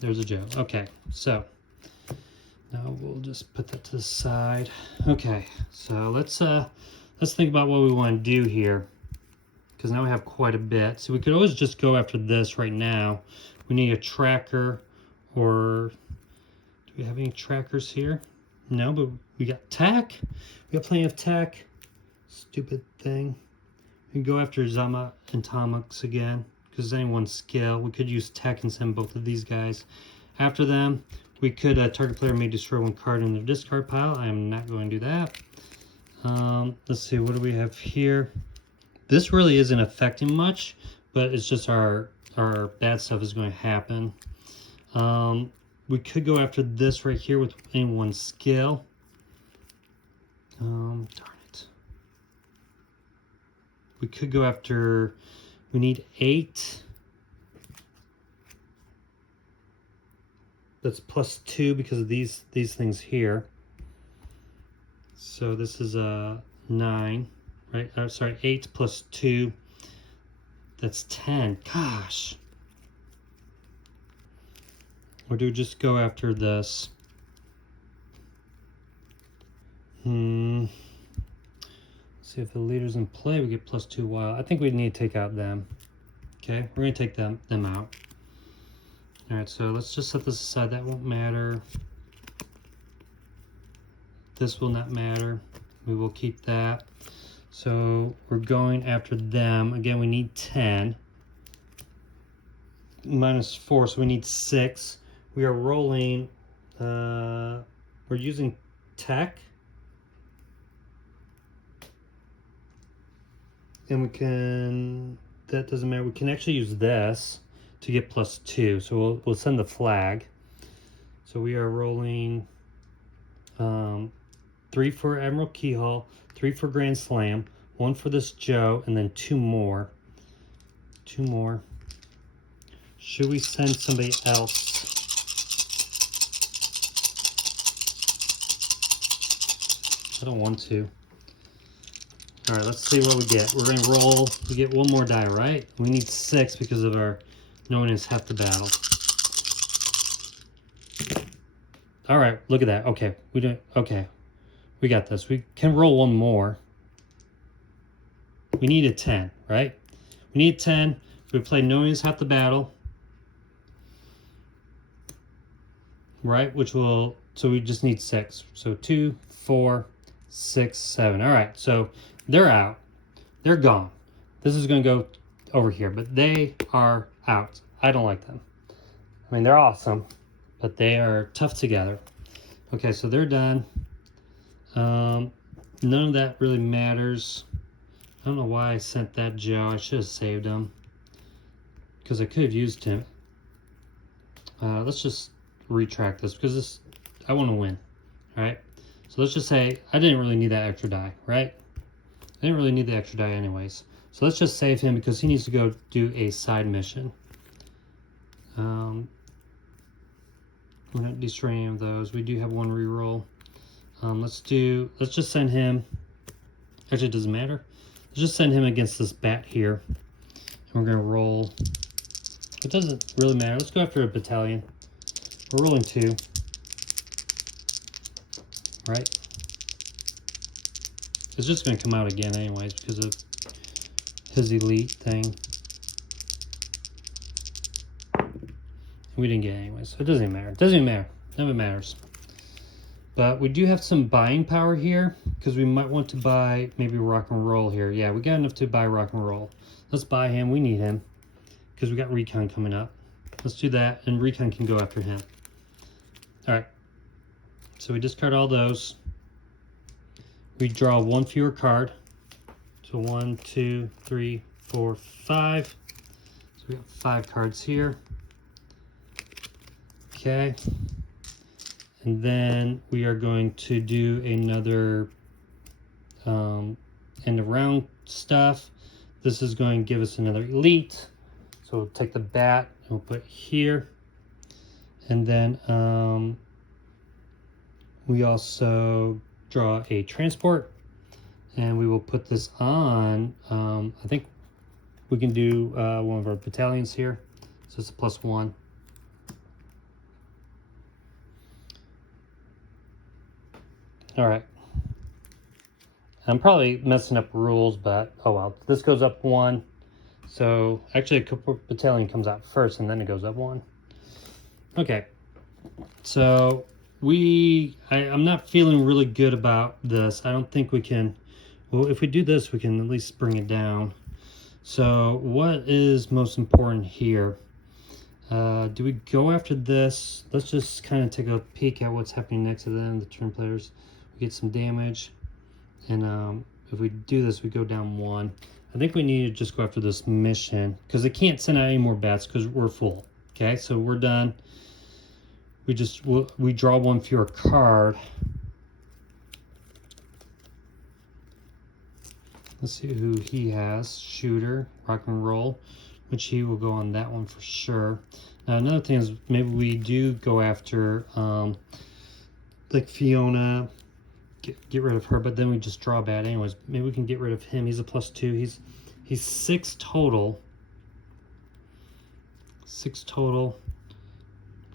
There's a Joe. Okay, so now we'll just put that to the side. Okay, so let's think about what we want to do here, because now we have quite a bit. So we could always just go after this right now. We need a tracker, or do we have any trackers here? No, but we got tech. We got plenty of tech. Stupid thing. We can go after Zama and Tomux again, because it's only 1 skill. We could use tech and send both of these guys after them. We could, target player may destroy 1 card in their discard pile. I am not going to do that. Let's see, what do we have here? This really isn't affecting much, but it's just our bad stuff is going to happen. We could go after this right here with any 1 skill. Darn it. We could go after, we need 8. That's +2 because of these things here. So this is a 9, right? Sorry, 8 + 2. That's 10. Gosh. Or do we just go after this? Let's see, if the leader's in play, we get +2 wild. I think we need to take out them. Okay, we're going to take them out. All right, so let's just set this aside. That won't matter. This will not matter. We will keep that. So we're going after them. Again, we need 10. -4, so we need 6. We are rolling, we're using tech. And we can, that doesn't matter. We can actually use this to get +2. So we'll send the flag. So we are rolling 3 for Admiral Keyhall, 3 for Grand Slam, 1 for this Joe, and then 2 more. 2 more. Should we send somebody else? I don't want to. All right, let's see what we get. We're gonna roll. We get 1 more die, right? We need 6 because of our knowing it's half the battle. All right, look at that. Okay, we don't. Okay, we got this. We can roll 1 more. We need a 10, right? We need 10. We play knowing it's half the battle, right? Which will So we just need 6. So 2, 4, 6, 7. All right, so they're out. They're gone. This is going to go over here, but they are out. I don't like them. I mean, they're awesome, but they are tough together. Okay, so they're done. None of that really matters. I don't know why I sent that Joe. I should have saved him because I could have used him. Let's just retract this because this, I want to win. All right. So let's just say I didn't really need that extra die, right? I didn't really need the extra die anyways. So let's just save him because he needs to go do a side mission. We're not destroying any of those. We do have one reroll. Let's just send him. Actually, it doesn't matter. Let's just send him against this bat here. And we're going to roll. It doesn't really matter. Let's go after a battalion. We're rolling 2. Right? It's just going to come out again anyways because of his elite thing. We didn't get it anyways, so it doesn't even matter. It doesn't even matter. None of it matters. But we do have some buying power here because we might want to buy maybe rock and roll here. Yeah, we got enough to buy rock and roll. Let's buy him. We need him because we got recon coming up. Let's do that, and recon can go after him. All right. So we discard all those. We draw 1 fewer card. So 1, 2, 3, 4, 5. So we got 5 cards here. Okay. And then we are going to do another end of round stuff. This is going to give us another elite. So we'll take the bat and we'll put here. And then we also draw a transport. And we will put this on. I think we can do one of our battalions here. So it's a +1. All right. I'm probably messing up rules, but oh well. This goes up 1. So actually a battalion comes out first and then it goes up 1. Okay. So I'm not feeling really good about this. I don't think we can, well, if we do this, we can at least bring it down. So what is most important here? Do we go after this? Let's just kind of take a peek at what's happening next to them, the turn players. We get some damage, and if we do this, we go down 1. I think we need to just go after this mission because they can't send out any more bats because we're full. Okay, so we're done. We draw 1 fewer card. Let's see who he has. Shooter, rock and roll, which he will go on that one for sure. Now another thing is maybe we do go after like Fiona. Get rid of her, but then we just draw bad anyways. Maybe we can get rid of him. He's a +2. He's 6 total. 6 total.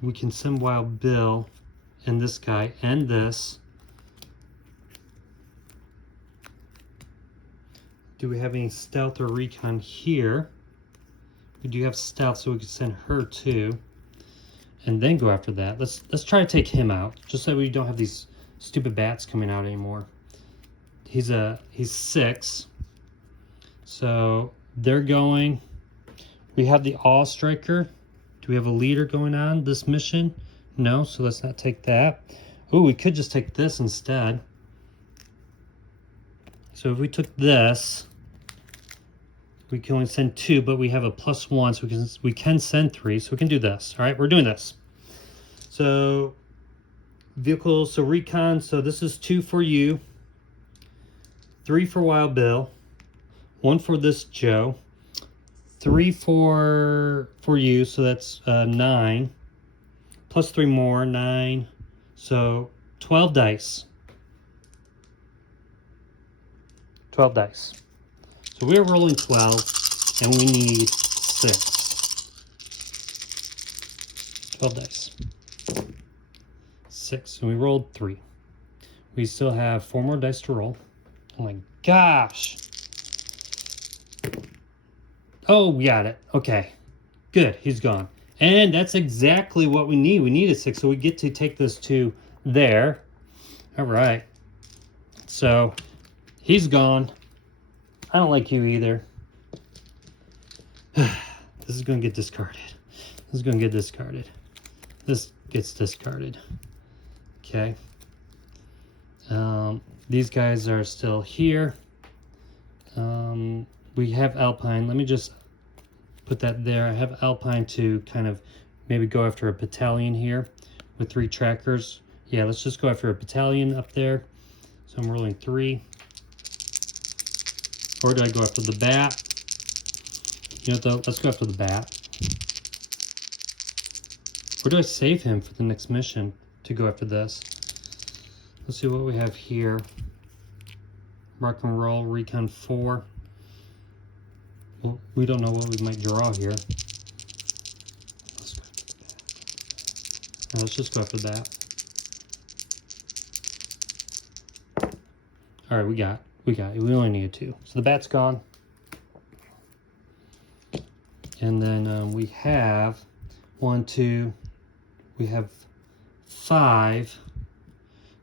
We can send Wild Bill and this guy and this. Do we have any stealth or recon here? We do have stealth, so we can send her too. And then go after that. Let's try to take him out, just so we don't have these stupid bats coming out anymore. He's 6. So they're going. We have the all striker. Do we have a leader going on this mission? No, so let's not take that. Oh, we could just take this instead. So if we took this, we can only send 2, but we have a +1, so we can send 3, so we can do this. All right, we're doing this. So vehicles, so recon, so this is 2 for you, 3 for Wild Bill, 1 for this Joe, 3 for you, so that's 9, plus 3 more, 9, so 12 dice. 12 dice. So we're rolling 12, and we need 6. 12 dice. 6, and we rolled 3. We still have 4 more dice to roll. Oh my gosh. Oh, we got it. Okay. Good. He's gone. And that's exactly what we need. We need a 6, so we get to take this to there. All right. So he's gone. I don't like you either. This is going to get discarded. This is going to get discarded. This gets discarded. Okay. These guys are still here. We have Alpine. Let me just put that there. I have Alpine to kind of maybe go after a battalion here with 3 trackers. Yeah, let's just go after a battalion up there. So I'm rolling 3. Or do I go after the bat? You know what, let's go after the bat. Or do I save him for the next mission to go after this? Let's see what we have here. Rock and roll, recon 4. Well, we don't know what we might draw here. Let's just go after that. All right, we got it. We only needed 2. So the bat's gone. And then we have 1, 2, we have 5.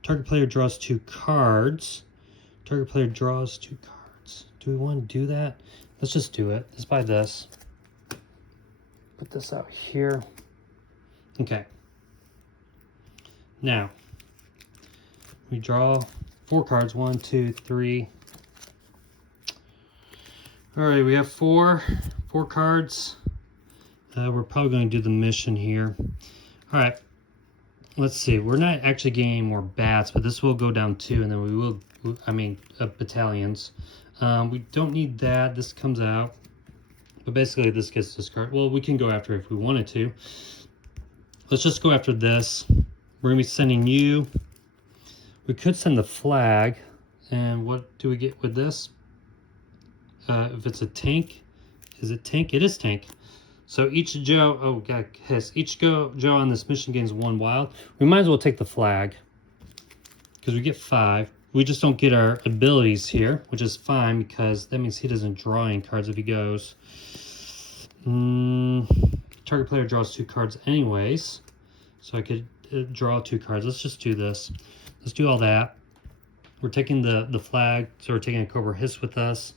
Target player draws 2 cards. Target player draws 2 cards. Do we want to do that? Let's just do it. Let's buy this. Put this out here. Okay. Now, we draw 4 cards. 1, 2, 3. All right, we have 4 cards. We're probably going to do the mission here. All right, let's see. We're not actually getting any more bats, but this will go down 2, and then we will, battalions. We don't need that. This comes out. But basically, this gets discarded. Well, we can go after it if we wanted to. Let's just go after this. We're going to be sending you. We could send the flag. And what do we get with this? If it's a tank, is it tank? It is tank. So each Joe, oh god, hiss. Each Joe on this mission gains 1 wild. We might as well take the flag because we get 5. We just don't get our abilities here, which is fine because that means he doesn't draw any cards if he goes. Target player draws 2 cards anyways, so I could draw 2 cards. Let's just do this. Let's do all that. We're taking the flag, so we're taking a Cobra Hiss with us.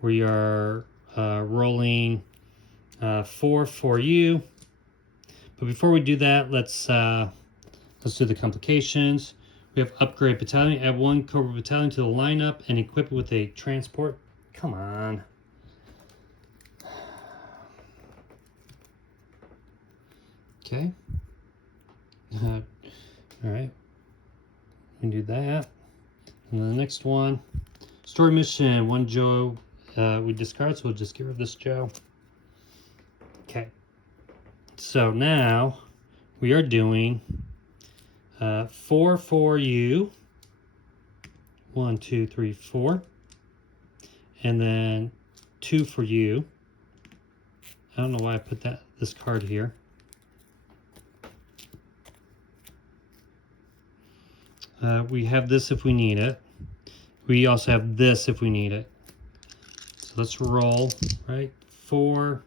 We are rolling 4 for you. But before we do that, let's do the complications. We have upgrade battalion. Add 1 Cobra battalion to the lineup and equip it with a transport. Come on. Okay. All right. We can do that. And then the next one, story mission. 1 Joe we discard, so we'll just get rid of this Joe. Okay. So now we are doing 4 for you. 1, 2, 3, 4. And then 2 for you. I don't know why I put this card here. We have this if we need it. We also have this if we need it. So let's roll, right? 4.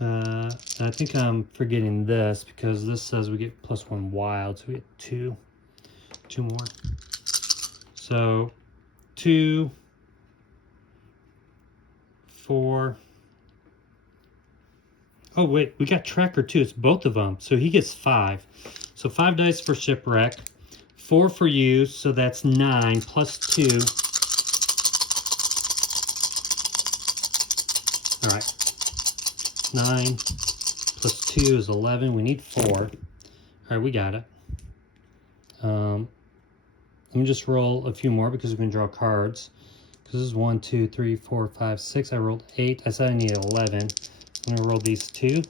I think I'm forgetting this because this says we get +1 wild, so we get 2 more. So 2, 4. Oh wait, we got tracker too. It's both of them, so he gets 5. So 5 dice for shipwreck, 4 for you, so that's 9 plus 2. All right. 9 plus 2 is 11. We need 4. All right, we got it. Let me just roll a few more because we can draw cards. Because this is 1, 2, 3, 4, 5, 6. I rolled 8. I said I needed 11. I'm going to roll these 2.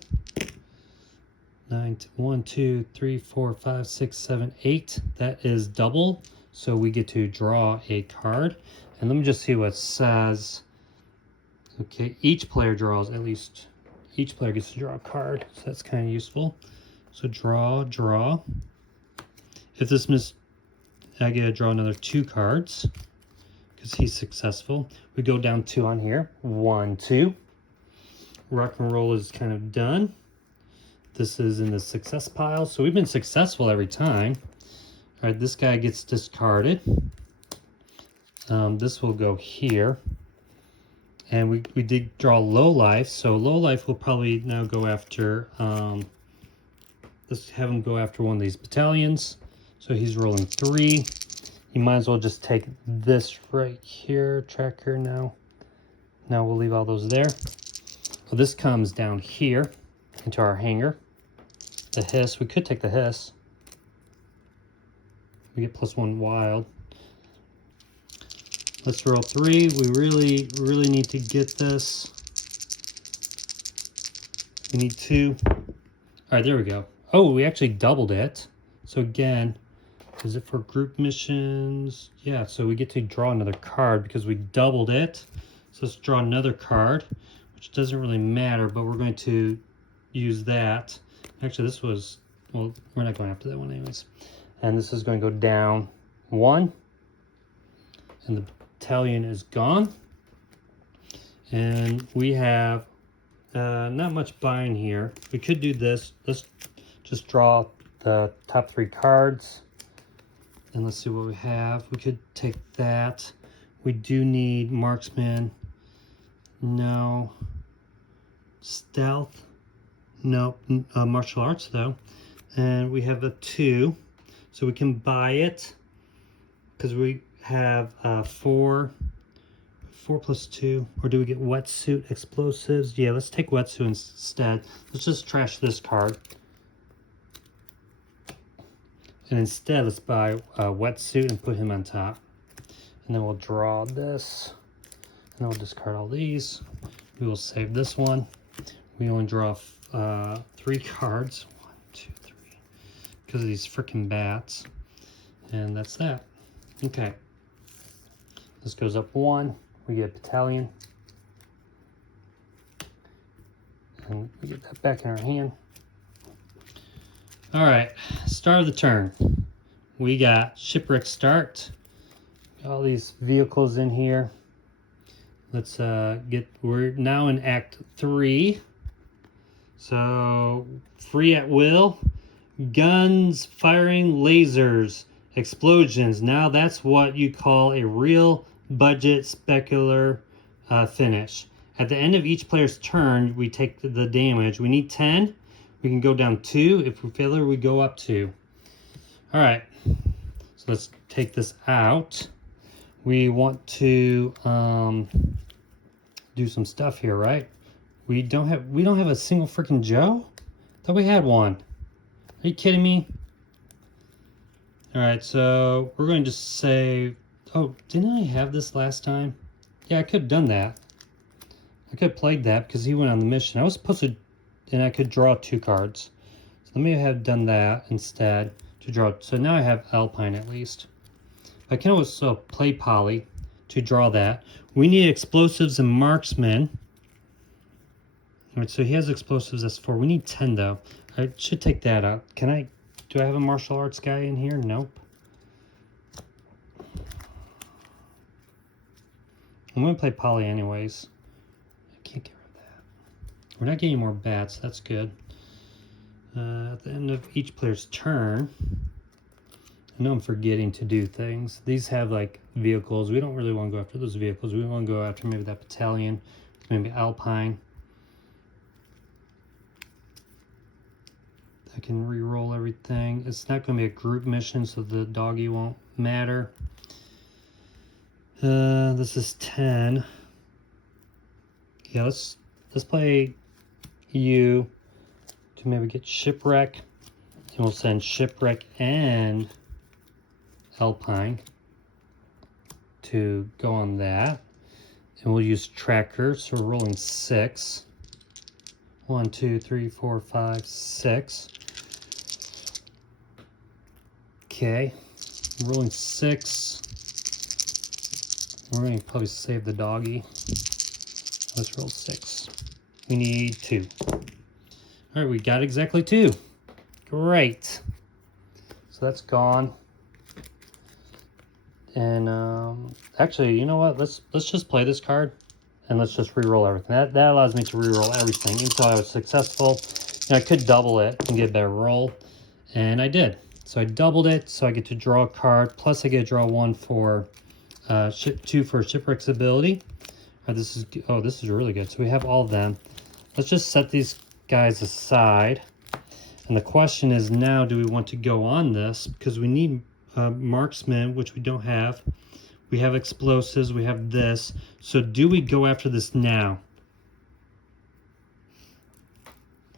9, 1, 2, 3, 4, 5, 6, 7, 8. That is double. So we get to draw a card. And let me just see what it says. Okay, each player draws at least. Each player gets to draw a card, so that's kind of useful. So draw. If this miss, I get to draw another 2 cards because he's successful. We go down 2 on here. 1, 2. Rock and roll is kind of done. this is in the success pile. So we've been successful every time. All right, this guy gets discarded. This will go here. And we did draw low life, so low life will probably now go after, let's have him go after one of these battalions. So he's rolling 3. You might as well just take this right here, tracker now. Now we'll leave all those there. Well, this comes down here into our hanger. The hiss, we could take the hiss. We get +1 wild. Let's roll 3. We really need to get this. We need 2. All right, there we go. Oh, we actually doubled it. So again, is it for group missions? Yeah, so we get to draw another card because we doubled it. So let's draw another card, which doesn't really matter, but we're going to use that. Actually, this was, well, we're not going after that one anyways. And this is going to go down 1. And the battalion is gone. And we have not much buying here. We could do this. Let's just draw the top 3 cards. And let's see what we have. We could take that. We do need marksman. No. Stealth. No. Martial arts though. And we have a 2. So we can buy it. Because we have 4 plus 2. Or do we get wetsuit explosives? Yeah, let's take wetsuit instead. Let's just trash this card. And instead, let's buy a wetsuit and put him on top. And then we'll draw this. And then we'll discard all these. We will save this one. We only draw 3 cards. 1, 2, 3. Because of these freaking bats. And that's that. Okay. This goes up 1. We get a battalion. And we get that back in our hand. All right, start of the turn. We got shipwreck start. All these vehicles in here. Let's we're now in Act 3. So, free at will. Guns, firing, lasers, explosions. Now that's what you call a real budget specular finish. At the end of each player's turn, we take the damage. We need 10. We can go down 2. If we fail, we go up 2. All right. So let's take this out. We want to do some stuff here, right? We don't have a single freaking Joe? Thought we had one. Are you kidding me? All right, so we're going to just say, oh, didn't I have this last time? Yeah, I could have done that. I could have played that because he went on the mission. I was supposed to, and I could draw 2 cards. So let me have done that instead to draw. So now I have Alpine at least. I can also play Poly to draw that. We need explosives and marksmen. All right, so he has explosives, that's 4. We need 10 though. I should take that out. Do I have a martial arts guy in here? Nope. I'm gonna play Poly anyways. I can't get rid of that. We're not getting more bats, that's good. At the end of each player's turn, I know I'm forgetting to do things. These have like vehicles. We don't really want to go after those vehicles. We want to go after maybe that battalion, maybe Alpine. I can re-roll everything. It's not going to be a group mission, so the doggy won't matter. This is 10. Yeah, let's play you to maybe get Shipwreck. And we'll send Shipwreck and Alpine to go on that. And we'll use Tracker, so we're rolling 6. 1, 2, 3, 4, 5, 6. Okay, rolling 6. We're going to probably save the doggy. Let's roll 6. We need 2. All right, we got exactly 2. Great. So that's gone. And actually, you know what? Let's just play this card, and let's just re-roll everything. That allows me to re-roll everything. Even though I was successful, Now, I could double it and get a better roll, and I did. So I doubled it, so I get to draw a card, plus I get to draw one for two for Shipwreck's ability. This is really good. So we have all of them. Let's just set these guys aside. And the question is now, do we want to go on this? Because we need marksman, which we don't have. We have explosives, we have this. So do we go after this now?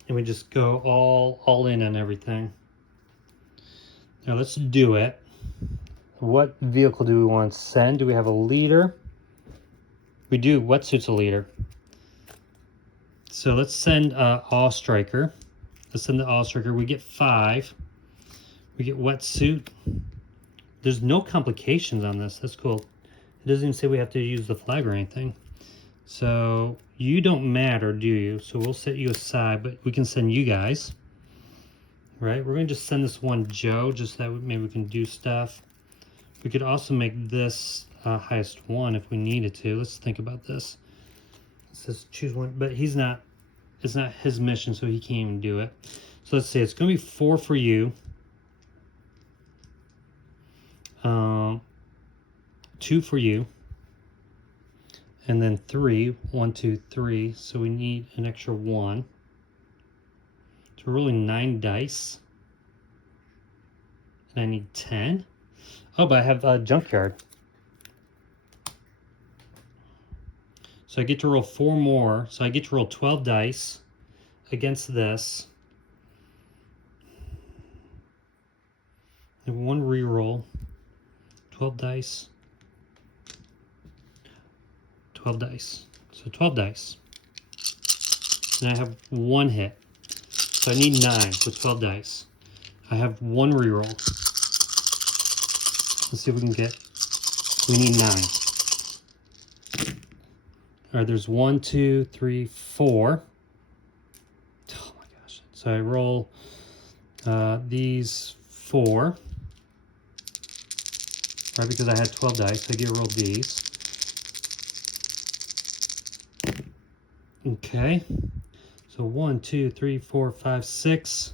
And we just go all in on everything. Now let's do it. What vehicle do we want to send? Do we have a leader? We do. Wetsuit's a leader. So let's send All Striker. Let's send the All Striker. We get 5. We get Wetsuit. There's no complications on this. That's cool. It doesn't even say we have to use the flag or anything. So you don't matter, do you? So we'll set you aside, but we can send you guys. Right? We're going to just send this one Joe, just that maybe we can do stuff. We could also make this highest one if we needed to. Let's think about this. It says choose one, but he's not. It's not his mission, so he can't even do it. So let's see. It's going to be 4 for you. 2 for you. And then 3. 1, 2, 3. So we need an extra 1. So we're rolling 9 dice. And I need 10. Oh, but I have a junkyard. So I get to roll 4 more. So I get to roll 12 dice against this. And 1 reroll. 12 dice. 12 dice. So 12 dice. And I have 1 hit. So I need 9 with 12 dice. I have 1 reroll. Let's see if we can get. We need 9. All right, there's 1, 2, 3, 4. Oh my gosh. So I roll these 4. Right, because I had 12 dice, I get to roll these. Okay. So 1, 2, 3, 4, 5, 6.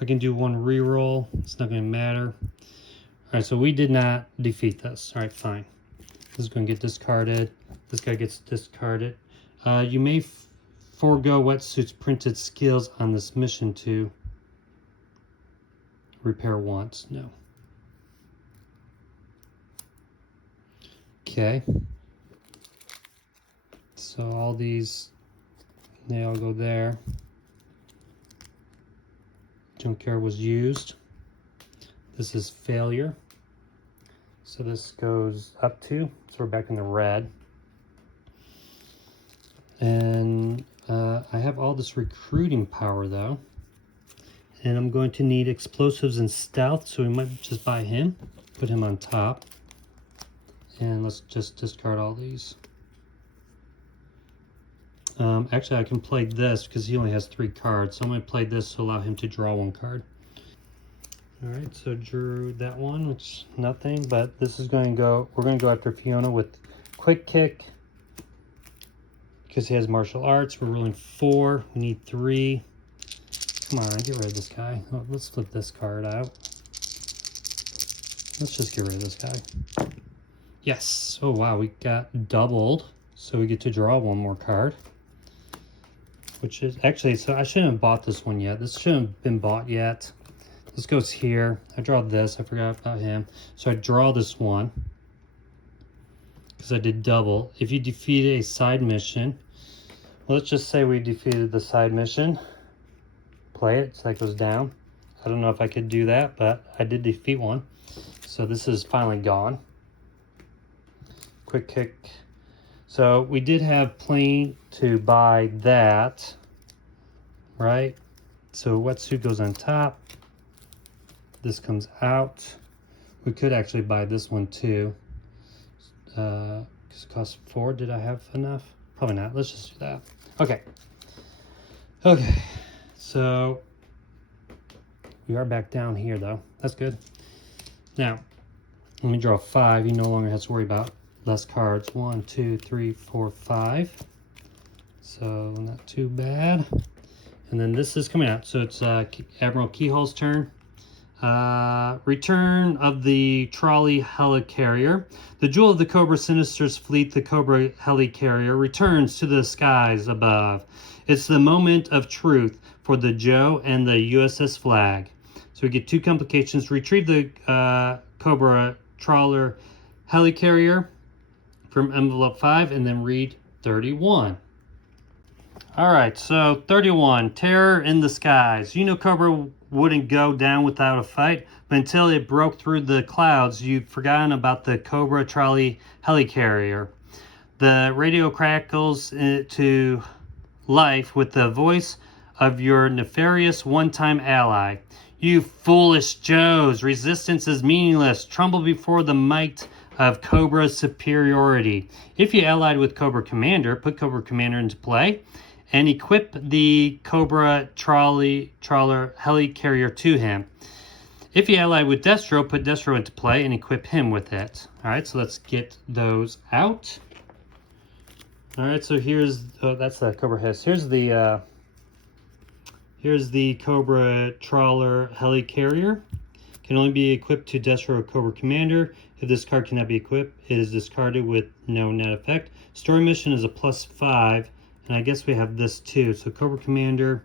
I can do 1 reroll. It's not going to matter. All right, so we did not defeat this. All right, fine. This is going to get discarded. This guy gets discarded. You may forego Wetsuit's printed skills on this mission to repair once. No. Okay. So all these, they all go there. Junkyard was used. This is failure. So this goes up 2. So we're back in the red. And I have all this recruiting power though. And I'm going to need explosives and stealth. So we might just buy him. Put him on top. And let's just discard all these. Actually, I can play this because he only has 3 cards. So I'm going to play this to allow him to draw 1 card. Alright, so drew that one, which is nothing, but this is going to go, we're going to go after Fiona with Quick Kick. Because he has martial arts, we're rolling 4, we need 3. Come on, get rid of this guy. Oh, let's flip this card out. Let's just get rid of this guy. Yes, oh wow, we got doubled. So we get to draw 1 more card. Which is, actually, so I shouldn't have bought this one yet. This shouldn't have been bought yet. This goes here. I draw this. I forgot about him. So I draw this one. Because I did double. If you defeated a side mission. Well, let's just say we defeated the side mission. Play it. So that goes down. I don't know if I could do that. But I did defeat one. So this is finally gone. Quick Kick. So we did have plenty to buy that. Right? So Wetsuit goes on top. This comes out. We could actually buy this one too. Because it costs 4. Did I have enough? Probably not. Let's just do that. Okay. Okay. So we are back down here though. That's good. Now, let me draw 5. He no longer has to worry about less cards. 1, 2, 3, 4, 5. So not too bad. And then this is coming out. So it's Admiral Keyhole's turn. Return of the trolley helicarrier. The jewel of the Cobra Sinister's fleet, the Cobra helicarrier, returns to the skies above. It's the moment of truth for the Joe and the USS Flagg. So we get 2 complications. Retrieve the Cobra trawler helicarrier from envelope 5 and then read 31. All right, so 31, terror in the skies. You know Cobra wouldn't go down without a fight, but until it broke through the clouds, you'd forgotten about the Cobra trolley helicarrier. The radio crackles to life with the voice of your nefarious one-time ally. You foolish Joes, resistance is meaningless. Tremble before the might of Cobra's superiority. If you allied with Cobra Commander, put Cobra Commander into play and equip the Cobra trawler helicarrier to him. If you allied with Destro, put Destro into play and equip him with it. All right, so let's get those out. All right, so here's that's the Cobra Hiss. Here's the Cobra trawler helicarrier. Can only be equipped to Destro or Cobra Commander. If this card cannot be equipped, it is discarded with no net effect. Story mission is a +5. And I guess we have this too. So Cobra Commander,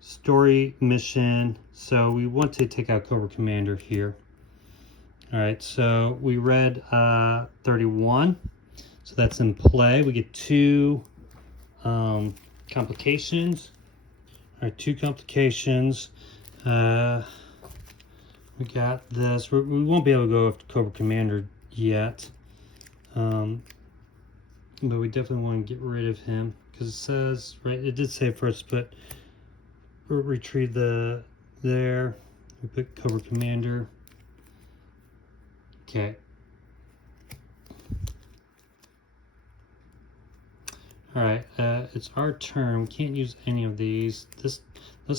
story mission. So we want to take out Cobra Commander here. All right, so we read 31. So that's in play. We get 2 complications. All right, 2 complications. We got this. We won't be able to go after Cobra Commander yet. But we definitely want to get rid of him. Because it says, right, it did say first, but retrieve there. We put Cobra Commander. Okay. All right, it's our turn. We can't use any of these. Let's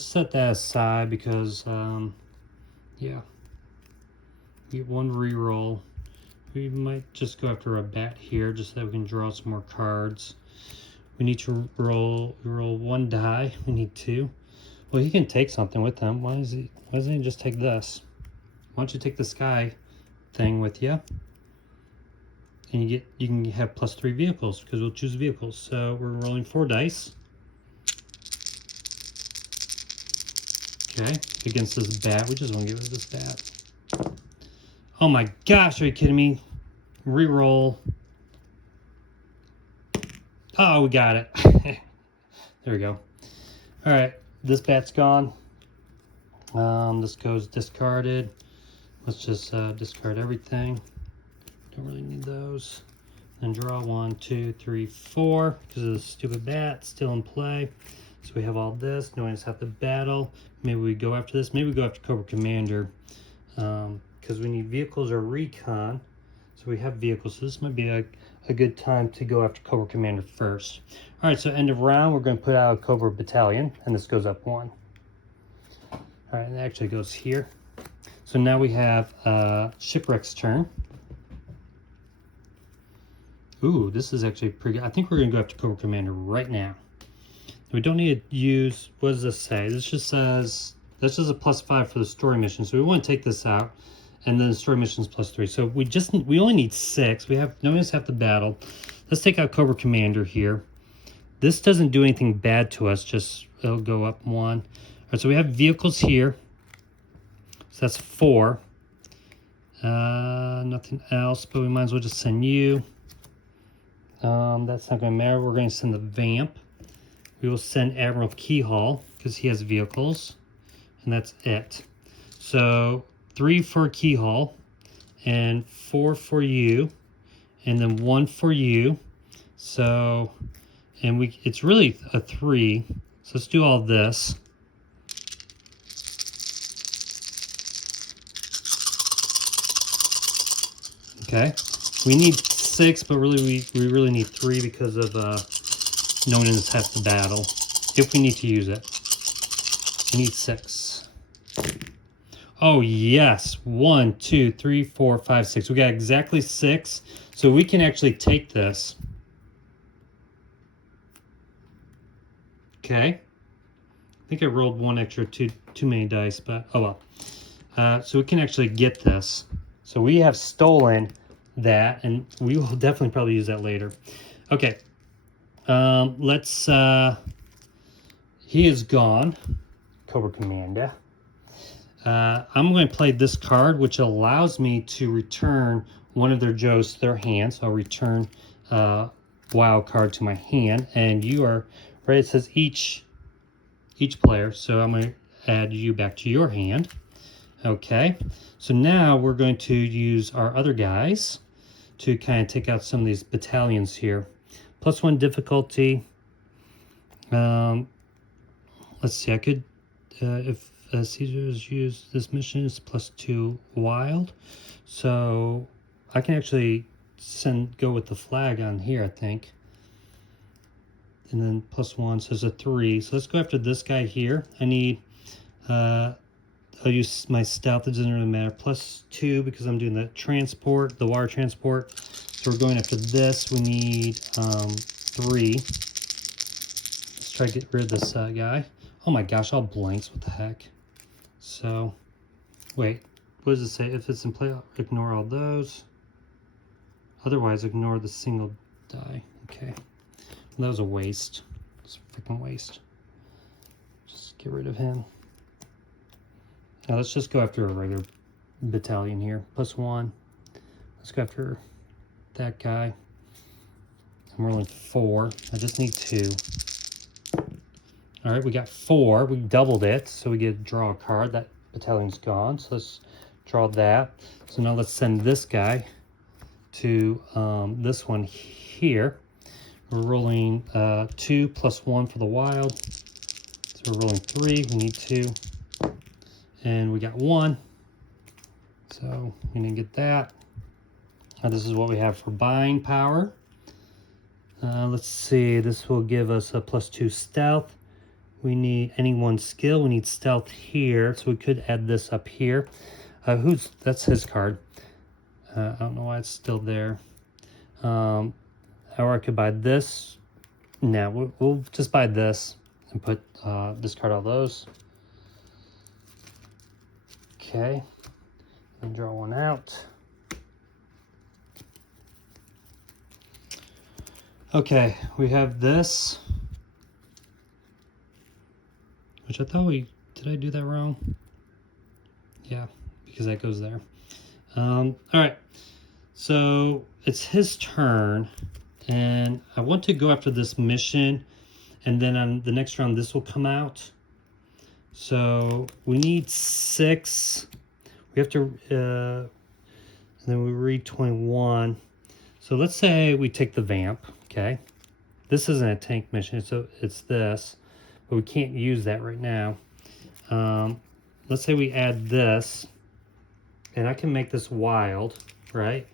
set that aside because, yeah. Get 1 reroll. We might just go after a bat here, just so that we can draw some more cards. We need to roll 1 die. We need 2. Well, he can take something with him. Why doesn't he just take this? Why don't you take the sky thing with you? And you can have +3 vehicles because we'll choose vehicles. So we're rolling 4 dice. Okay, against this bat. We just want to get rid of this bat. Oh my gosh, are you kidding me? Reroll. Oh, we got it. There we go. All right, this bat's gone. This goes discarded. Let's just discard everything. Don't really need those. And draw 1, 2, 3, 4 because of the stupid bat still in play. So we have all this. No one has to battle. Maybe we go after this. Maybe we go after Cobra Commander because we need vehicles or recon. So we have vehicles. So this might be a good time to go after Cobra Commander first. All right, so end of round, we're going to put out a Cobra Battalion, and this goes up 1. All right, and it actually goes here. So now we have Shipwreck's turn. Ooh, this is actually pretty good. I think we're going to go after Cobra Commander right now. We don't need to use, what does this say? This just says, this is a +5 for the story mission. So we want to take this out. And then the story mission is +3. So we only need 6. No one has to battle. Let's take out Cobra Commander here. This doesn't do anything bad to us, just it'll go up 1. All right, so we have vehicles here. So that's 4. Nothing else, but we might as well just send you. That's not going to matter. We're going to send the Vamp. We will send Admiral Keyhole because he has vehicles. And that's it. So 3 for Keyhole and 4 for you and then 1 for you. So, and it's really a 3. So let's do all this. Okay, we need 6, but really we really need 3 because of no one has to battle. If we need to use it, we need 6. Oh yes, 1, 2, 3, 4, 5, 6. We got exactly 6, so we can actually take this. Okay, think I rolled one extra too many dice, but oh well. So we can actually get this. So we have stolen that, and we will definitely probably use that later. Okay. Let's. He is gone. Cobra Commander. I'm going to play this card, which allows me to return one of their Joes to their hand. So I'll return wild card to my hand, and you are right. It says each player, so I'm going to add you back to your hand. Okay, so now we're going to use our other guys to kind of take out some of these battalions here. +1 difficulty. Let's see, I could, if Caesar's used this mission, it's +2 wild. So I can actually go with the flag on here, I think. And then +1, so there's a 3. So let's go after this guy here. I need, I'll use my stealth, it doesn't really matter. +2 because I'm doing the transport, the water transport. So we're going after this. We need 3. Let's try to get rid of this guy. Oh my gosh, all blanks, what the heck. So, wait, what does it say? If it's in play, ignore all those. Otherwise, ignore the single die. Okay, that was a waste. It's a freaking waste. Just get rid of him. Now let's just go after a regular battalion here. +1. Let's go after that guy. I'm rolling 4. I just need 2. All right, we got 4. We doubled it, so we get to draw a card. That battalion's gone, so let's draw that. So now let's send this guy to this one here. We're rolling 2 +1 for the wild. So we're rolling 3. We need 2. And we got 1. So we didn't get that. Now this is what we have for buying power. Let's see, this will give us a +2 stealth. We need any one skill. We need stealth here, so we could add this up here. That's his card. I don't know why it's still there. Or I could buy this. No, we'll just buy this and put discard all those. Okay, and draw one out. Okay, we have this. Which I thought did I do that wrong? Yeah, because that goes there. All right, so it's his turn, and I want to go after this mission, and then on the next round, this will come out. So we need 6. We have to, and then we read 21. So let's say we take the vamp, okay? This isn't a tank mission, so it's this. But we can't use that right now. Let's say we add this, and I can make this wild, right?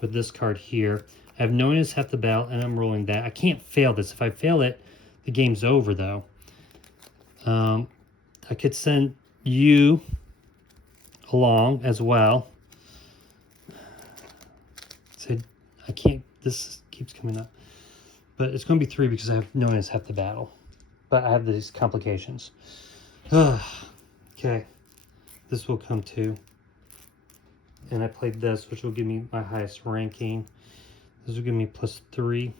With this card here. I have knowing is half the battle, and I'm rolling that. I can't fail this. If I fail it, the game's over, though. I could send you along as well. So I can't, this keeps coming up. But it's going to be 3 because I have knowing is half the battle. But I have these complications. Okay, this will come too. And I played this, which will give me my highest ranking. This will give me +3.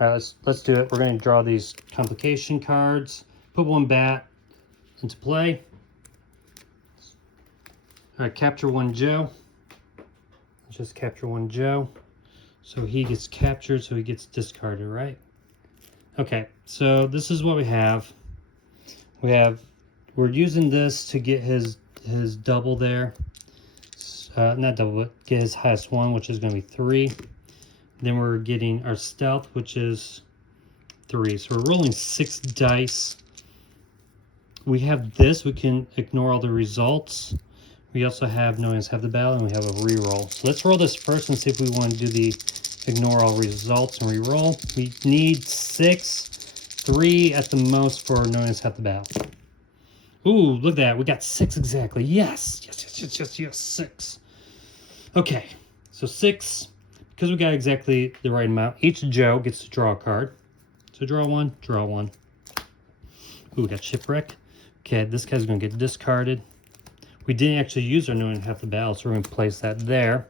All right, let's do it. We're going to draw these complication cards. Put one bat into play. All right, capture one Joe. Let's just capture one Joe. So he gets captured, so he gets discarded, right? Okay, so this is what we have. We're using this to get his double there. Not double, but get his highest one, which is going to be 3. Then we're getting our stealth, which is 3. So we're rolling 6 dice. We have this. We can ignore all the results. We also have knowing is half the battle, and we have a reroll. So let's roll this first and see if we want to do the ignore all results and reroll. We need 6, 3 at the most for knowing is half the battle. Ooh, look at that. We got 6 exactly. Yes, 6. Okay, so 6, because we got exactly the right amount. Each Joe gets to draw a card. So draw one, draw one. Ooh, we got Shipwreck. Okay, this guy's going to get discarded. We didn't actually use our knowing half the battle, so we're going to place that there.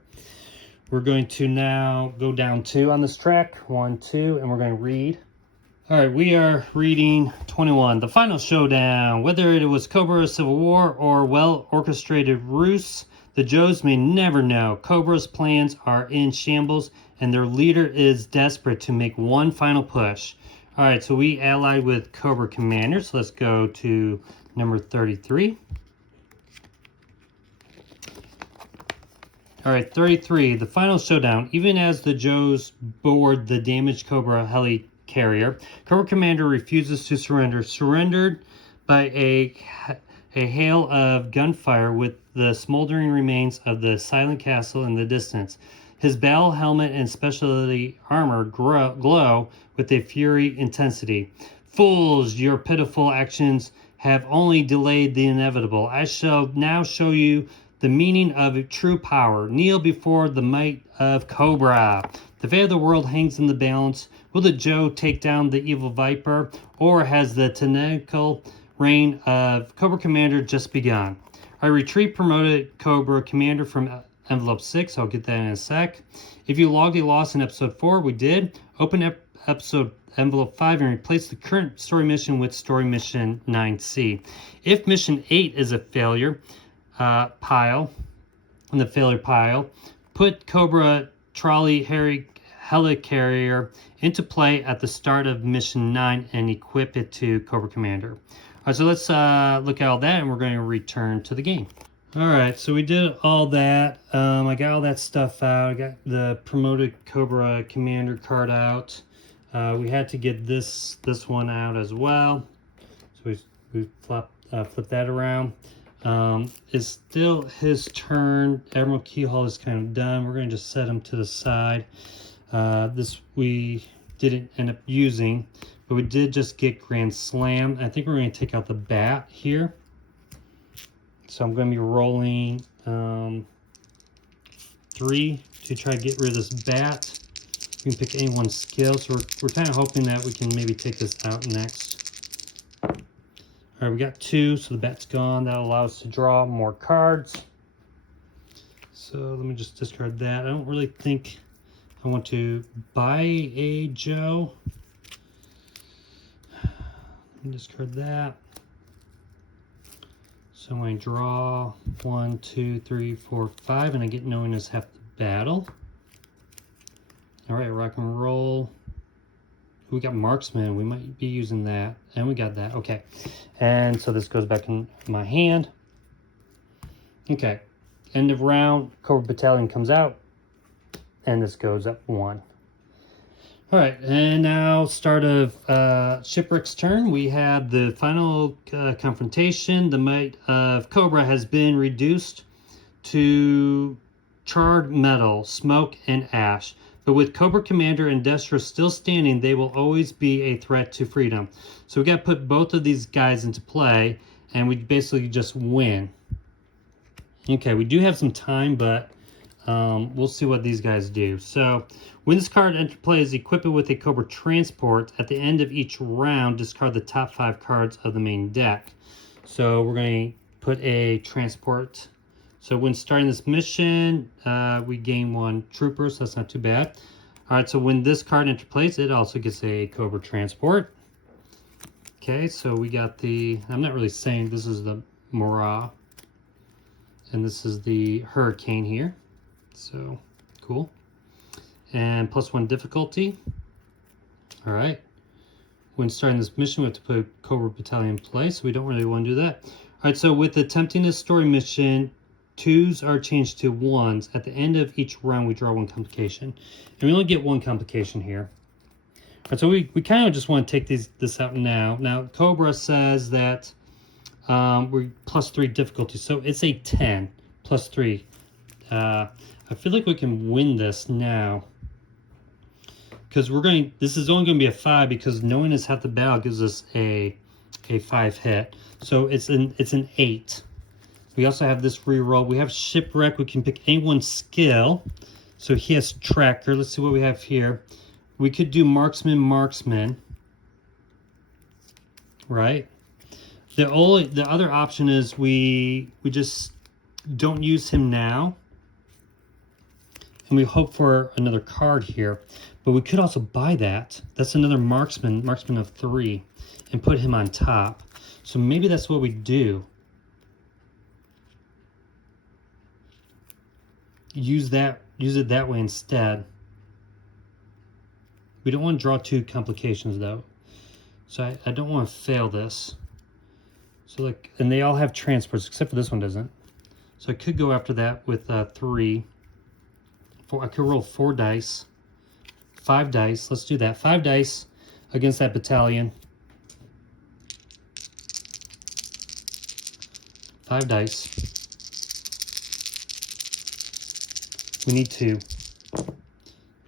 We're going to now go down 2 on this track. 1, 2, and we're going to read. All right, we are reading 21. The final showdown. Whether it was Cobra Civil War or well-orchestrated ruse, the Joes may never know. Cobra's plans are in shambles, and their leader is desperate to make one final push. All right, so we allied with Cobra Commander, so let's go to number 33. All right, 33, the final showdown. Even as the Joes board the damaged Cobra helicarrier, Cobra Commander refuses to surrender. Surrendered by a hail of gunfire with the smoldering remains of the silent castle in the distance. His battle helmet and specialty armor glow with a fury intensity. Fools, your pitiful actions have only delayed the inevitable. I shall now show you the meaning of true power. Kneel before the might of Cobra. The fate of the world hangs in the balance. Will the Joe take down the evil Viper, or has the tyrannical reign of Cobra Commander just begun? I retreat promoted Cobra Commander from envelope 6. I'll get that in a sec. If you logged a loss in episode 4, we did. Open episode envelope 5 and replace the current story mission with story mission 9C. If mission 8 is a failure, pile, in the failure pile, put Cobra Trolley Helicarrier into play at the start of mission 9 and equip it to Cobra Commander. All right, so let's look at all that, and we're going to return to the game. All right, so we did all that. I got all that stuff out. I got the promoted Cobra Commander card out. We had to get this one out as well. So we flipped that around. It's still his turn. Admiral Keyhole is kind of done. We're going to just set him to the side. This we didn't end up using, but we did just get Grand Slam. I think we're going to take out the bat here. So I'm going to be rolling 3 to try to get rid of this bat. You can pick any one skill. So we're kind of hoping that we can maybe take this out next. All right, we got 2, so the bat's gone. That'll allow us to draw more cards. So let me just discard that. I don't really think I want to buy a Joe. Let me discard that. So I'm going to draw 1, 2, 3, 4, 5, and I get knowing as half the battle. All right, rock and roll. We got Marksman. We might be using that. And we got that. Okay. And so this goes back in my hand. Okay. End of round. Cobra Battalion comes out. And this goes up 1. All right. And now start of Shipwreck's turn. We have the final confrontation. The might of Cobra has been reduced to charred metal, smoke, and ash. But with Cobra Commander and Destro still standing, they will always be a threat to freedom. So we got to put both of these guys into play, and we basically just win. Okay, we do have some time, but we'll see what these guys do. So when this card enters play, is equip it with a Cobra Transport. At the end of each round, discard the top 5 cards of the main deck. So we're going to put a Transport. So when starting this mission, we gain 1 trooper, so that's not too bad. All right, so when this card enters place, it also gets a Cobra Transport. Okay, so we got the, I'm not really saying this is the Mara, and this is the Hurricane here. So, cool. And +1 difficulty. All right. When starting this mission, we have to put Cobra Battalion in place, so we don't really want to do that. All right, so with attempting this story mission, 2s are changed to 1s. At the end of each round, we draw 1 complication. And we only get 1 complication here. All right, so we kind of just want to take this out now. Now, Cobra says that we're +3 difficulty. So it's a 10 +3. I feel like we can win this now. Because this is only going to be a 5 because knowing is half the battle gives us a 5 hit. So it's an 8. We also have this reroll. We have Shipwreck. We can pick any one skill. So he has Tracker. Let's see what we have here. We could do Marksman. right? The other option is we just don't use him now, and we hope for another card here. But we could also buy that. That's another marksman of 3, and put him on top. So maybe that's what we do. Use it that way instead. We don't want to draw 2 complications though. So I don't want to fail this. So like, and they all have transports except for this one doesn't. So I could go after that with 3. 4. I could roll 4 dice, 5 dice. Let's do that. 5 dice against that battalion. 5 dice. We need 2.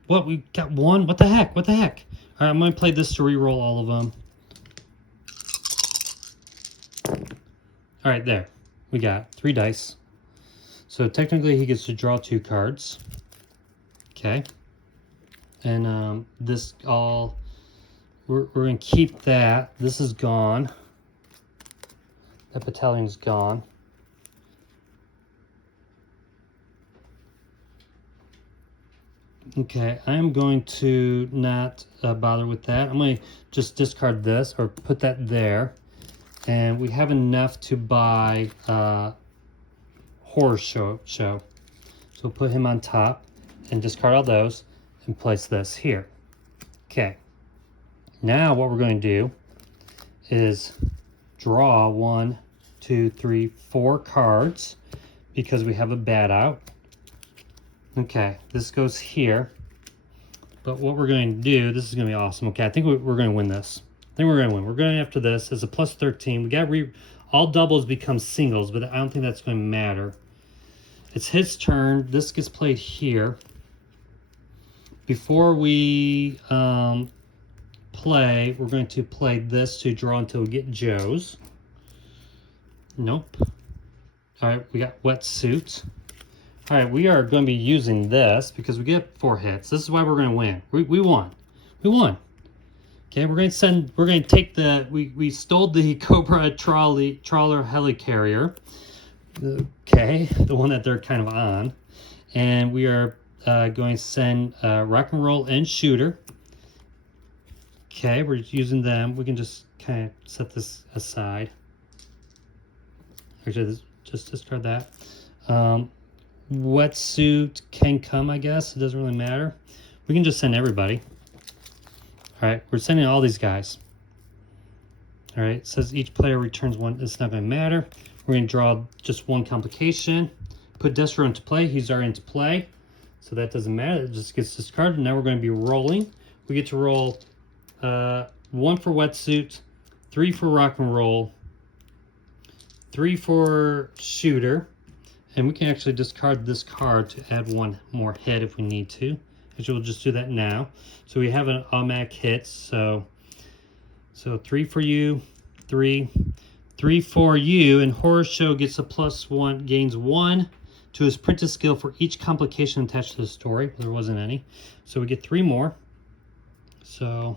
What? We got 1? What the heck? What the heck? All right, I'm going to play this to re-roll all of them. All right, there. We got 3 dice. So technically he gets to draw 2 cards. Okay. And this all, we're going to keep that. This is gone. That battalion's gone. Okay, I'm going to not bother with that. I'm going to just discard this or put that there. And we have enough to buy horror show. So we'll put him on top and discard all those and place this here. Okay. Now what we're going to do is draw 1, 2, 3, 4 cards because we have a bat out. Okay, this goes here. But what we're going to do, this is going to be awesome. Okay, I think we're going to win this. I think we're going to win. We're going after this. It's a plus 13. We got all doubles become singles, but I don't think that's going to matter. It's his turn. This gets played here. Before we play, we're going to play this to draw until we get Joe's. Nope. All right, we got wetsuit. All right, we are going to be using this because we get 4 hits. This is why we're going to win. We won. We won. Okay, we're going to take the, we stole the Cobra trawler helicarrier. Okay, the one that they're kind of on. And we are going to send rock and roll and shooter. Okay, we're using them. We can just kind of set this aside. Actually, just discard that. Wetsuit can come, I guess. It doesn't really matter. We can just send everybody. All right, we're sending all these guys. All right, it says each player returns 1. It's not going to matter. We're going to draw just 1 complication. Put Destro into play. He's already into play. So that doesn't matter. It just gets discarded. Now we're going to be rolling. We get to roll 1 for wetsuit, 3 for rock and roll, 3 for shooter. And we can actually discard this card to add 1 more hit if we need to. Actually, we'll just do that now. So we have an automatic hit. So 3 for you, 3 for you, and Horror Show gets a +1, gains 1 to his printed skill for each complication attached to the story. There wasn't any. So we get 3 more. So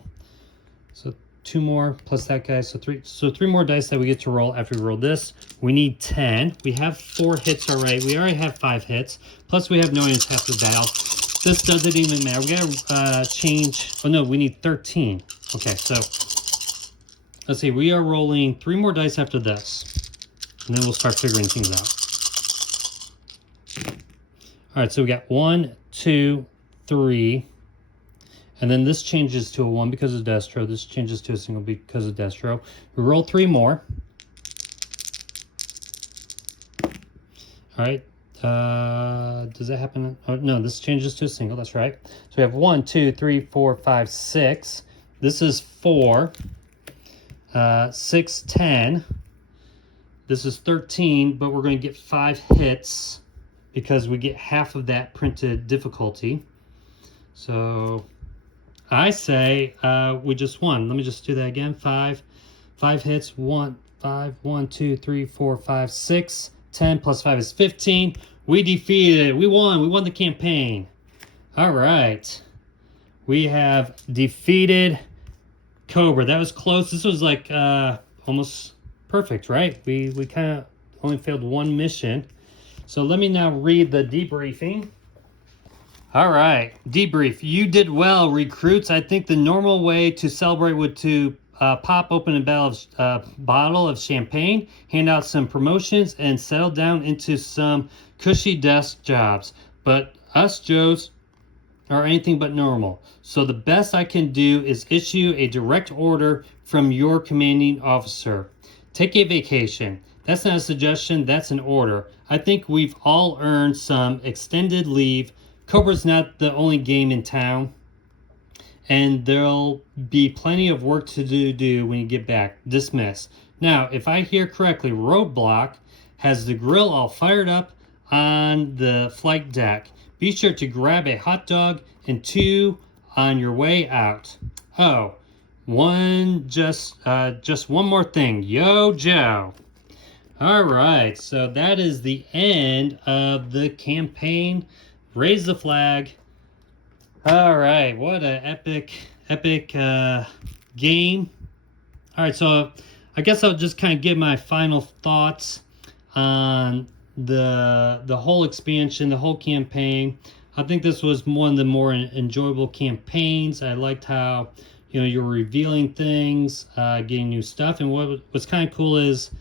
2 more plus that guy, so 3 more dice that we get to roll after we roll this. We need 10. We have 4 hits already. We already have 5 hits. Plus we have no ends after battle. This doesn't even matter. We gotta change. Oh no, we need 13. Okay, so let's see. We are rolling 3 more dice after this, and then we'll start figuring things out. All right, so we got 1, 2, 3. And then this changes to a 1 because of Destro. This changes to a single because of Destro. We roll 3 more. All right. Does that happen? Oh, no, this changes to a single. That's right. So we have 1, 2, 3, 4, 5, 6. This is 4. 6, 10. This is 13, but we're going to get 5 hits because we get half of that printed difficulty. So I say we just won. Let me just do that again. 5 hits. 5, 1, 2, 3, 4, 5, 6. 10 plus 5 is 15. We defeated. We won. We won the campaign. All right. We have defeated Cobra. That was close. This was like almost perfect, right? We kind of only failed one mission. So let me now read the debriefing. All right, debrief. You did well, recruits. I think the normal way to celebrate would to pop open a bottle of champagne, hand out some promotions, and settle down into some cushy desk jobs. But us Joes are anything but normal. So the best I can do is issue a direct order from your commanding officer. Take a vacation. That's not a suggestion, that's an order. I think we've all earned some extended leave. Cobra's not the only game in town, and there'll be plenty of work to do when you get back. Dismiss. Now, if I hear correctly, Roadblock has the grill all fired up on the flight deck. Be sure to grab a hot dog and 2 on your way out. Oh, just one more thing. Yo, Joe. All right, so that is the end of the campaign. Raise the Flag. All right, what an epic game. All right, so I guess I'll just kind of give my final thoughts on the whole expansion, the whole campaign. I think this was one of the more enjoyable campaigns. I liked how, you know, you're revealing things, getting new stuff, and what's kind of cool is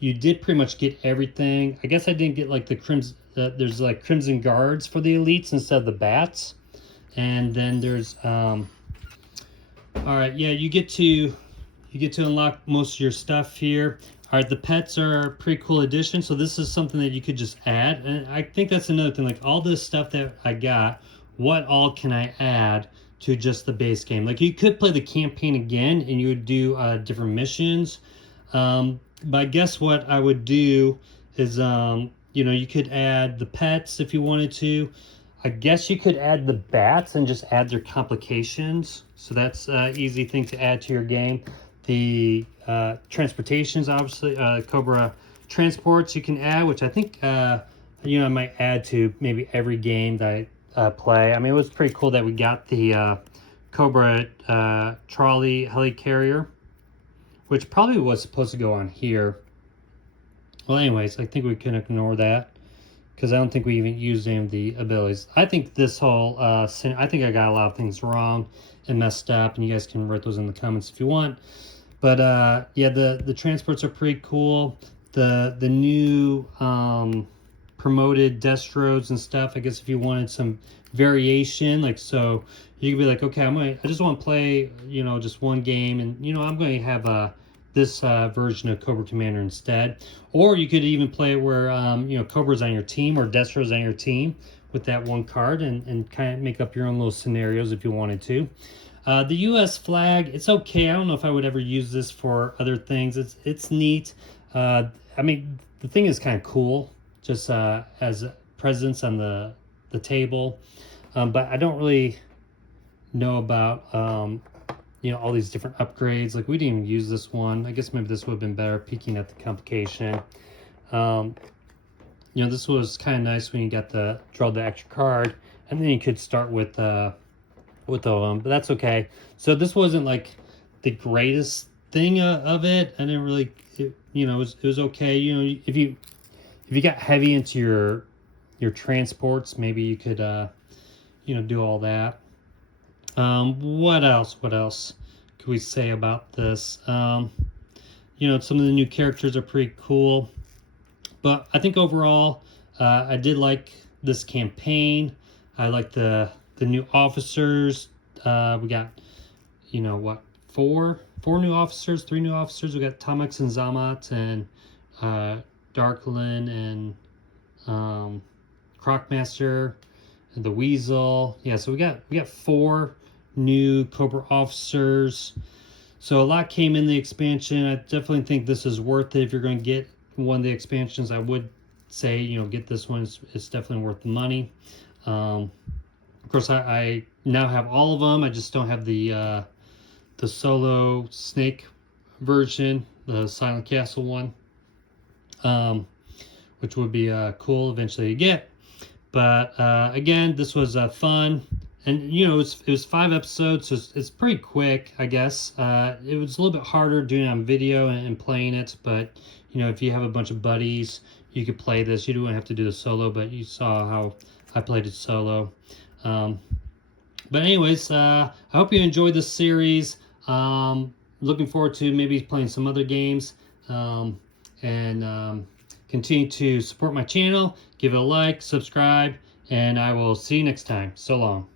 you did pretty much get everything. I guess I didn't get like the crimson. There's like crimson guards for the elites instead of the bats, and then there's all right, yeah, you get to unlock most of your stuff here. All right, the pets are a pretty cool addition. So this is something that you could just add, and I think that's another thing. Like all this stuff that I got, what all can I add to just the base game? Like you could play the campaign again, and you would do different missions. But I guess what I would do is you know, you could add the pets if you wanted to. I guess you could add the bats and just add their complications. So that's an easy thing to add to your game. The transportations, obviously, Cobra transports you can add, which I think, you know, I might add to maybe every game that I play. I mean, it was pretty cool that we got the Cobra trolley helicarrier, which probably was supposed to go on here. Well, anyways, I think we can ignore that because I don't think we even used any of the abilities. I think this whole, I think I got a lot of things wrong and messed up, and you guys can write those in the comments if you want. But yeah, the transports are pretty cool. The new promoted Destros and stuff. I guess if you wanted some variation, like so, you could be like, okay, I just want to play, you know, just one game, and you know, I'm going to have this version of Cobra Commander instead. Or you could even play it where you know, Cobra's on your team or Destro's on your team with that one card, and kind of make up your own little scenarios if you wanted to. The U.S. flag, it's okay. I don't know if I would ever use this for other things. It's neat. I mean, the thing is kind of cool, just as a presence on the table. But I don't really know about you know, all these different upgrades. Like we didn't even use this one. I guess maybe this would have been better, peeking at the complication. You know, this was kind of nice when you got draw the extra card, and then you could start with all of them, but that's okay. So this wasn't like the greatest thing of it. I didn't really, you know, it was okay. You know, if you got heavy into your transports, maybe you could you know, do all that. What else could we say about this? You know, some of the new characters are pretty cool, but I think overall I did like this campaign. I like the new officers. We got, you know, what, three new officers. We got Tomix and Zamat and Darklin and Crocmaster and the Weasel. Yeah, so we got 4 new Cobra officers. So a lot came in the expansion. I definitely think this is worth it. If you're going to get one of the expansions, I would say, you know, get this one. It's definitely worth the money. Of course, I now have all of them. I just don't have the solo snake version, the Silent Castle one, which would be cool eventually to get. But again, this was fun. And you know, it was 5 episodes, so it's pretty quick, I guess. It was a little bit harder doing it on video and playing it, but you know, if you have a bunch of buddies, you could play this. You don't have to do the solo, but you saw how I played it solo. But anyways, I hope you enjoyed this series. Looking forward to maybe playing some other games, and continue to support my channel. Give it a like, subscribe, and I will see you next time. So long.